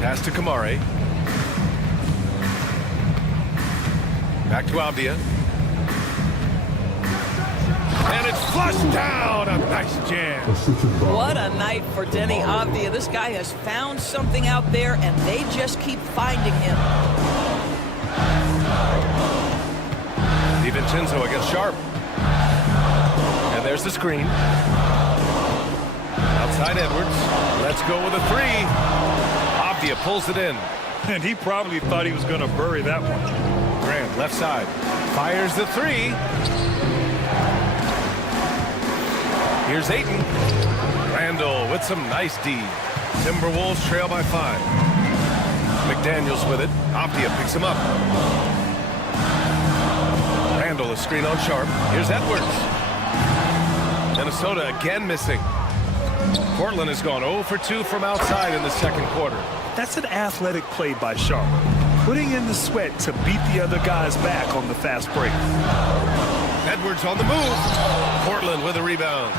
Pass to Kamari. Back to Avdia. And it's flushed down. A nice jam. What a night for Denny Avdia. This guy has found something out there, and they just keep finding him. DiVincenzo against Sharp. And there's the screen. Outside Edwards. Let's go with a 3. Avdia pulls it in. And he probably thought he was going to bury that one. Grant, left side. Fires the 3. Here's Ayton. Randall with some nice D. Timberwolves trail by 5. McDaniels with it. Avdia picks him up. Randall, a screen on Sharp. Here's Edwards. Minnesota again missing. Portland has gone 0 for 2 from outside in the second quarter. That's an athletic play by Sharp, putting in the sweat to beat the other guys back on the fast break. Edwards on the move. Portland with a rebound.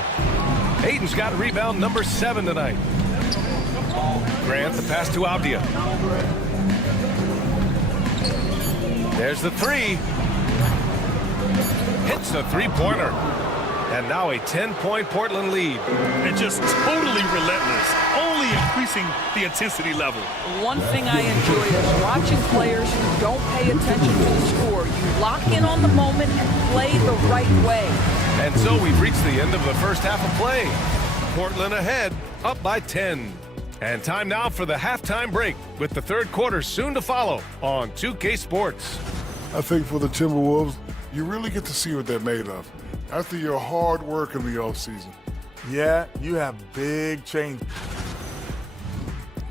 Ayton's got rebound number 7 tonight. Grant, the pass to Avdia. There's the 3. Hits a 3-pointer. And now a 10-point Portland lead. And just totally relentless, only increasing the intensity level. One thing I enjoy is watching players who don't pay attention to the score. You lock in on the moment and play the right way. And so we've reached the end of the first half of play. Portland ahead, up by 10. And time now for the halftime break, with the third quarter soon to follow on 2K Sports. I think for the Timberwolves, you really get to see what they're made of after your hard work in the offseason. Yeah, you have big change.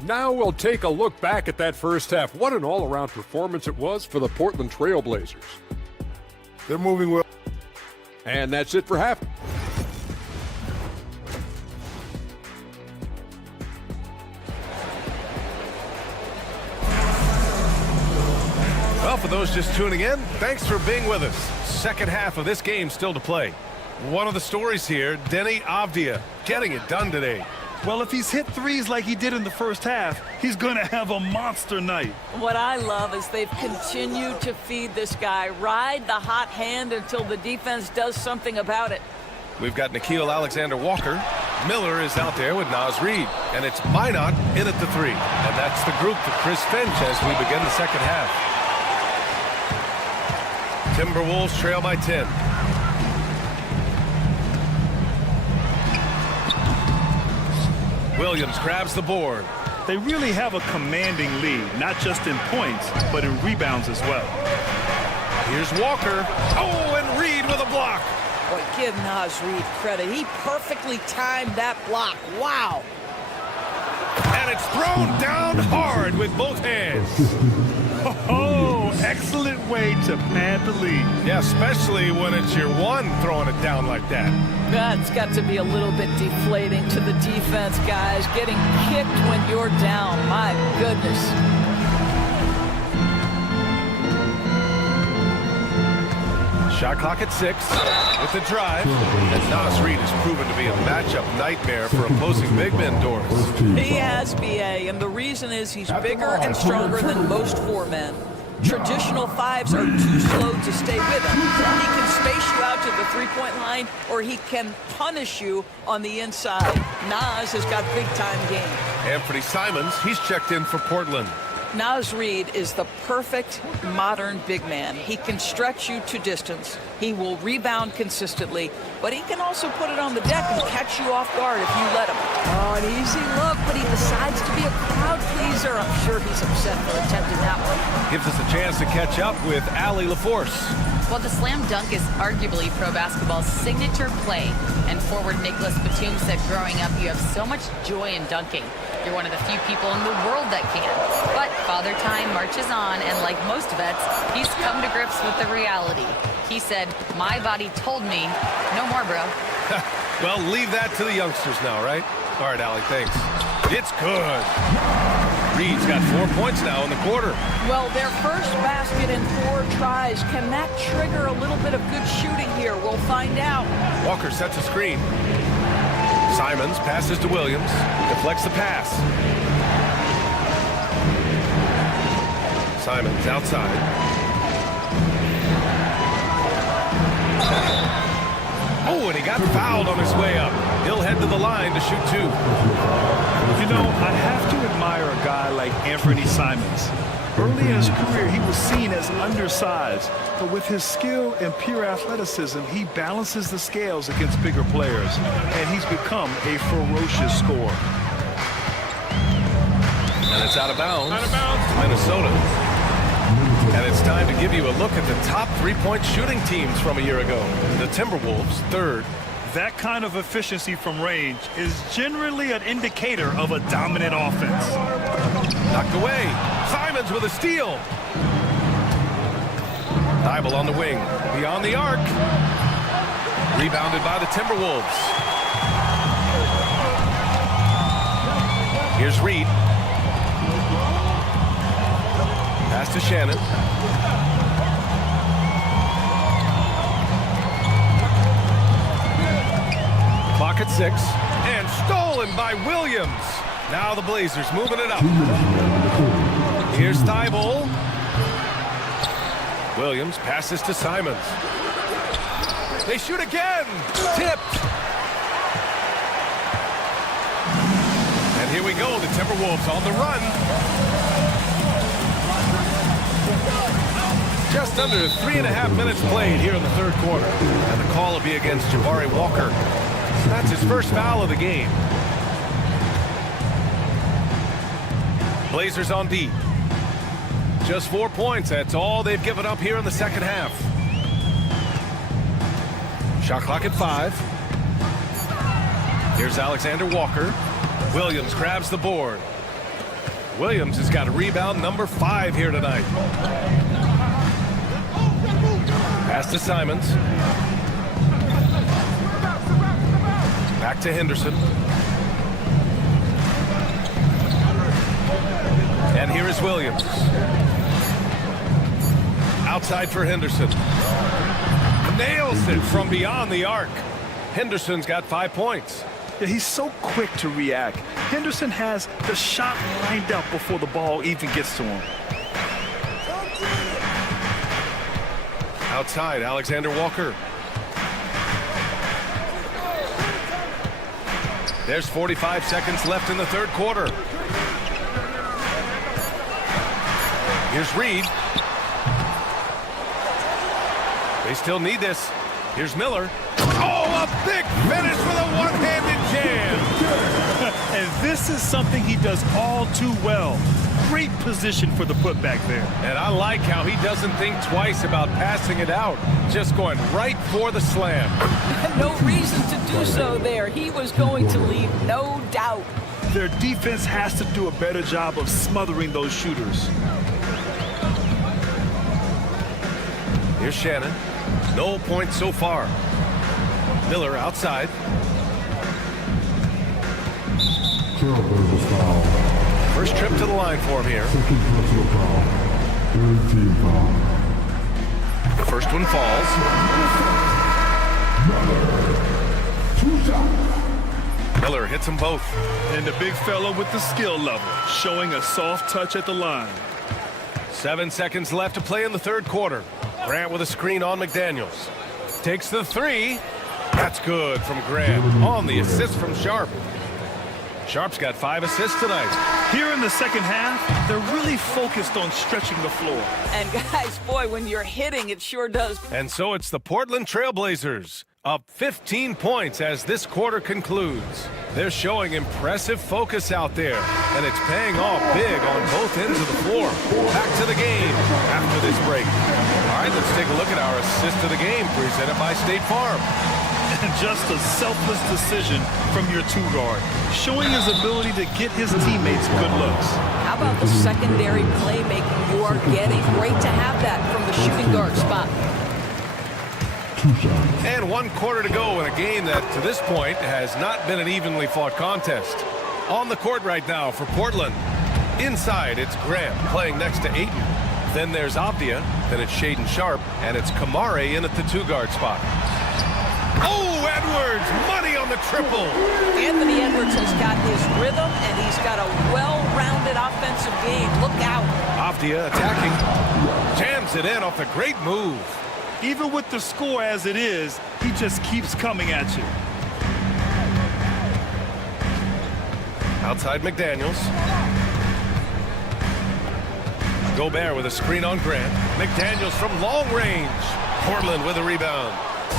Now we'll take a look back at that first half. What an all-around performance it was for the Portland Trailblazers. They're moving well. And that's it for half. Well, for those just tuning in, thanks for being with us. Second half of this game still to play. One of the stories here, Denny Avdia, getting it done today. Well, if he's hit threes like he did in the first half, he's going to have a monster night. What I love is they've continued to feed this guy, ride the hot hand until the defense does something about it. We've got Nickeil Alexander-Walker. Miller is out there with Naz Reid. And it's Minot in at the 3. And that's the group for Chris Finch as we begin the second half. Timberwolves trail by 10. Williams grabs the board. They really have a commanding lead, not just in points, but in rebounds as well. Here's Walker. Oh, and Reid with a block. Boy, give Naz Reid credit. He perfectly timed that block. Wow. And it's thrown down hard with both hands. Oh, excellent way to pad the lead. Yeah, especially when it's your one throwing it down like that. That's got to be a little bit deflating to the defense, guys. Getting kicked when you're down. My goodness. Shot clock at 6 with the drive. And Naz Reid has proven to be a matchup nightmare for opposing big men, Doris. He has, BA, and the reason is he's bigger and stronger than most 4 men. Traditional 5s are too slow to stay with him. He can space you out to the three-point line, or he can punish you on the inside. Naz has got big-time game. Anthony Simons, he's checked in for Portland. Naz Reid is the perfect modern big man. He can stretch you to distance. He will rebound consistently, but he can also put it on the deck and catch you off guard if you let him. Oh, an easy look, but he decides to be a crowd pleaser. I'm sure he's upset for attempting that one. Gives us a chance to catch up with Allie LaForce. Well, the slam dunk is arguably pro basketball's signature play, and forward Nicholas Batum said growing up you have so much joy in dunking. You're one of the few people in the world that can. But Father Time marches on, and like most vets, he's come to grips with the reality. He said, my body told me, no more, bro. Well, leave that to the youngsters now, right? All right, Allie, thanks. It's good. Reed's got 4 points now in the quarter. Well, their first basket in 4 tries. Can that trigger a little bit of good shooting here? We'll find out. Walker sets a screen. Simons passes to Williams. Deflects the pass. Simons outside. Oh, and he got fouled on his way up. He'll head to the line to shoot 2. You know, I have to admire a guy like Anthony Simons. Early in his career, he was seen as undersized, but with his skill and pure athleticism, he balances the scales against bigger players, and he's become a ferocious scorer. And it's out of bounds. Out of bounds to Minnesota. And it's time to give you a look at the top 3-point shooting teams from a year ago. The Timberwolves, 3rd. That kind of efficiency from range is generally an indicator of a dominant offense. Knocked away. Simons with a steal. Thibault on the wing. Beyond the arc. Rebounded by the Timberwolves. Here's Reed. Pass to Shannon. Clock at 6. And stolen by Williams. Now the Blazers moving it up. Here's Thibault. Williams passes to Simons. They shoot again. Tipped. And here we go. The Timberwolves on the run. Just under 3.5 minutes played here in the 3rd quarter. And the call will be against Jabari Walker. That's his first foul of the game. Blazers on D. Just 4 points. That's all they've given up here in the second half. Shot clock at 5. Here's Alexander Walker. Williams grabs the board. Williams has got a rebound number 5 here tonight. Pass to Simons. Back to Henderson. And here is Williams. Outside for Henderson. Nails it from beyond the arc. Henderson's got 5 points. Yeah, he's so quick to react. Henderson has the shot lined up before the ball even gets to him. Outside, Alexander Walker. There's 45 seconds left in the 3rd quarter. Here's Reed. They still need this. Here's Miller. Oh, a big finish with a one-handed jam. And this is something he does all too well. Great position for the putback there. And I like how he doesn't think twice about passing it out. Just going right for the slam. No reason to do so there. He was going to leave no doubt. Their defense has to do a better job of smothering those shooters. Here's Shannon. No points so far. Miller outside. First trip to the line for him here. The first one falls. Miller hits them both. And the big fella with the skill level, showing a soft touch at the line. 7 seconds left to play in the 3rd quarter. Grant with a screen on McDaniels. Takes the 3. That's good from Grant on the assist from Sharp. Sharp's got 5 assists tonight. Here in the second half, they're really focused on stretching the floor. And guys, boy, when you're hitting, it sure does. And so it's the Portland Trailblazers, up 15 points as this quarter concludes. They're showing impressive focus out there, and it's paying off big on both ends of the floor. Back to the game after this break. All right, let's take a look at our assist of the game presented by State Farm. And just a selfless decision from your two-guard, showing his ability to get his teammates good looks. How about the secondary playmaking you are getting? Great to have that from the shooting guard spot. And 1 quarter to go in a game that, to this point, has not been an evenly fought contest. On the court right now for Portland. Inside, it's Graham playing next to Ayton. Then there's Avdia, then it's Shaedon Sharpe, and it's Kamare in at the 2-guard spot. Oh, Edwards, money on the triple. Anthony Edwards has got his rhythm, and he's got a well-rounded offensive game. Look out. Avdia attacking. Jams it in off a great move. Even with the score as it is, he just keeps coming at you. Outside McDaniels. Gobert with a screen on Grant. McDaniels from long range. Portland with a rebound.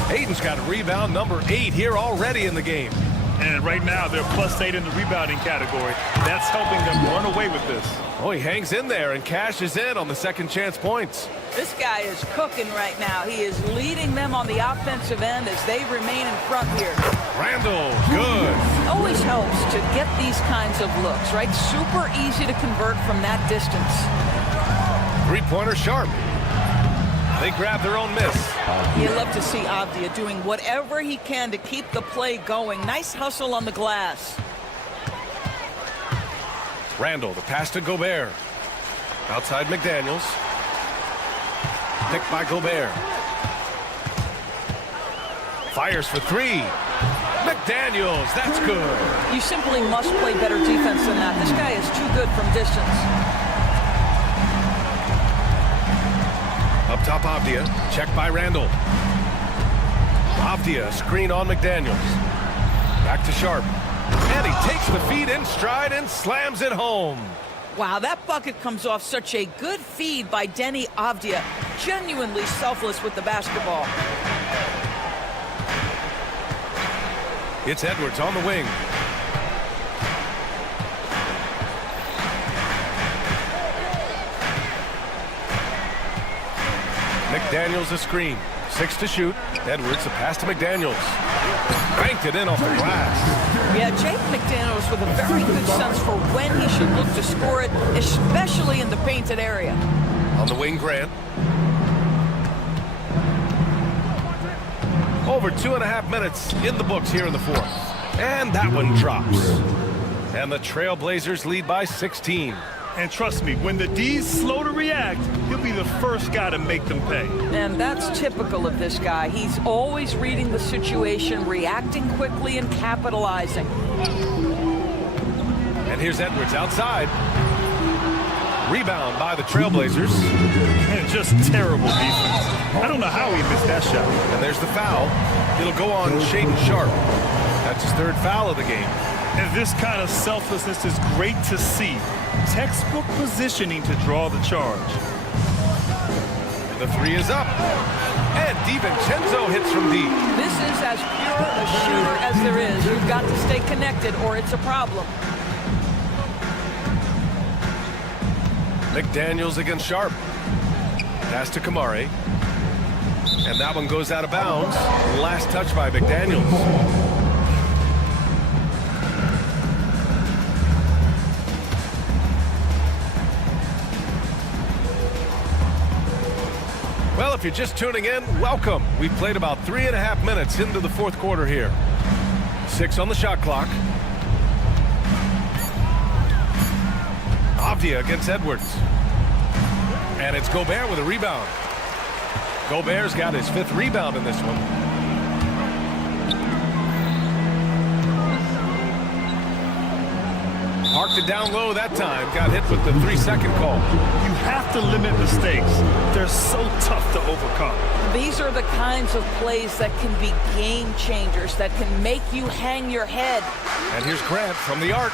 Ayton's got rebound number 8 here already in the game. And right now, they're +8 in the rebounding category. That's helping them run away with this. Oh, he hangs in there and cashes in on the second chance points. This guy is cooking right now. He is leading them on the offensive end as they remain in front here. Randall, good. Always helps to get these kinds of looks, right? Super easy to convert from that distance. 3-pointer Sharpe. They grab their own miss. You love to see Avdia doing whatever he can to keep the play going. Nice hustle on the glass. Randall, the pass to Gobert. Outside McDaniels. Picked by Gobert. Fires for 3. McDaniels, that's good. You simply must play better defense than that. This guy is too good from distance. Up top, Avdia. Checked by Randall. Avdia, screen on McDaniels. Back to Sharpe. And he takes the feed in stride and slams it home. Wow, that bucket comes off such a good feed by Denny Avdia. Genuinely selfless with the basketball. It's Edwards on the wing. McDaniels a screen. 6 to shoot. Edwards a pass to McDaniels. Banked it in off the glass. Yeah, Jake McDaniels with a very good sense for when he should look to score it, especially in the painted area. On the wing, Grant. Over 2.5 minutes in the books here in the fourth. And that one drops. And the Trailblazers lead by 16. And trust me, when the D's slow to react, he'll be the first guy to make them pay. And that's typical of this guy. He's always reading the situation, reacting quickly, and capitalizing. And here's Edwards outside. Rebound by the Trailblazers. And just terrible defense. I don't know how he missed that shot. And there's the foul. It'll go on Shaedon Sharpe. That's his 3rd foul of the game. And this kind of selflessness is great to see. Textbook positioning to draw the charge. The 3 is up. And DiVincenzo hits from deep. This is as pure a shooter as there is. You've got to stay connected or it's a problem. McDaniels against Sharpe. Pass to Kamare. And that one goes out of bounds. Last touch by McDaniels. Well, if you're just tuning in, welcome. We've played about 3.5 minutes into the fourth quarter here. 6 on the shot clock. Avdia against Edwards. And it's Gobert with a rebound. Gobert's got his 5th rebound in this one. Parked it down low that time. Got hit with the 3-second call. You have to limit mistakes. They're so tough to overcome. These are the kinds of plays that can be game changers, that can make you hang your head. And here's Grant from the arc.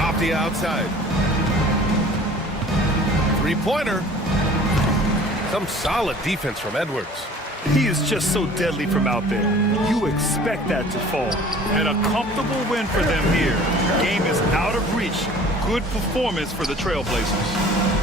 Off the outside. Three-pointer. Some solid defense from Edwards. He is just so deadly from out there. You expect that to fall. And a comfortable win for them here. Game is out of reach. Good performance for the Trailblazers.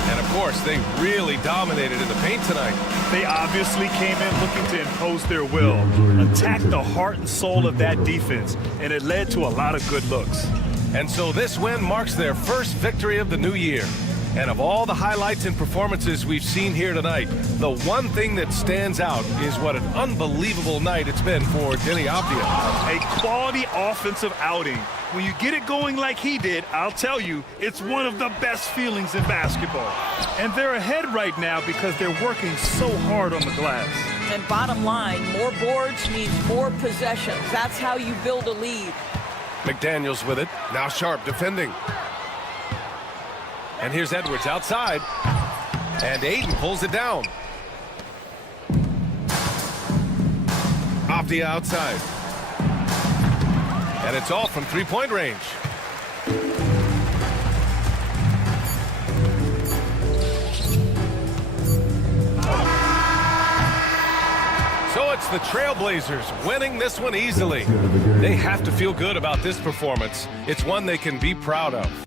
And of course, they really dominated in the paint tonight. They obviously came in looking to impose their will, attack the heart and soul of that defense, and it led to a lot of good looks. And so this win marks their first victory of the new year. And of all the highlights and performances we've seen here tonight, the one thing that stands out is what an unbelievable night it's been for Denny Avdia. A quality offensive outing. When you get it going like he did, I'll tell you, it's one of the best feelings in basketball. And they're ahead right now because they're working so hard on the glass. And bottom line, more boards means more possessions. That's how you build a lead. McDaniels with it. Now Sharp defending. And here's Edwards outside. And Aiden pulls it down. Off the outside. And it's all from three-point range. So it's the Trailblazers winning this one easily. They have to feel good about this performance. It's one they can be proud of.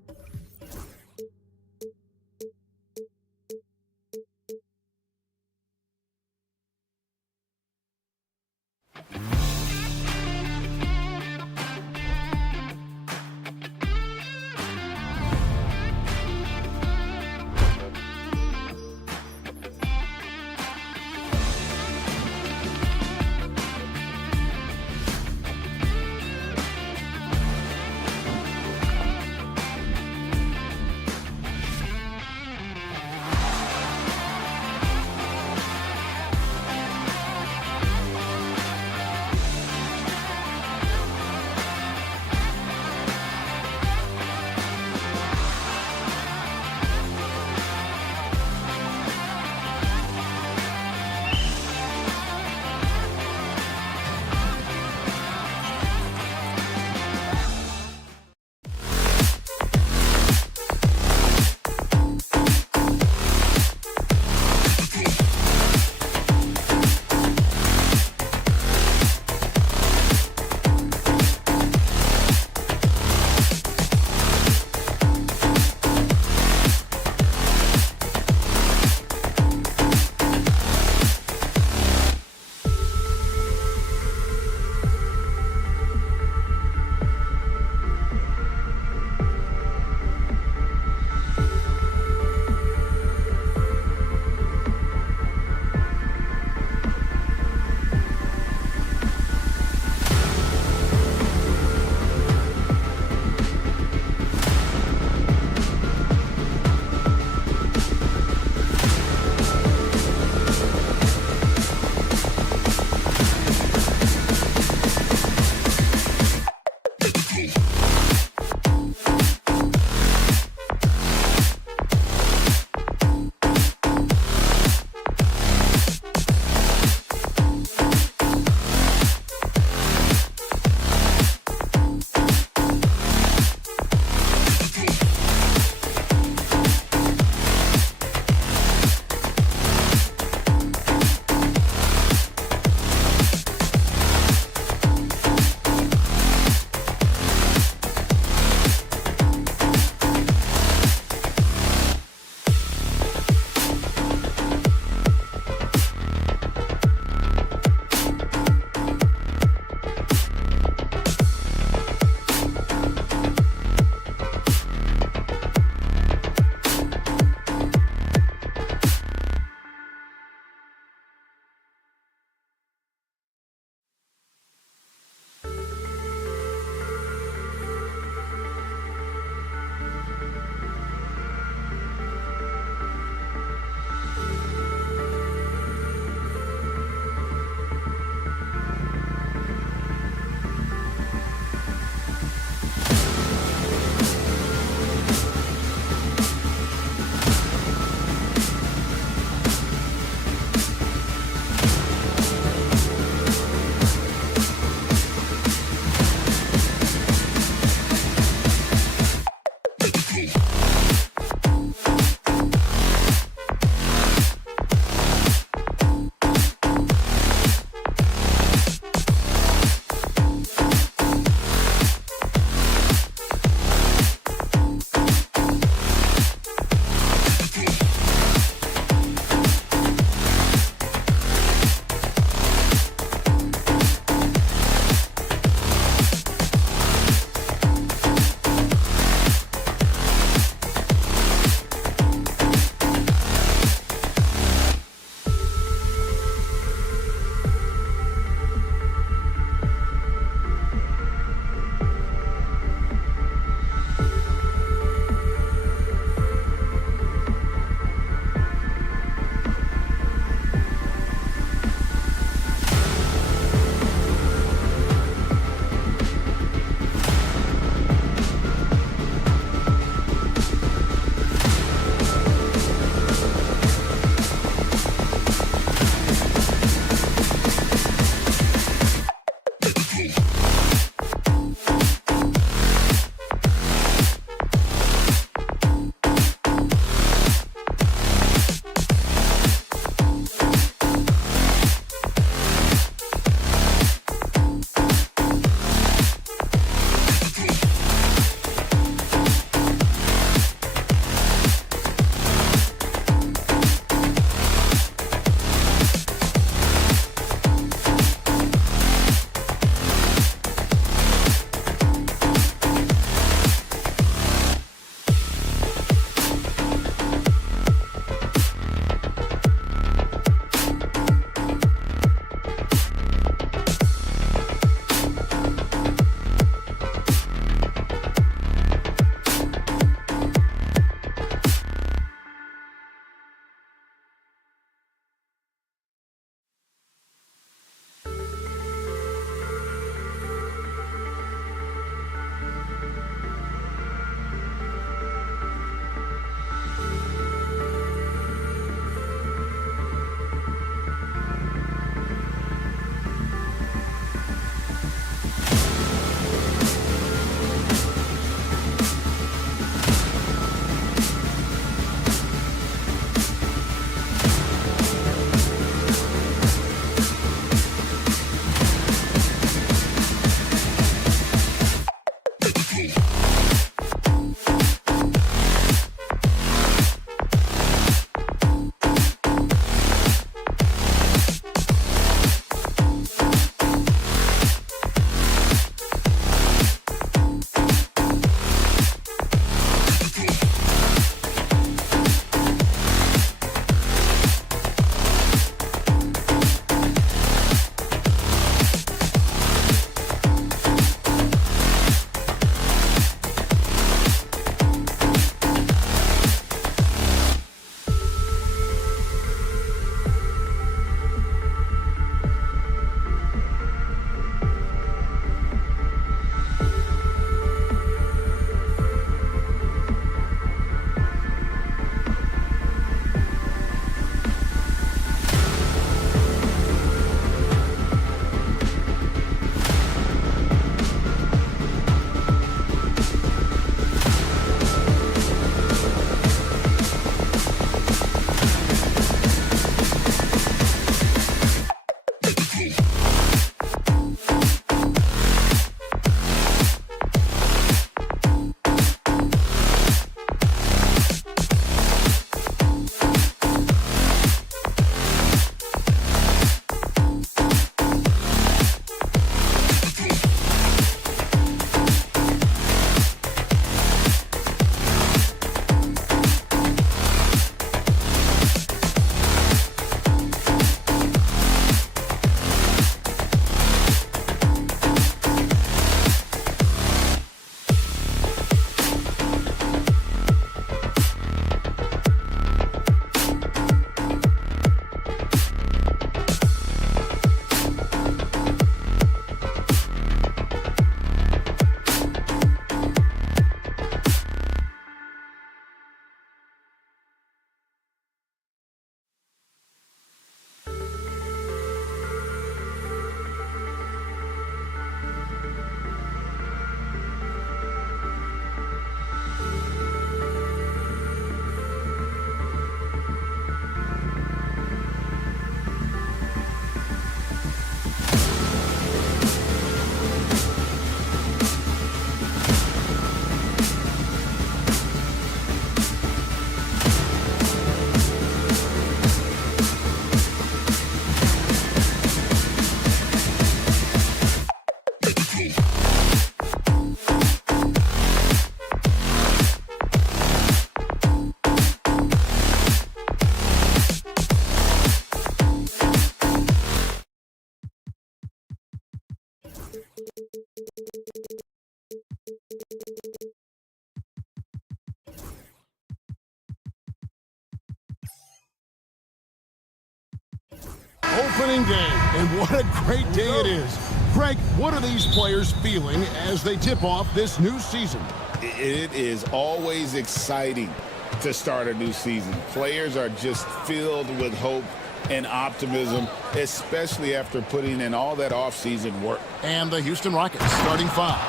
Opening day, and what a great day it is. Greg, what are these players feeling as they tip off this new season? It is always exciting to start a new season. Players are just filled with hope and optimism, especially after putting in all that offseason work. And the Houston Rockets starting five.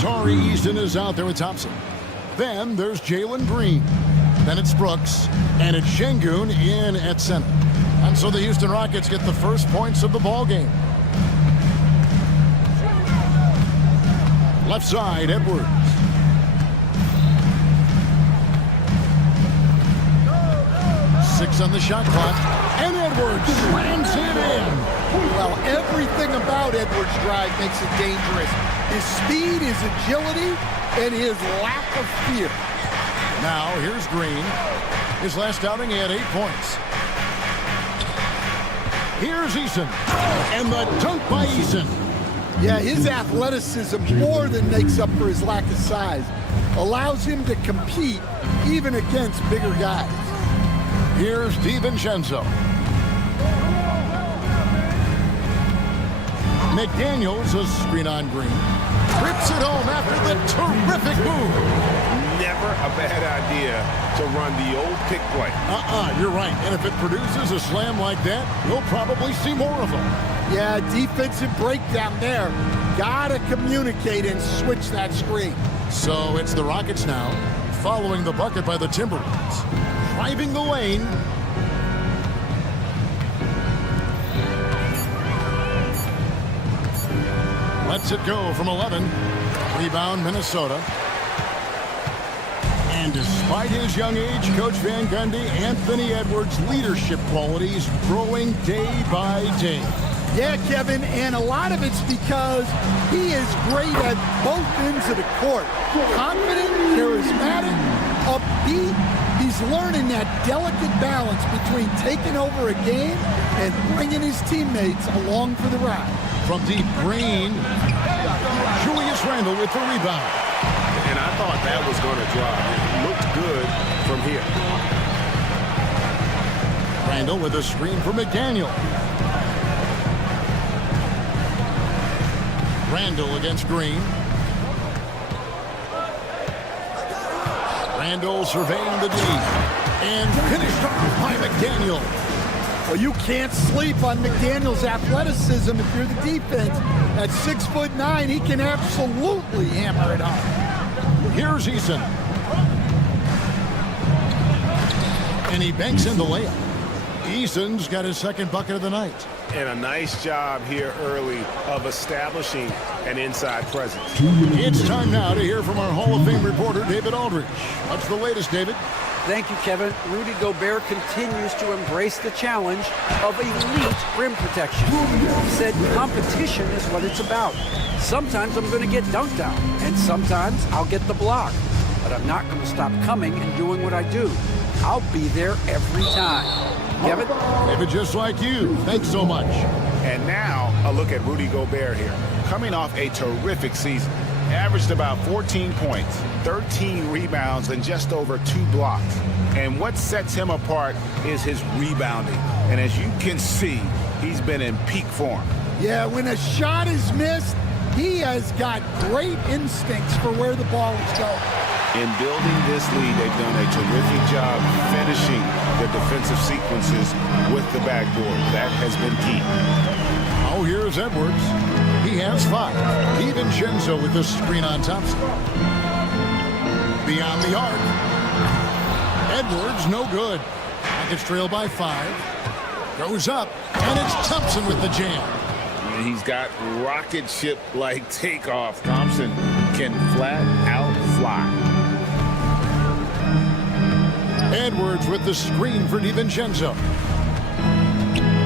Tari Eason is out there with Thompson. Then there's Jalen Green. Then it's Brooks. And it's Şengün in at center. And so the Houston Rockets get the first points of the ball game. Left side, Edwards. Six on the shot clock. And Edwards slams it in. Well, everything about Edwards' drive makes it dangerous. His speed, his agility, and his lack of fear. Now, here's Green. His last outing, he had 8 points. Here's Eason. And the dunk by Eason. Yeah, his athleticism more than makes up for his lack of size. Allows him to compete even against bigger guys. Here's DiVincenzo. McDaniels, a screen on Green. Trips it home after the terrific move. Never a bad idea to run the old pick play. You're right. And if it produces a slam like that, we'll probably see more of them. Yeah, defensive breakdown there. Gotta communicate and switch that screen. So it's the Rockets now, following the bucket by the Timberwolves. Driving the lane. Lets it go from 11. Rebound, Minnesota. And despite his young age, Coach Van Gundy, Anthony Edwards' leadership qualities growing day by day. Yeah, Kevin, and a lot of it's because he is great at both ends of the court. Confident, charismatic, upbeat. He's learning that delicate balance between taking over a game and bringing his teammates along for the ride. From deep, Green. Julius Randle with the rebound. And I thought that was going to drop. It looked good from here. Randle with a screen for McDaniel. Randle against Green. Randle surveying the D. And finished off by McDaniel. Well, you can't sleep on McDaniel's athleticism if you're the defense. At 6'9", he can absolutely hammer it home. Here's Eason. And he banks in the layup. Eason's got his second bucket of the night. And a nice job here early of establishing an inside presence. It's time now to hear from our Hall of Fame reporter, David Aldridge. What's the latest, David? Thank you, Kevin. Rudy Gobert continues to embrace the challenge of elite rim protection. He said competition is what it's about. Sometimes I'm going to get dunked out, and sometimes I'll get the block. But I'm not going to stop coming and doing what I do. I'll be there every time. Kevin? David, just like you. Thanks so much. And now a look at Rudy Gobert here. Coming off a terrific season. Averaged about 14 points, 13 rebounds, and just over 2 blocks. And what sets him apart is his rebounding. And as you can see, he's been in peak form. Yeah, when a shot is missed, he has got great instincts for where the ball is going. In building this lead, they've done a terrific job finishing the defensive sequences with the backboard. That has been key. Oh, here's Edwards. He has 5. DiVincenzo with the screen on Thompson. Beyond the arc. Edwards, no good. Rockets trail by 5. Goes up, and it's Thompson with the jam. And he's got rocket ship-like takeoff. Thompson can flat out fly. Edwards with the screen for DiVincenzo.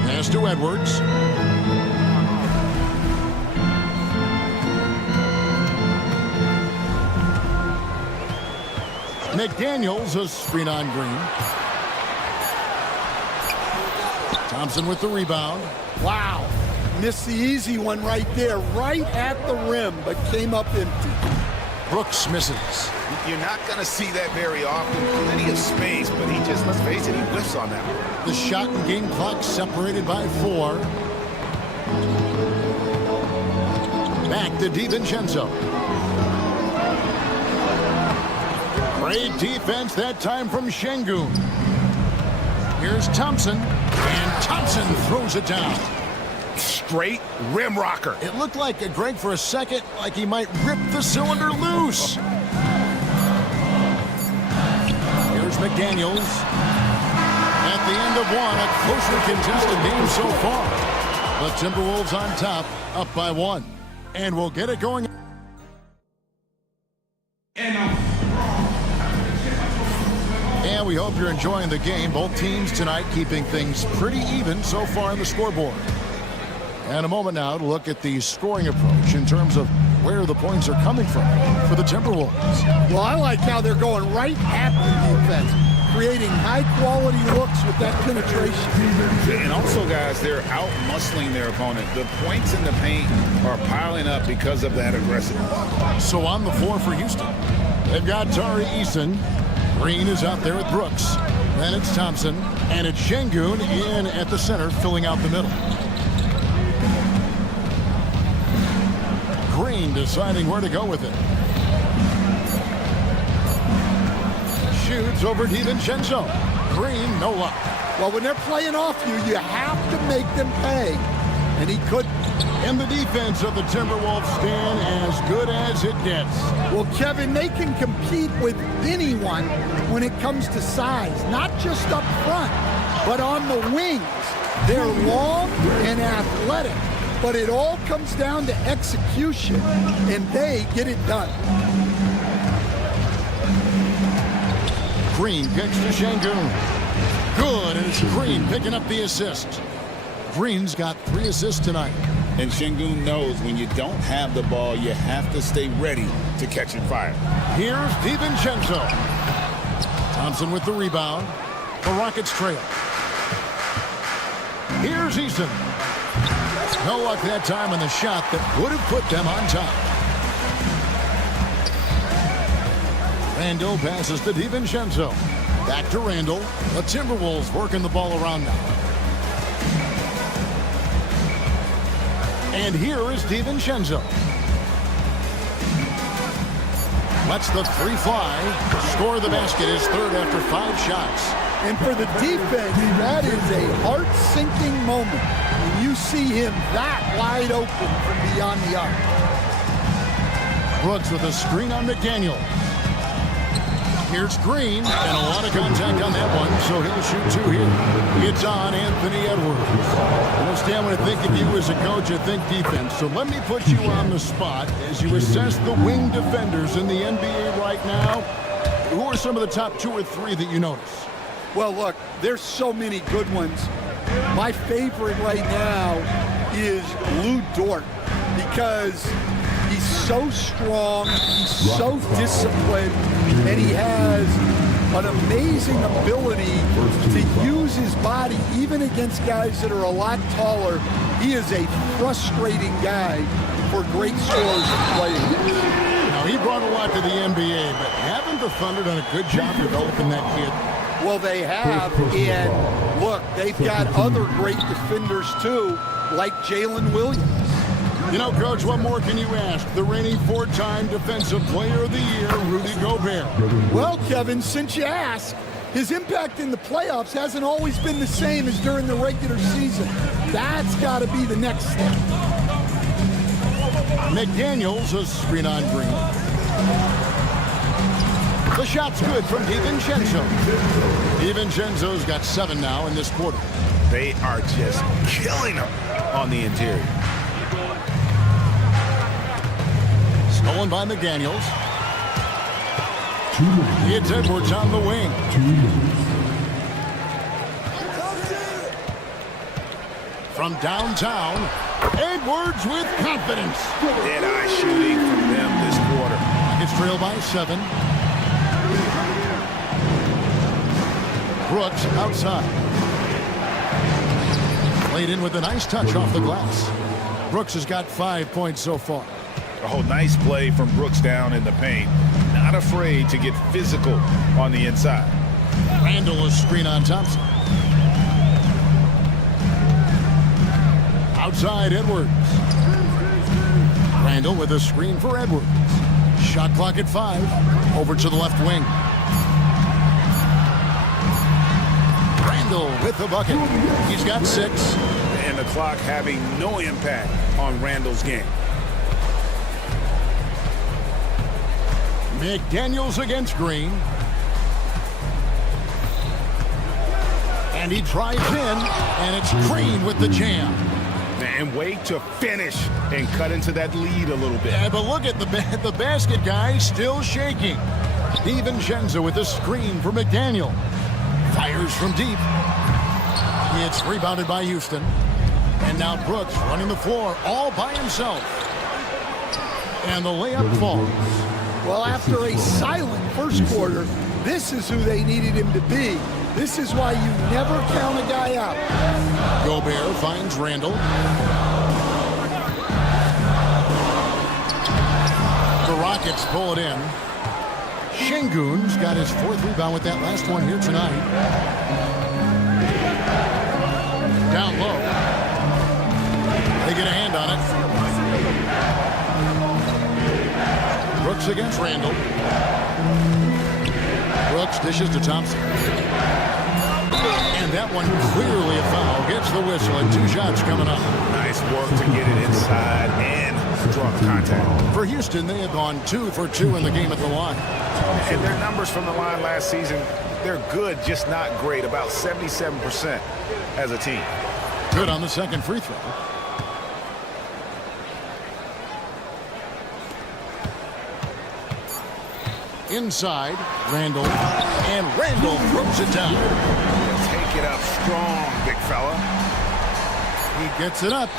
Pass to Edwards. McDaniels, a screen on Green. Thompson with the rebound. Wow. Missed the easy one right there, right at the rim, but came up empty. Brooks misses. You're not going to see that very often. Plenty of space, but he just, let's face it, he whiffs on that one. The shot and game clock separated by 4. Back to DiVincenzo. Great defense that time from Şengün. Here's Thompson, and Thompson throws it down. Straight rim rocker. It looked like Greg for a second, like he might rip the cylinder loose. Here's McDaniels. At the end of one, a closely contested game so far. But Timberwolves on top, up by 1. And we'll get it going. And we hope you're enjoying the game. Both teams tonight keeping things pretty even so far on the scoreboard. And a moment now to look at the scoring approach in terms of where the points are coming from for the Timberwolves. Well, I like how they're going right at the defense, creating high-quality looks with that penetration. And also, guys, they're out-muscling their opponent. The points in the paint are piling up because of that aggressiveness. So on the floor for Houston, they've got Tari Eason. Green is out there with Brooks. Then it's Thompson, and it's Şengün in at the center, filling out the middle. Green deciding where to go with it. Shoots over DiVincenzo. Green, no luck. Well, when they're playing off you, you have to make them pay. And he couldn't. And the defense of the Timberwolves stand as good as it gets. Well, Kevin, they can compete with anyone when it comes to size, not just up front, but on the wings. They're long and athletic, but it all comes down to execution, and they get it done. Green kicks to Şengün. Good, and it's Green picking up the assist. Green's got 3 assists tonight. And Şengün knows when you don't have the ball, you have to stay ready to catch and fire. Here's DiVincenzo. Thompson with the rebound. The Rockets trail. Here's Eason. No luck that time on the shot that would have put them on top. Randall passes to DiVincenzo. Back to Randall. The Timberwolves working the ball around now. And here is DiVincenzo. Lets the 3 fly. Score the basket, his 3rd after 5 shots. And for the defense, that is a heart-sinking moment when you see him that wide open from beyond the arc. Brooks with a screen on McDaniel. Here's Green, and a lot of contact on that one, so he'll shoot 2 here. It's on Anthony Edwards. Well, Stan, when I think of you as a coach, I think defense. So let me put you on the spot as you assess the wing defenders in the NBA right now. Who are some of the top 2 or 3 that you notice? Well, look, there's so many good ones. My favorite right now is Lou Dort because he's so strong, he's so disciplined, and he has an amazing ability to use his body even against guys that are a lot taller. He is a frustrating guy for great scorers to play against. Now, he brought a lot to the NBA, but haven't the Thunder done a good job developing that kid? Well, they have, and look, they've got other great defenders too, like Jalen Williams. You know, Coach, what more can you ask? The reigning 4-time Defensive Player of the Year, Rudy Gobert. Well, Kevin, since you asked, his impact in the playoffs hasn't always been the same as during the regular season. That's got to be the next step. McDaniels, a screen on Green. The shot's good from DiVincenzo. DiVincenzo's got 7 now in this quarter. They are just killing him on the interior. Stolen by McDaniels. It's Edwards on the wing. From downtown, Edwards with confidence. Dead-eye shooting from them this quarter. It's trailed by 7. Brooks outside. Played in with a nice touch off the glass. Brooks has got 5 points so far. Oh, nice play from Brooks down in the paint. not afraid to get physical on the inside. Randall is screen on Thompson. Outside Edwards. Randall with a screen for Edwards. Shot clock at 5. Over to the left wing. Randall with the bucket. He's got 6. And the clock having no impact on Randall's game. McDaniels against Green. And he drives in, and it's Green with the jam. And wait to finish and cut into that lead a little bit. Yeah, but look at the basket guy still shaking. DiVincenzo with a screen for McDaniel. Fires from deep. It's rebounded by Houston. And now Brooks running the floor all by himself. And the layup falls. Well, after a silent first quarter, this is who they needed him to be. This is why you never count a guy out. Gobert finds Randall. The Rockets pull it in. Şengün's got his 4th rebound with that last one here tonight. Down low. They get a hand on it. Brooks against Randall. Brooks dishes to Thompson. And that one clearly a foul. Gets the whistle and 2 shots coming up. Nice work to get it inside and draw the contact. For Houston, they have gone 2 for 2 in the game at the line. And their numbers from the line last season, they're good, just not great. About 77% as a team. Good on the second free throw. Inside, Randall. And Randall throws it down. Take it up strong, big fella. He gets it up.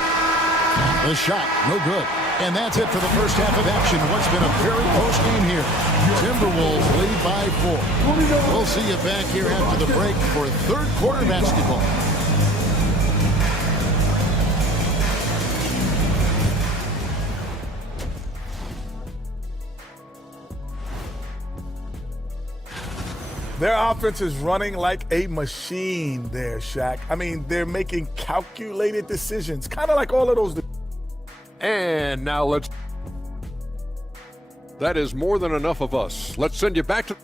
The shot, no good. And that's it for the first half of action. What's been a very close game here. Timberwolves lead by 4. We'll see you back here after the break for third quarter basketball. Their offense is running like a machine there, Shaq. I mean, they're making calculated decisions, kind of like all of those. And now let's... That is more than enough of us. Let's send you back to...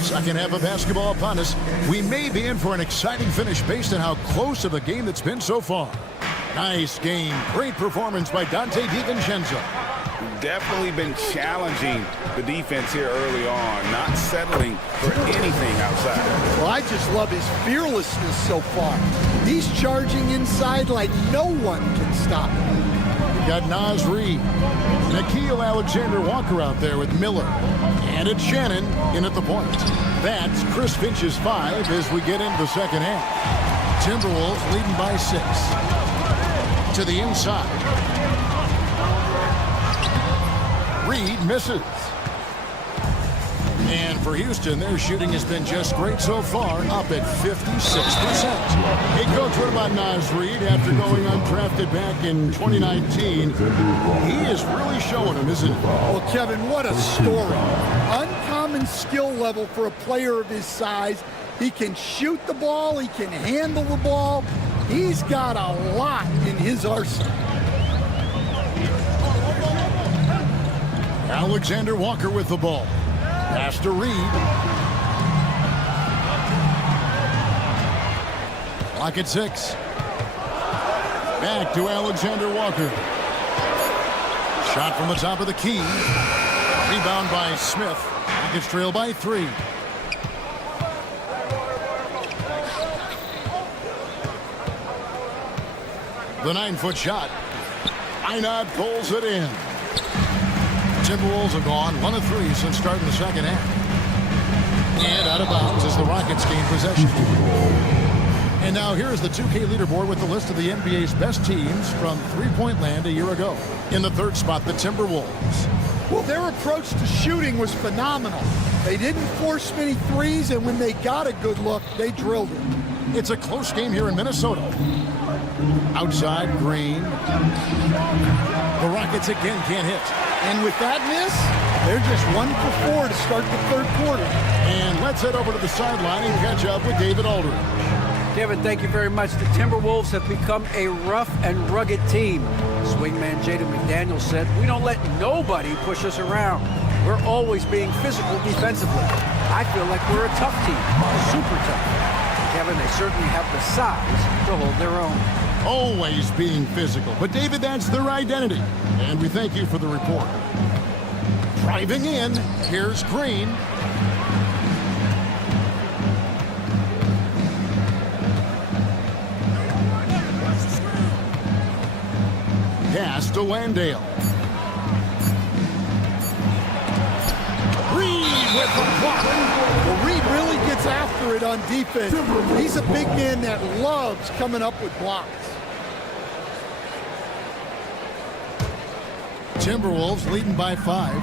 Second half of basketball upon us. We may be in for an exciting finish based on how close of a game that's been so far. Nice game. Great performance by Dante DiVincenzo. Definitely been challenging the defense here early on, not settling for anything outside. Well, I just love his fearlessness so far. He's charging inside like no one can stop him. We've got Naz Reid, Nickeil Alexander-Walker out there with Miller. And it's Shannon in at the point. That's Chris Finch's 5 as we get into the second half. Timberwolves leading by 6. To the inside. Reed misses. And for Houston, their shooting has been just great so far, up at 56%. Hey, Coach, what about Naz Reid after going undrafted back in 2019? He is really showing him, isn't he? Well, Kevin, what a story. Uncommon skill level for a player of his size. He can shoot the ball. He can handle the ball. He's got a lot in his arsenal. Alexander Walker with the ball. Pass to Reed. Clock at 6. Back to Alexander Walker. Shot from the top of the key. Rebound by Smith. Rockets trail by 3. The 9-foot shot. Einard pulls it in. Timberwolves have gone 1 of 3 since starting the second half. And out of bounds as the Rockets gain possession. And now here's the 2K leaderboard with the list of the NBA's best teams from three-point land a year ago. In the third spot, the Timberwolves. Well, their approach to shooting was phenomenal. They didn't force many threes, and when they got a good look, they drilled it. It's a close game here in Minnesota. Outside, Green. The Rockets again can't hit. And with that miss, they're just 1 for 4 to start the third quarter. And let's head over to the sideline and catch up with David Aldridge. Kevin, thank you very much. The Timberwolves have become a rough and rugged team. Swingman Jaden McDaniel said, "We don't let nobody push us around. We're always being physical defensively. I feel like we're a tough team, super tough." Kevin, they certainly have the size to hold their own. Always being physical. But David, that's their identity. And we thank you for the report. Driving in, here's Green. Pass to Landale. Reed with the block. Well, Reed really gets after it on defense. He's a big man that loves coming up with blocks. Timberwolves leading by 5.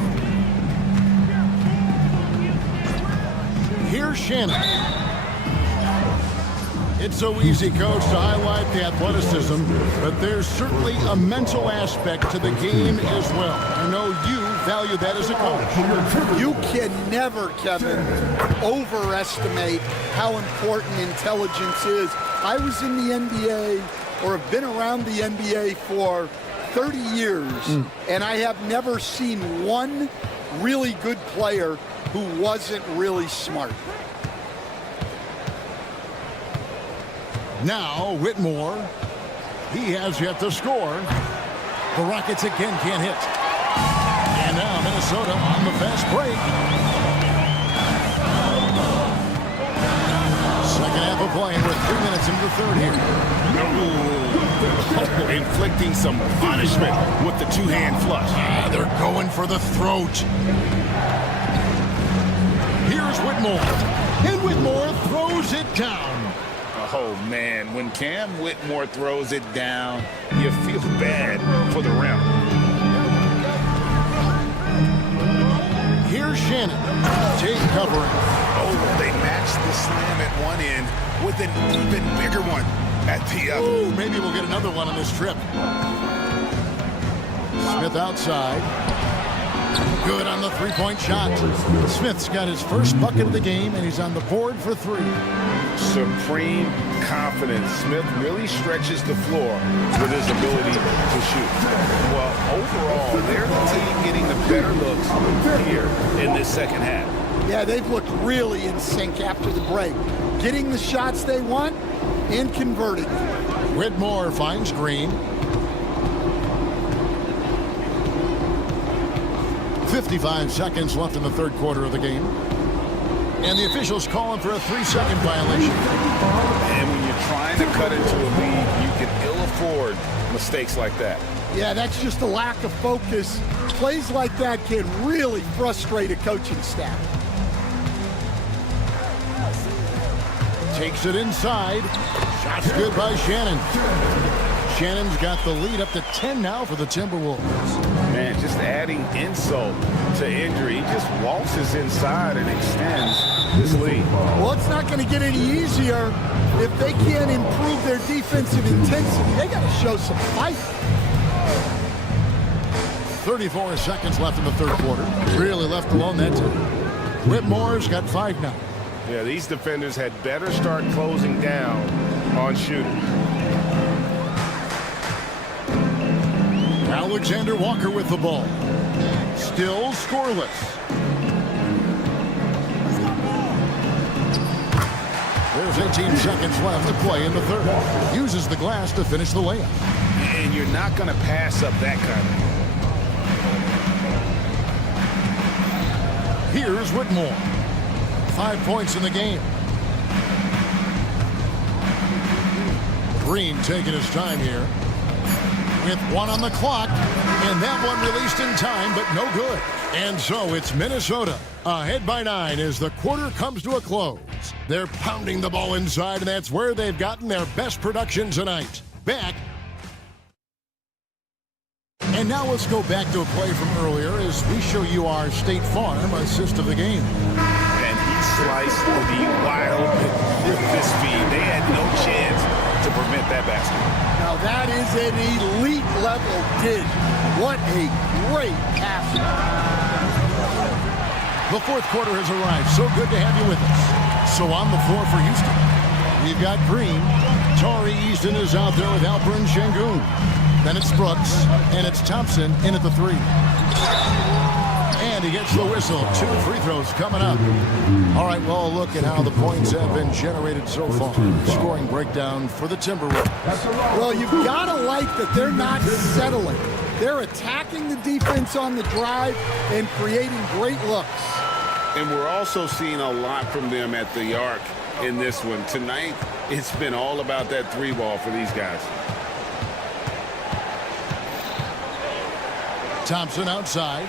Here's Shannon. It's so easy, Coach, to highlight the athleticism, but there's certainly a mental aspect to the game as well. I know you value that as a coach. You can never, Kevin, overestimate how important intelligence is. I was in the NBA, or have been around the NBA for 30 years, and I have never seen one really good player who wasn't really smart. Now, Whitmore. He has yet to score. The Rockets again can't hit. And now Minnesota on the fast break. Second half of play. We're 3 minutes into the third here. Inflicting some punishment with the two-hand flush. They're going for the throat. Here's Whitmore. And Whitmore throws it down. Oh, man, when Cam Whitmore throws it down, you feel bad for the rim. Here's Shannon. Take covering. Oh, they matched the slam at one end with an even bigger one at the other. Ooh, maybe we'll get another one on this trip. Smith outside. Good on the three-point shot. Smith's got his first bucket of the game, and he's on the board for 3. Supreme confidence. Smith really stretches the floor with his ability to shoot. Well, overall, they're the team getting the better looks here in this second half. Yeah, they've looked really in sync after the break. Getting the shots they want and converting. Whitmore finds Green. 55 seconds left in the third quarter of the game. And the officials calling for a 3-second violation. And when you're trying to cut into a lead, you can ill afford mistakes like that. Yeah, that's just a lack of focus. Plays like that can really frustrate a coaching staff. Takes it inside. Shot's good by Shannon. Shannon's got the lead up to 10 now for the Timberwolves. Man, just adding insult to injury. He just waltzes inside and extends this lead. Well, it's not going to get any easier if they can't improve their defensive intensity. They got to show some fight. 34 seconds left in the third quarter. Really left alone that time. Whitmore's got 5 now. Yeah, these defenders had better start closing down on shooting. Alexander Walker with the ball. Still scoreless. There's 18 seconds left to play in the third. Uses the glass to finish the layup. And you're not going to pass up that kind of. Here's Whitmore. 5 points in the game. Green taking his time here. With 1 on the clock, and that one released in time, but no good. And so it's Minnesota ahead by 9 as the quarter comes to a close. They're pounding the ball inside, and that's where they've gotten their best production tonight. Back. And And now let's go back to a play from earlier as we show you our State Farm assist of the game. And he sliced the wide open with this feed. They had no chance to prevent that basket. Now that is an elite level dish. What a great pass. The fourth quarter has arrived. So good to have you with us. So on the floor for Houston, we've got Green. Tari Easton is out there with Alperen Sengun. Then it's Brooks, and it's Thompson in at the three. And he gets the whistle. 2 free throws coming up. All right, well, a look at how the points have been generated so far. Scoring breakdown for the Timberwolves. Well, you've got to like that they're not settling. They're attacking the defense on the drive and creating great looks. And we're also seeing a lot from them at the arc in this one. Tonight, it's been all about that three ball for these guys. Thompson outside.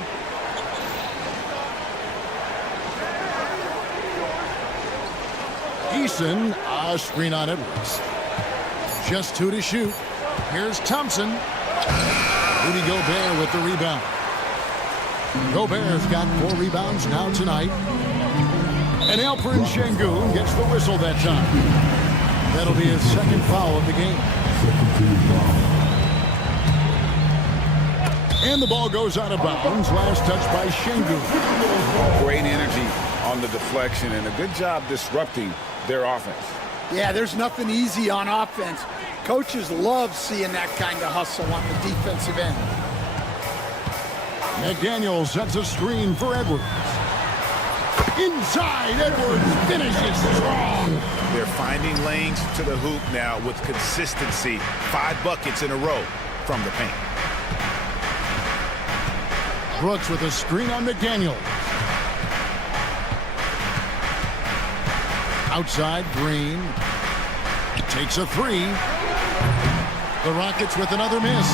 Eason, a screen on Edwards. Just 2 to shoot. Here's Thompson. Rudy Gobert with the rebound. Gobert's got 4 rebounds now tonight. And Alperen Sengun gets the whistle that time. That'll be his second foul of the game. And the ball goes out of bounds. Last touch by Sengun. Great energy on the deflection and a good job disrupting their offense. Yeah, there's nothing easy on offense. Coaches love seeing that kind of hustle on the defensive end. McDaniel sets a screen for Edwards. Inside, Edwards finishes strong. They're finding lanes to the hoop now with consistency. 5 buckets in a row from the paint. Brooks with a screen on McDaniel. Outside, Green takes a 3. The Rockets with another miss.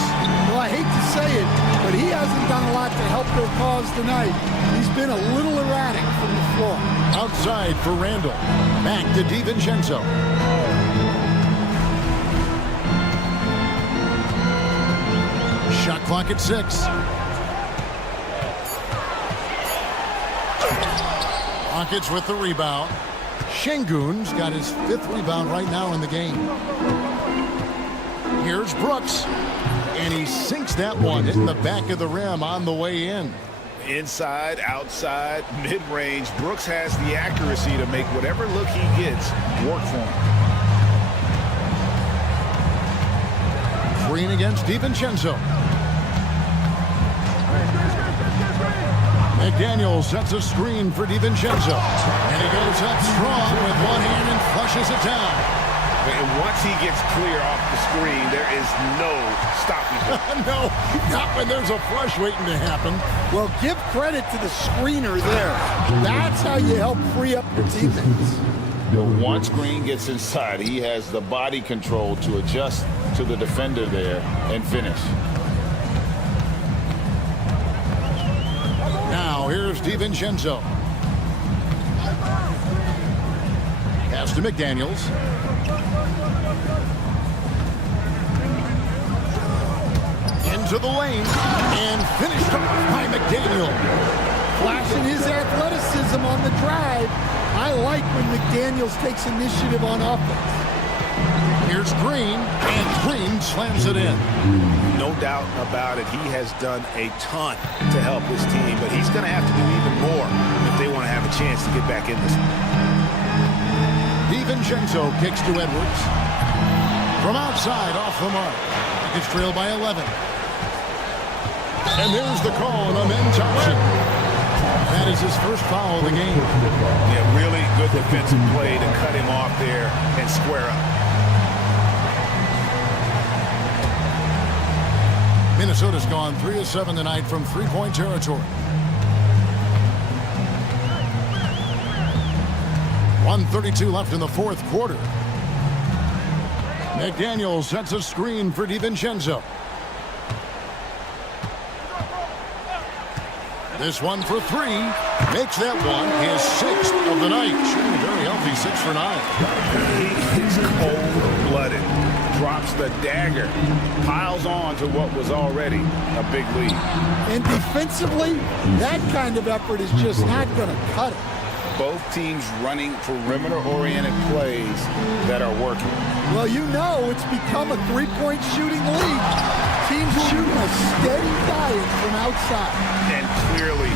Well, I hate to say it, but he hasn't done a lot to help their cause tonight. He's been a little erratic from the floor. Outside for Randall. Back to DiVincenzo. Shot clock at 6. Rockets with the rebound. Sengun's got his 5th rebound right now in the game. Here's Brooks. And he sinks that one, hitting the back of the rim on the way in. Inside, outside, mid-range. Brooks has the accuracy to make whatever look he gets work for him. Green against DiVincenzo. McDaniel sets a screen for DiVincenzo. And he goes up strong with one hand and flushes it down. And once he gets clear off the screen, there is no stopping him. No, not when there's a flush waiting to happen. Well, give credit to the screener there. That's how you help free up your teammates. Once Green gets inside, he has the body control to adjust to the defender there and finish. Now, here's DiVincenzo. Pass to McDaniels. Into the lane. And finished off by McDaniel. Flashing his athleticism on the drive. I like when McDaniels takes initiative on offense. Here's Green. And Green slams it in. No doubt about it. He has done a ton to help his team, but he's going to have to do even more if they want to have a chance to get back in this one. DiVincenzo kicks to Edwards. From outside, off the mark. It's trailed by 11. And there's the call on Amen Thompson. That is his first foul of the game. Yeah, really good defensive play to cut him off there and square up. Minnesota's gone 3 of 7 tonight from three-point territory. 1:32 left in the fourth quarter. McDaniel sets a screen for DiVincenzo. This one for 3. Makes that one his 6th of the night. Shooting a very healthy 6 for 9. He is cold-blooded. drops the dagger, piles on to what was already a big lead. And defensively, that kind of effort is just not going to cut it. Both teams running perimeter-oriented plays that are working. Well, you know it's become a three-point shooting league. Teams shooting a steady diet from outside. And clearly,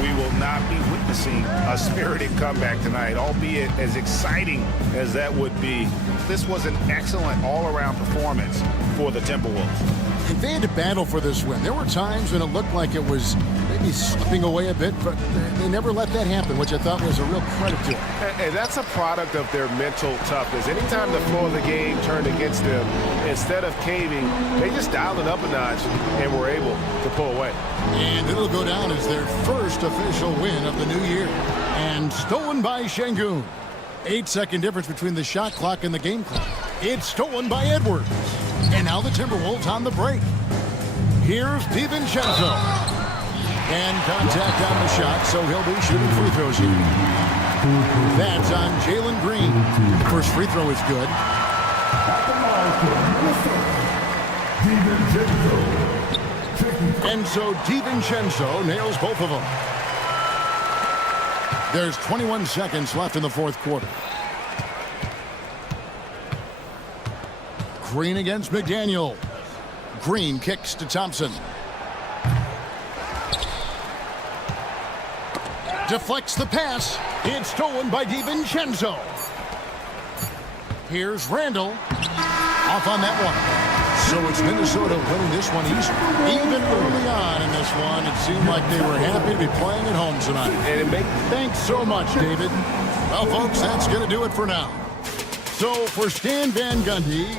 we will not be witnessing a spirited comeback tonight, albeit as exciting as that would be. This was an excellent all-around performance for the Timberwolves. They had to battle for this win. There were times when it looked like it was maybe slipping away a bit, but they never let that happen, which I thought was a real credit to them. And that's a product of their mental toughness. Anytime the flow of the game turned against them, instead of caving, they just dialed it up a notch and were able to pull away. And it'll go down as their first official win of the new year. And stolen by Şengün. 8-second difference between the shot clock and the game clock. It's stolen by Edwards. And now the Timberwolves on the break. Here's DiVincenzo. And contact on the shot, so he'll be shooting free throws here. That's on Jalen Green. First free throw is good. And so DiVincenzo nails both of them. There's 21 seconds left in the fourth quarter. Green against McDaniel. Green kicks to Thompson. Deflects the pass. It's stolen by DiVincenzo. Here's Randall. Off on that one. So it's Minnesota winning this one easy. Even early on in this one, it seemed like they were happy to be playing at home tonight. Thanks so much, David. Well, folks, that's going to do it for now. So for Stan Van Gundy,